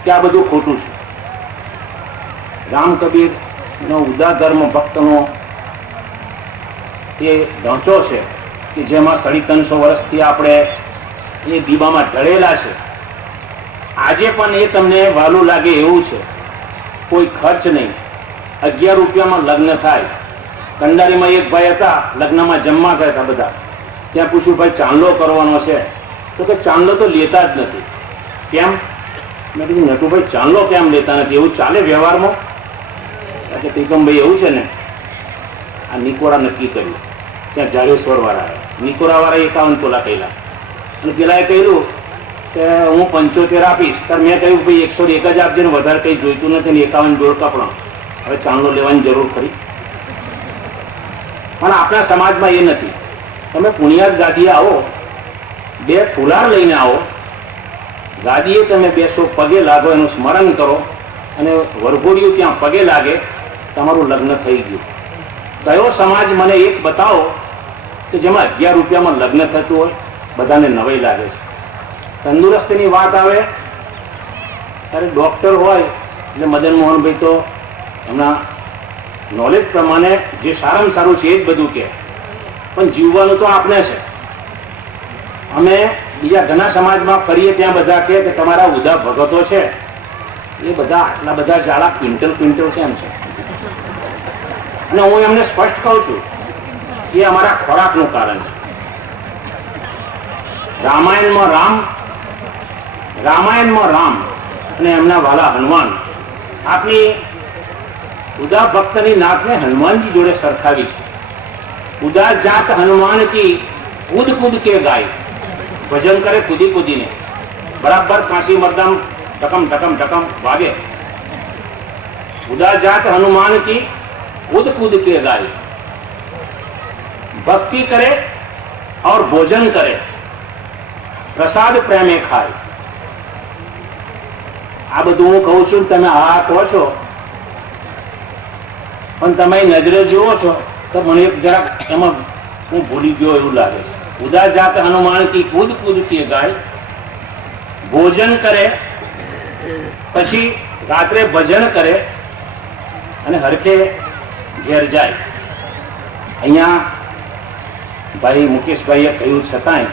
કે આ બધું ખોટું છે. રામ કબીર નો ઉદાર ધર્મ ભક્તનો એ ઢાંચો છે કે જેમાં 350 વર્ષથી આપણે એ દીવામાં ઢળેલા છે. આજે પણ એ તમને વાલું લાગે એવું છે. કોઈ ખર્ચ નહીં, 11 રૂપિયામાં લગ્ન થાય. કંડારીમાં એક ભાઈ હતા, લગ્નમાં જમવા ગયા હતા બધા. ત્યાં પૂછ્યું, ભાઈ ચાંદલો કરવાનો છે? તો કે ચાંદલો તો લેતા જ નથી. કેમ? મેં કીધું, નટુભાઈ ચાંદલો કેમ લેતા નથી? એવું ચાલે વ્યવહારમાં? કે ટીકમભાઈ એવું છે ને, આ નિકોરા નક્કી કર્યું. ત્યાં જાડેશ્વર વાળા નિકોરા વાળા 51 તોલા કહેલા અને પેલાએ કહ્યું કે હું 75 આપીશ. ત્યારે મેં કહ્યું, ભાઈ 101 જ આપજે ને, વધારે કંઈ જોઈતું નથી ને 51 જોડ કપડા. હવે ચાંદલો લેવાની જરૂર ખરી? પણ આપણા સમાજમાં એ નથી. તમે પુણ્યાત ગાદીએ આવો, 2 ફુલાર લઈને આવો, ગાદીએ તમે બેસો, પગે લાગો, એનું સ્મરણ કરો અને વરઘોડિયું ત્યાં પગે લાગે, તમારું લગ્ન થઈ ગયું. કયો સમાજ મને એક બતાવો કે જેમાં 11 રૂપિયામાં લગ્ન થતું હોય? બધાને નવાઈ લાગે છે. તંદુરસ્તીની વાત આવે ત્યારે ડૉક્ટર હોય એટલે મદન મોહનભાઈ તો એમના નોલેજ પ્રમાણે જે સારામાં સારું છે એ જ બધું કહે, પણ જીવવાનું તો આપણે છે. અમે બીજા ઘણા સમાજમાં કરીએ ત્યાં બધા કહે કે તમારા ઉદા ભગતો છે એ બધા આટલા બધા જાડા ક્વિન્ટલ કેમ છે? અને હું એમને સ્પષ્ટ કહું છું, એ અમારા ખોરાકનું કારણ છે. રામાયણમાં રામ અને એમના વાલા હનુમાન, આપની ઉદા ભક્તની નાતને હનુમાનજી જોડે સરખાવી છે. ઉદા જાત હનુમાન કી કૂદ કૂદ કે ગાય, ભજન કરે કૂદી કૂદીને, બરાબર કાશી મરદમ ટકમ ટકમ ટકમ વાગે. ઉદા જાત હનુમાન કી कूद कूद के गाय, भक्ति करे और भोजन करे, प्रसाद प्रेमे खाए. આ બધું હું કહું છું, તમે આ કહો છો, પણ તમે નજરે જુઓ છો તો મને એક જરાક એમાં હું ભૂલી ગયો એવું લાગે છે. ઉદા જાત હનુમાન કી કૂદ કૂદ કે ગાય, ભોજન કરે, પછી રાત્રે ભજન કરે અને હરખે ઘેર જાય. અહીંયા ભાઈ મુકેશભાઈએ કહ્યું છતાંય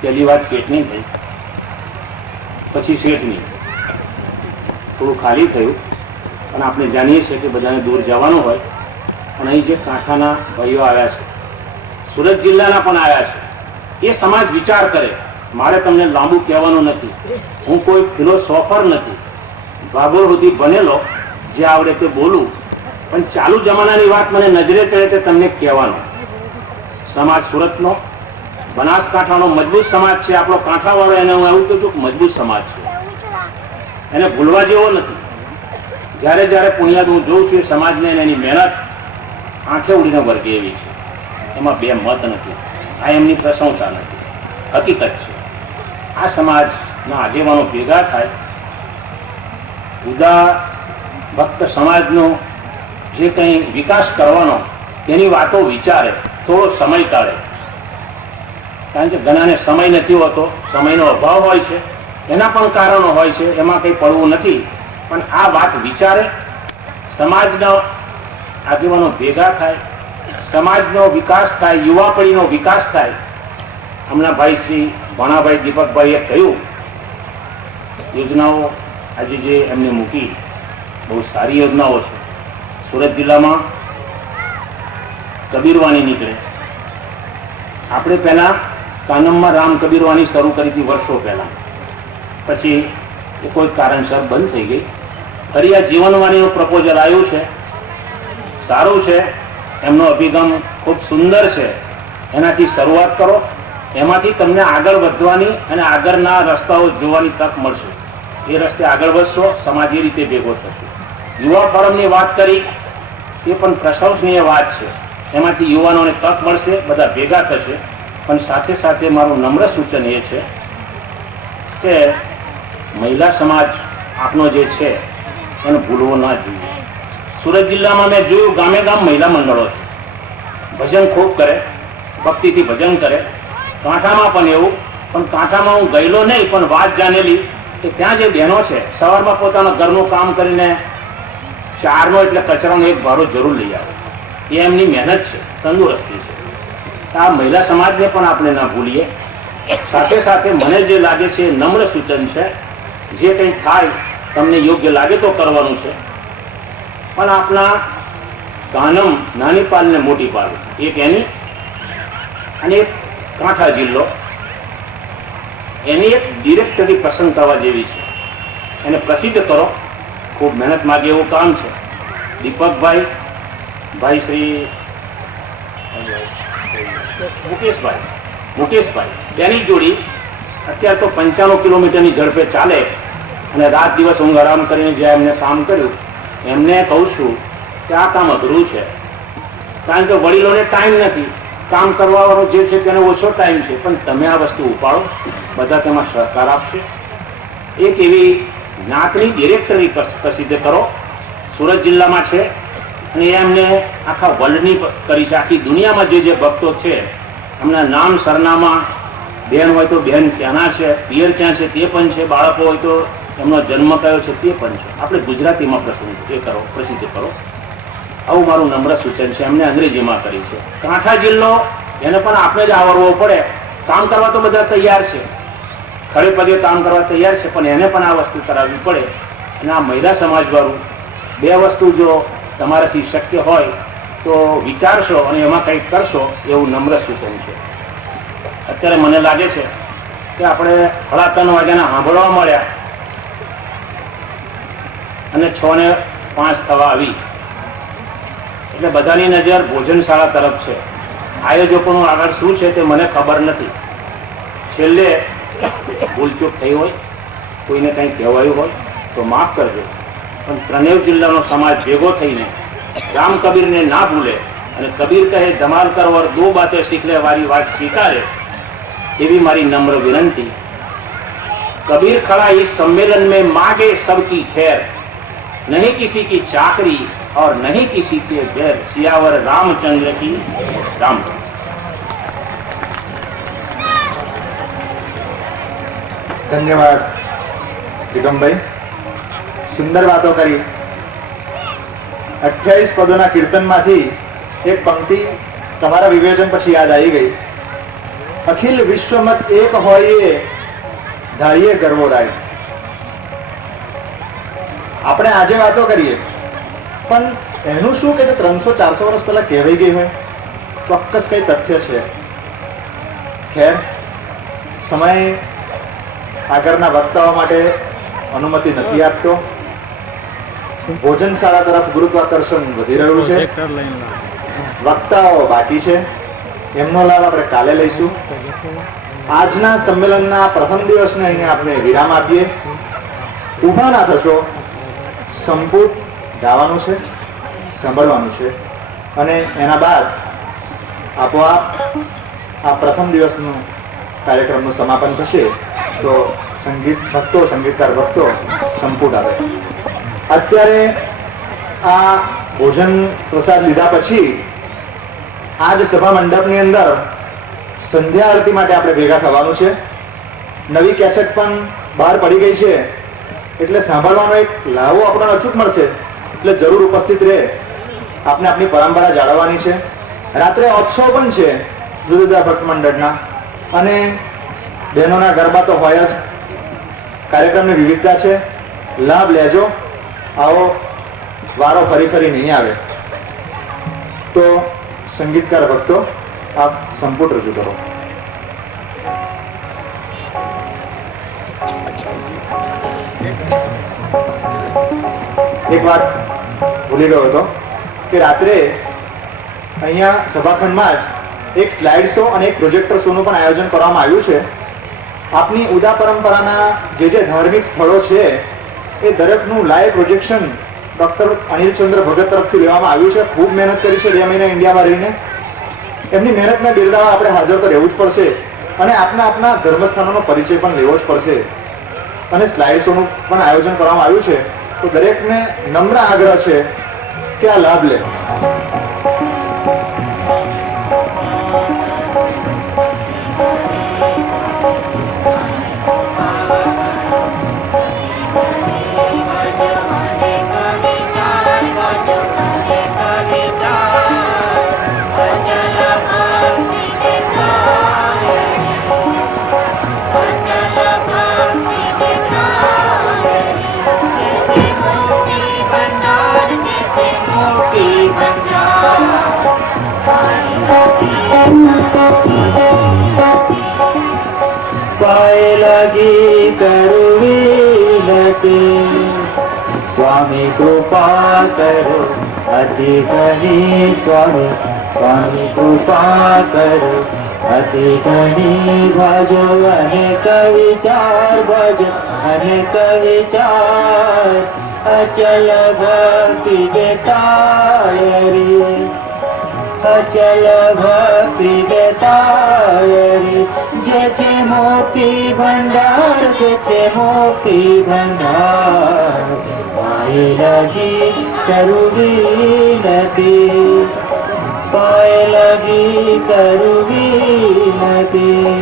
પહેલી વાત પેટની થઈ, પછી શેઠની. થોડું ખાલી થયું, પણ આપણે જાણીએ છીએ કે બધાને દૂર જવાનું હોય. પણ અહીં જે કાંઠાના ભાઈઓ આવ્યા છે, સુરત જિલ્લાના પણ આવ્યા છે, એ સમાજ વિચાર કરે. મારે તમને લાંબુ કહેવાનું નથી, હું કોઈ ફિલોસોફર નથી, ભાગોળ સુધી ભણેલો, જે આવડે તે બોલું. પણ ચાલુ જમાનાની વાત મને નજરે ચડે તે તમને કહેવાનો. સમાજ સુરતનો, બનાસકાંઠાનો મજબૂત સમાજ છે. આપણો કાંઠાવાળો એને હું એવું કહું છું કે મજબૂત સમાજ છે, એને ભૂલવા જેવો નથી. જ્યારે જ્યારે પુણ્યાદ હું જોઉં છું એ સમાજને એની મહેનત આંખે ઉડીને વર્ગે એવી છે. એમાં બે મત નથી. આ એમની પ્રશંસા નથી, હકીકત છે. આ સમાજના આગેવાનો ભેગા થાય, ઉદા ભક્ત સમાજનો જે કંઈ વિકાસ કરવાનો તેની વાતો વિચારે, થોડો સમય કાઢે. કારણ કે ઘણાને સમય નથી હોતો, સમયનો અભાવ હોય છે, એના પણ કારણો હોય છે, એમાં કંઈ પડવું નથી. પણ આ વાત વિચારે, સમાજના આગેવાનો ભેગા થાય, સમાજનો વિકાસ થાય, યુવા પેઢીનો વિકાસ થાય. હમણાં ભાઈ શ્રી ભણાભાઈ દીપકભાઈએ કહ્યું, યોજનાઓ આજે જે એમને મૂકી બહુ સારી યોજનાઓ છે. સુરત જિલ્લામાં કબીરવાણી નીકળે. આપણે પહેલા કાનમમાં રામ કબીરવાણી શરૂ કરી હતી વર્ષો પહેલા, પછી એ કોઈ કારણસર બંધ થઈ ગઈ. ફરી આ જીવનવાણીનું પ્રપોઝલ આવ્યું છે, સારું છે, એમનો અભિગમ ખૂબ સુંદર છે. એનાથી શરૂઆત કરો, એમાંથી તમને આગળ વધવાની અને આગળના રસ્તાઓ જોવાની તક મળશે. એ રસ્તે આગળ વધશો, સમાજ એ રીતે ભેગો થશે. યુવા ફોરમની વાત કરી, એ પણ પ્રશંસનીય વાત છે. એમાંથી યુવાનોને તક મળશે, બધા ભેગા થશે. પણ સાથે સાથે મારું નમ્ર સૂચન એ છે કે મહિલા સમાજ આપણો જે છે એને ભૂલવો ના જોઈએ. સુરત જિલ્લામાં મેં જોયું, ગામે ગામ મહિલા મંડળો છે, ભજન ખૂબ કરે, ભક્તિથી ભજન કરે. કાંઠામાં પણ એવું, પણ કાંઠામાં હું ગયેલો નહીં, પણ વાત જાણેલી કે ત્યાં જે બહેનો છે સવારમાં પોતાના ઘરનું કામ કરીને ચારનો એટલે કચરાનો એક ભારો જરૂર લઈ આવે. એ એમની મહેનત છે, તંદુરસ્તી છે. આ મહિલા સમાજને પણ આપણે ના ભૂલીએ. સાથે સાથે મને જે લાગે છે નમ્ર સૂચન છે, જે કંઈ થાય તમને યોગ્ય લાગે તો કરવાનું છે, પણ આપણા કાનમ નાની પાલ ને મોટી પાલ, એક એની અને એક કાંઠા જિલ્લો, એની એક ડિરેક્ટરી પસંદ કરવા જેવી છે. એને પ્રસિદ્ધ કરો. ખૂબ મહેનત માગે એવું કામ છે. દીપકભાઈ, ભાઈ શ્રી મુકેશભાઈ તેની જોડી અત્યારે તો 95 કિલોમીટરની ઝડપે ચાલે અને રાત દિવસ ઊંઘ આરામ કરીને જે એમને કામ કર્યું, એમને કહું છું કે આ કામ અઘરું છે, કારણ કે વડીલોને ટાઈમ નથી. કામ કરવાવાળો જે છે તેને ઓછો ટાઈમ છે, પણ તમે આ વસ્તુ ઉપાડો, બધા તેમાં સહકાર આપશે. એક એવી જ્ઞાતની ડિરેક્ટરી પ્રસિદ્ધ કરો. સુરત જિલ્લામાં છે અને એમને આખા વર્લ્ડની કરી છે. આખી દુનિયામાં જે ભક્તો છે એમના નામ સરનામા, બહેન હોય તો બહેન ક્યાંના છે, પિયર ક્યાં છે તે પણ છે, બાળકો હોય તો એમનો જન્મ કયો છે તે પણ છે. આપણે ગુજરાતીમાં પ્રસિદ્ધ કરો. આવું મારું નમ્ર સૂચન છે. એમને અંગ્રેજીમાં કરી છે. કાંઠા જિલ્લો એને પણ આપણે જ આવરવો પડે. કામ કરવા તો બધા તૈયાર છે, ખડે પગે કામ કરવા તૈયાર છે, પણ એને પણ આ વસ્તુ કરાવવી પડે. અને આ મહિલા સમાજવાળું બે વસ્તુ જો તમારાથી શક્ય હોય તો વિચારશો અને એમાં કંઈક કરશો, એવું નમ્ર સૂચન છે. અત્યારે મને લાગે છે કે આપણે 3:30 વાગ્યાના સાંભળવા મળ્યા અને 6:05 થવા આવી, એટલે બધાની નજર ભોજનશાળા તરફ છે. આયોજકોનું આગળ શું છે તે મને ખબર નથી. છેલ્લે ભૂલચૂક થઈ હોય, કોઈને કંઈ કહેવાયું હોય તો માફ કરજો, પણ ત્રણેય જિલ્લાનો સમાજ ભેગો થઈને રામ કબીરને ના ભૂલે અને કબીર કહે ધમાલ કર ઓર દો બાतें सीख ले वाली વાત સ્વીકારે, એવી મારી નમ્ર વિનંતી. कबीर खड़ा इस सम्मेलन में मांगे सबकी खैर, नहीं किसी की चाकरी और नहीं किसी के बैर, सियावर रामचंद्र की राम. ધન્યવાદ નિગમભાઈ, સુંદર વાતો કરી. 28 પદોના કીર્તનમાંથી એક પંક્તિ તમારા વિવેચન પછી યાદ આવી ગઈ. અખિલ વિશ્વમત એક હોય ધારીએ ગર્વો રાય. આપણે આજે વાતો કરીએ, પણ એનું શું કે 300-400 વર્ષ પહેલા કહેવાઈ ગઈ હોય, ચોક્કસ કઈ તથ્ય છે. ખેર, સમય આગળના વક્તાઓ માટે અનુમતિ નથી આપતો. ભોજનશાળા તરફ ગુરુત્વાકર્ષણ વધી રહ્યું છે. વક્તાઓ બાકી છે, એમનો લાભ આપણે કાલે લઈશું. આજના સંમેલનના પ્રથમ દિવસને અહીંયા આપણે વિરામ આપીએ. ઊભા ના થશો, સંપૂર્ણ ગાવાનું છે, સાંભળવાનું છે, અને એના બાદ આપોઆપ આ પ્રથમ દિવસનું કાર્યક્રમનું સમાપન થશે. તો સંગીતકાર ભક્તો સંપૂર્ણ આવે. અત્યારે આ ભોજન પ્રસાદ લીધા પછી આ જ સભા મંડપની અંદર સંધ્યા આરતી માટે આપણે ભેગા થવાનું છે. નવી કેસેટ પણ બહાર પડી ગઈ છે, એટલે સાંભળવાનો એક લાવો આપણને અચૂક મળશે, એટલે જરૂર ઉપસ્થિત રહે. આપણે આપણી પરંપરા જાળવવાની છે. રાત્રે ઉત્સવ પણ છે જુદા જુદા ભક્ત મંડળના, અને બહેનોના ગરબા તો હોય જ. કાર્યક્રમની વિવિધતા છે, લાભ લેજો. આવો વારો ફરી ફરી નહીં આવે. તો સંગીતકાર ભક્તો આપ સંપૂર્ણ રજૂ કરો. એક વાત ભૂલી ગયો હતો કે રાત્રે અહીંયા સભાખંડમાં જ એક સ્લાઇડ શો અને એક પ્રોજેક્ટર શોનું પણ આયોજન કરવામાં આવ્યું છે. આપની ઉદા પરંપરાના જે ધાર્મિક સ્થળો છે એ દરેકનું લાઈવ પ્રોજેક્શન ડૉક્ટર અનિલચંદ્ર ભગત તરફથી લેવામાં આવ્યું છે. ખૂબ મહેનત કરી છે 2 મહિના ઇન્ડિયામાં રહીને. એમની મહેનતને બિરદાવવા આપણે હાજર તો રહેવું જ પડશે, અને આપના ધર્મસ્થાનોનો પરિચય પણ લેવો જ પડશે. અને સ્લાઇડ શોનું પણ આયોજન કરવામાં આવ્યું છે. તો દરેકને નમ્ર આગ્રહ છે કે આ લાભ લે. કરવી નથી. સ્વામી કૃપા કરો અતિ ઘણી, સ્વામી સ્વામી કૃપા કરો અતિ ઘણી. ભજો અનેક વિચાર, ભજો અનેક વિચાર, અચલ ભક્તિ દેતાયરી, અચલ ભક્તિ દેતાયરી. જે છે મોતી ભંડાર, જે છે મોતી ભંડાર, પાય લગી કરવી નથી, પાય લગી કરવી નથી.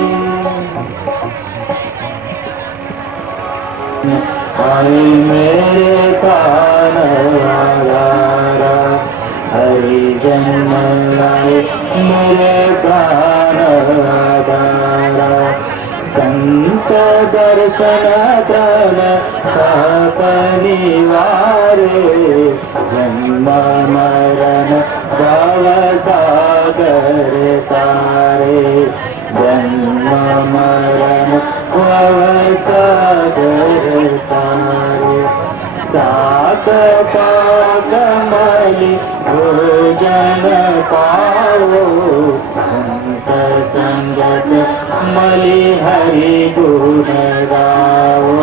આય મેરે પ્રાણવાલા, હરિજન લાય મેરે પ્રાણવાલા. સંત દર્શન પ્રાણ પરિવારે, જન્મ મરણ ભવ સાગર તારે, જન્મ મરણ ભવ સાગર તારે. સાત પાક મળી ભોજન પાવો, સંત સંગત મળી હરિ ગુણ ગાવો,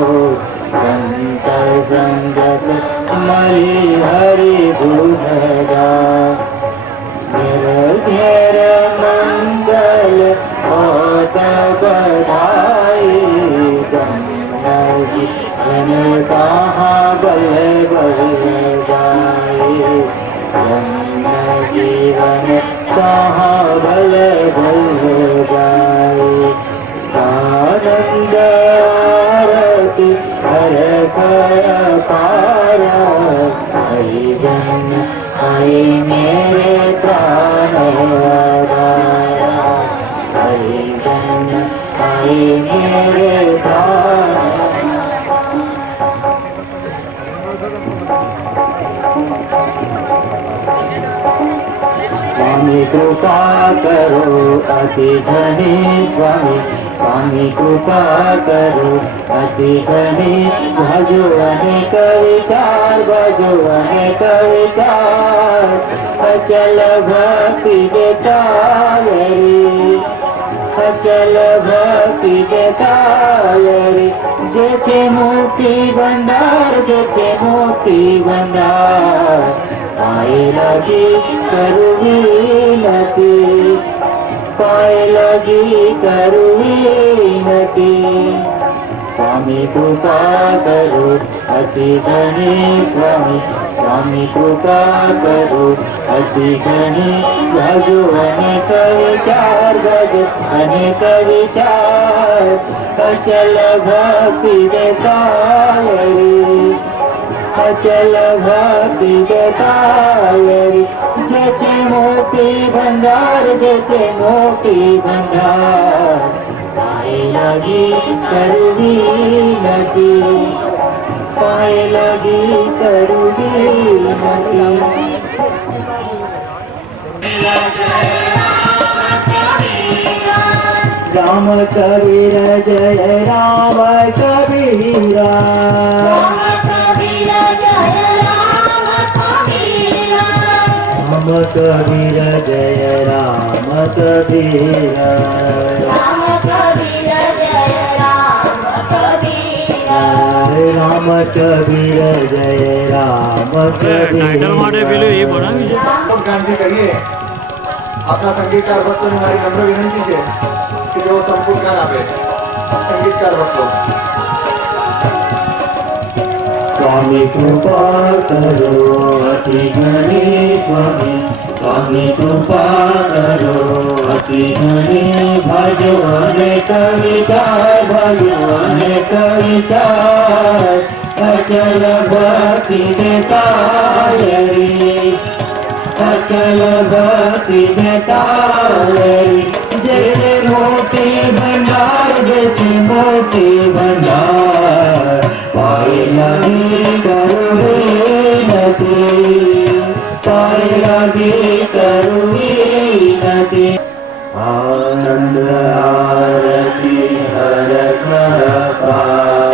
સંત સંગત મળી હરિ ગુણ ગાવો. ઘેર ઘેર મંગલ હોત બધાઈ, ગંગાજી એને કહા બલ બલ જાય, ગંગા જીવન કહા બલ બલ જાય. આનંદ આરતી હર કર પારા, હરિજન આઈ મેરે પ્રાણવાલા, હરિજન આઈ મેરે પ્રાણ. સ્વામી કૃપા કરો અતિ ઘણી, સ્વામી સ્વામી કૃપા કરો અતિ ઘણી. ભજો અનેક વિચાર, ભજો અનેક વિચાર, અચલ ભક્તિ દેતાયરી, અચલ ભક્તિ દેતાયરી. જે છે મોતી ભંડાર, જે છે મોતી ભંડાર, પાય લગી કરવી નથી, પાય લગી કરવી નથી. સ્વામી કૃપા કરો અતિ ઘણી, સ્વામી સ્વામી કૃપા કરો અતિ ઘણી. ભજો અનેક વિચાર, ભજો અનેક વિચાર, અચલ ભક્તિ દેતાયરી, અચલ ભક્તિ દેતાયરી. જે છે મોતી ભંડાર, જે છે મોતી ભંડાર, પાય લગી કરવી નથી, પાય લગી કરવી નથી. રામ કબીર જય રામ કબીરા, રામ કબીર જય રામ કબીરા, રામ કબીર જય રામ ટાઇટલ માટે પેલું એ બનાવ્યું છે. ધ્યાનથી કરીએ. આપણા સંગીતકાર ભક્તોને મારી નમ્ર વિનંતી છે કે તેઓ સંપૂર્ણ ધ્યાન આપે. સંગીતકાર ભક્તો, સ્વામી કૃપા કરો અતિ ઘણી, સ્વામી સ્વામી કૃપા કરો અતિ ઘણી. ભજો અનેક વિચાર, ભજો અનેક વિચાર, અચલ ભક્તિ દેતાયરી, અચલ ભક્તિ દેતાયરી. જે છે મોતી ભંડાર, જે છે મોતી ભંડાર, પાય લગી કરવી નથી, પાય લગી કરવી નથી. આનંદ આરતી હર કર પા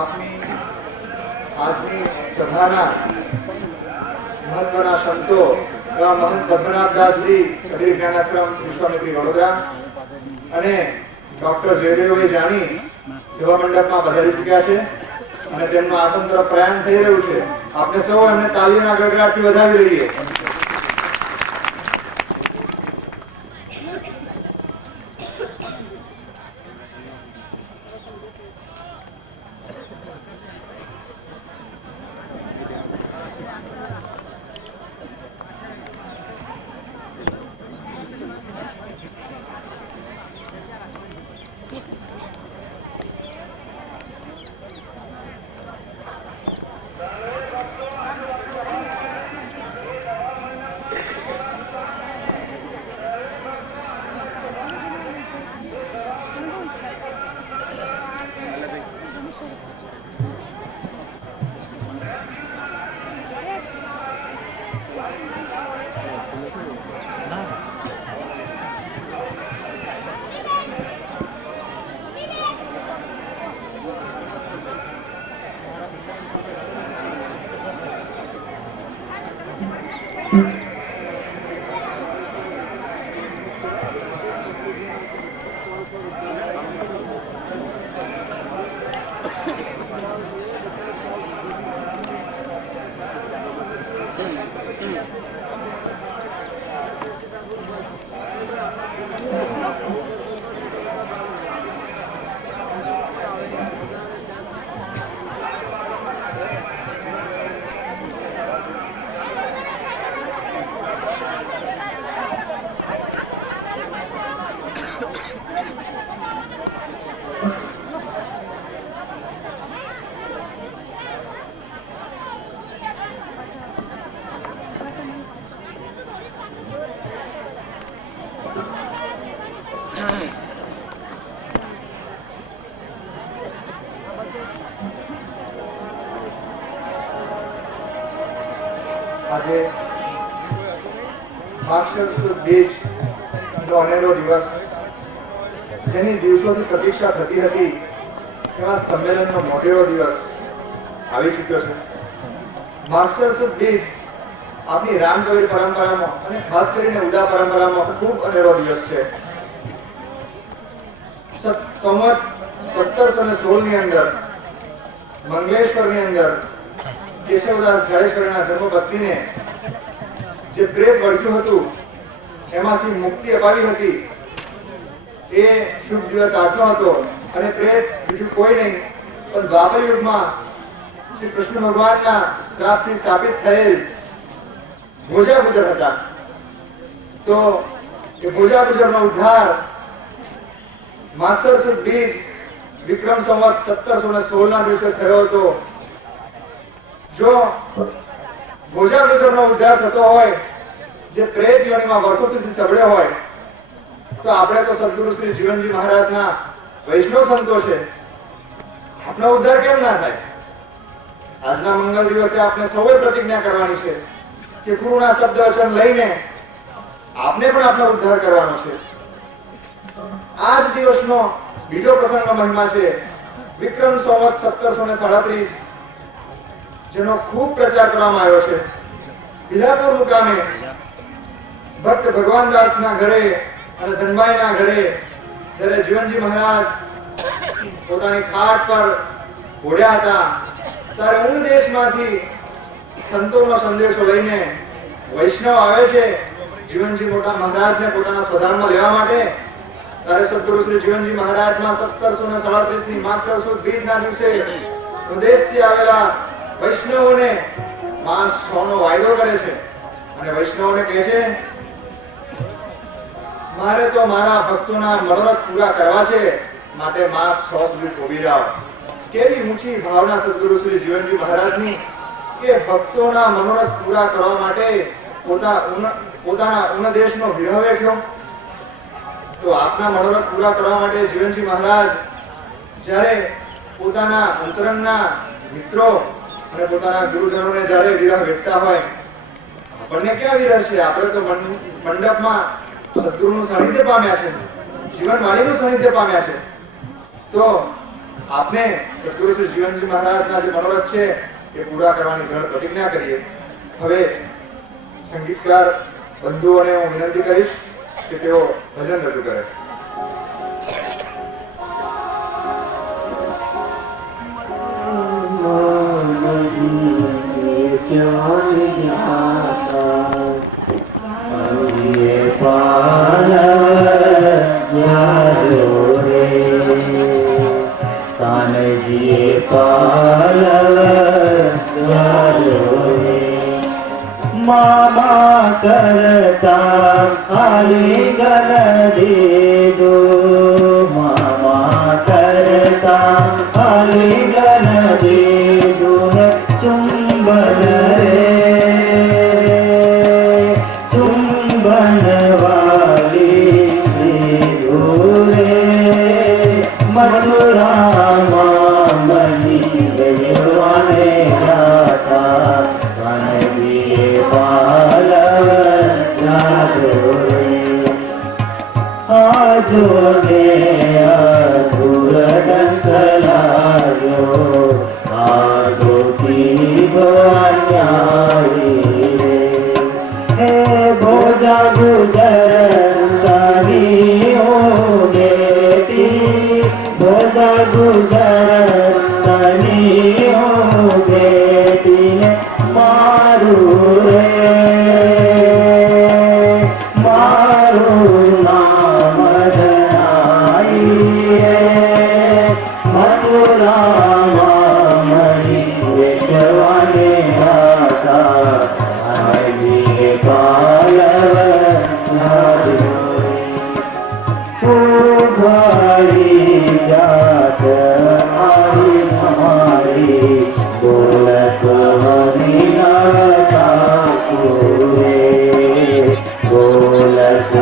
આપની આજની સભાના મહત્વના સંતો એવા મહંત પદ્મનાભદાસજી કબીર જ્ઞાનાશ્રમ વિશ્વામિત્રી વડોદરા અને ડોક્ટર જયદેવભાઈ જાની સેવા મંડપમાં પધારી ચૂક્યા છે અને તેમનું આસન તરફ પ્રયાણ થઈ રહ્યું છે. આપણે સૌ એમને તાળીના ગડગડાટથી વધાવી લઈએ. આજે માગશર સુદ બીજ નો અનેરો દિવસ, જેની દિવસોથી પ્રતીક્ષા થતી હતી એવા સંમેલનનો મોટેરો દિવસ આવી ચૂક્યો છે. માગશર સુદ બીજ આપણી રામકવીર પરંપરામાં અને ખાસ કરીને ઉદા પરંપરામાં ખૂબ અનેરો દિવસ છે. સંવત 1716 ની અંદર મંગલેશ્વરની અંદર કેશવદાસ જાડેશ્વરીના ધર્મપત્નીને જે પ્રેત વળગ્યું હતું એમાંથી મુક્તિ અપાવી હતી. એ શુભ દિવસ આજનો હતો અને પ્રેત બીજું કોઈ નહીં પણ દ્વાપર યુગમાં શ્રી કૃષ્ણ ભગવાનના શ્રાપથી સ્થાપિત થયેલ ભોજા ગુજર હતા. તો એ ભોજા ગુજરનો ઉદ્ધાર માગશર સુદ બીજ વિક્રમ સંવત 1716 ના દિવસે થયો હતો. જો ભોજા ગુજરનો ઉદ્ધાર થતો હોય, જે પ્રેત યોનિમાં વર્ષોથી સબળ્યો હોય, તો આપણે તો સદગુરુ શ્રી જીવનજી મહારાજના વૈષ્ણવ સંતો છે, આપનો ઉદ્ધાર કેમ ના થાય? આજના મંગલ દિવસે આપણે સૌએ પ્રતિજ્ઞા કરવાની છે કે ગુરુના શબ્દ વચન લઈને આપને પણ આપણો ઉદ્ધાર કરવાનો છે. આ જ દિવસનો બીજો પ્રસંગનો મહિમા છે વિક્રમ સંવત 1737, જેનો ખૂબ પ્રચાર કરવામાં આવ્યો છે. ભીલાપુર મુકામે ભક્ત ભગવાનદાસના ઘરે અને ધનભાઈના ઘરે જ્યારે જીવનજી મહારાજ પોતાની ખાટ પર ઘોડ્યા હતા, ત્યારે ઊંઘ દેશમાંથી સંતોનો સંદેશો લઈને વૈષ્ણવ આવે છે જીવનજી મોટા મહારાજને પોતાના સ્વધામમાં લેવા માટે, ત્યારે સદગુરુ શ્રી જીવનજી મહારાજના 1737 ની માગસર સુદ બીજના દિવસે પ્રદેશથી આવેલા વૈષ્ણવોને માસ 6 નો વાયદો કરે છે અને વૈષ્ણવોને કહે છે, મારે તો મારા ભક્તોના મનોરથ પૂરા કરવા છે, માટે માસ 6 સુધી થોભી જાઓ. કેવી ઊંચી ભાવના સદગુરુ શ્રી જીવનજી મહારાજની કે ભક્તોના મનોરથ પૂરા કરવા માટે પોતાના ઉનદેશનો વિરહ વેઠ્યો. તો આપના મનોરથ પૂરા કરવા માટે જીવનજી મહારાજ જ્યારે પોતાના અંતરંગના મિત્રો અને પોતાના ગુરુજનોને જ્યારે વિરહ વેઠતા હોય, આપણને ક્યાં વિરહ છે? આપણે તો મંડપમાં સદગુરુનું સાનિધ્ય પામ્યા છે, જીવનવાણીનું સાનિધ્ય પામ્યા છે. તો આપને સદગુરુ શ્રી જીવનજી મહારાજના જે મનોરથ છે એ પૂરા કરવાની દ્રઢ પ્રતિજ્ઞા કરીએ. હવે સંગીતકાર બંધુઓને હું વિનંતી કરીશ કે તેઓ ભજન રજૂ કરે. મામા કરતા ખાલી ગણ દેજો, મામા કરતા ખાલી ગણ દેજો, ચુંબન રે ચુંબન વાલી દેજો રે, મથુરામાં મની ગજવાને ગાતા જોને અધુર ડંક લાગ્યો, આસોથી અન્યાયી રે. હે ભોજા ગુજરતાની ઓ બેટી, ભોજા ગુજરતાની ઓ બેટી, મારું રે મારું નામ મથુરામાં મણી વેચવાને હતા, આવી પાલવ ઉઘાડી જાત આવી તમારી, બોલત હરી સાકુરે, બોલત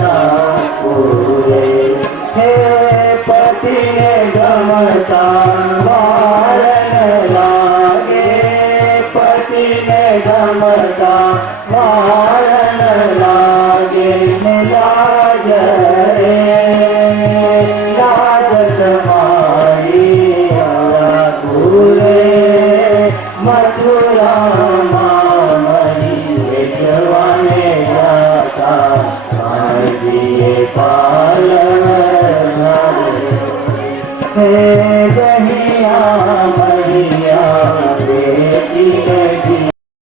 સાકુરે. હે પતિને ગમતા મારણ લાગે, પતિને ગમતા મારણ લાગે,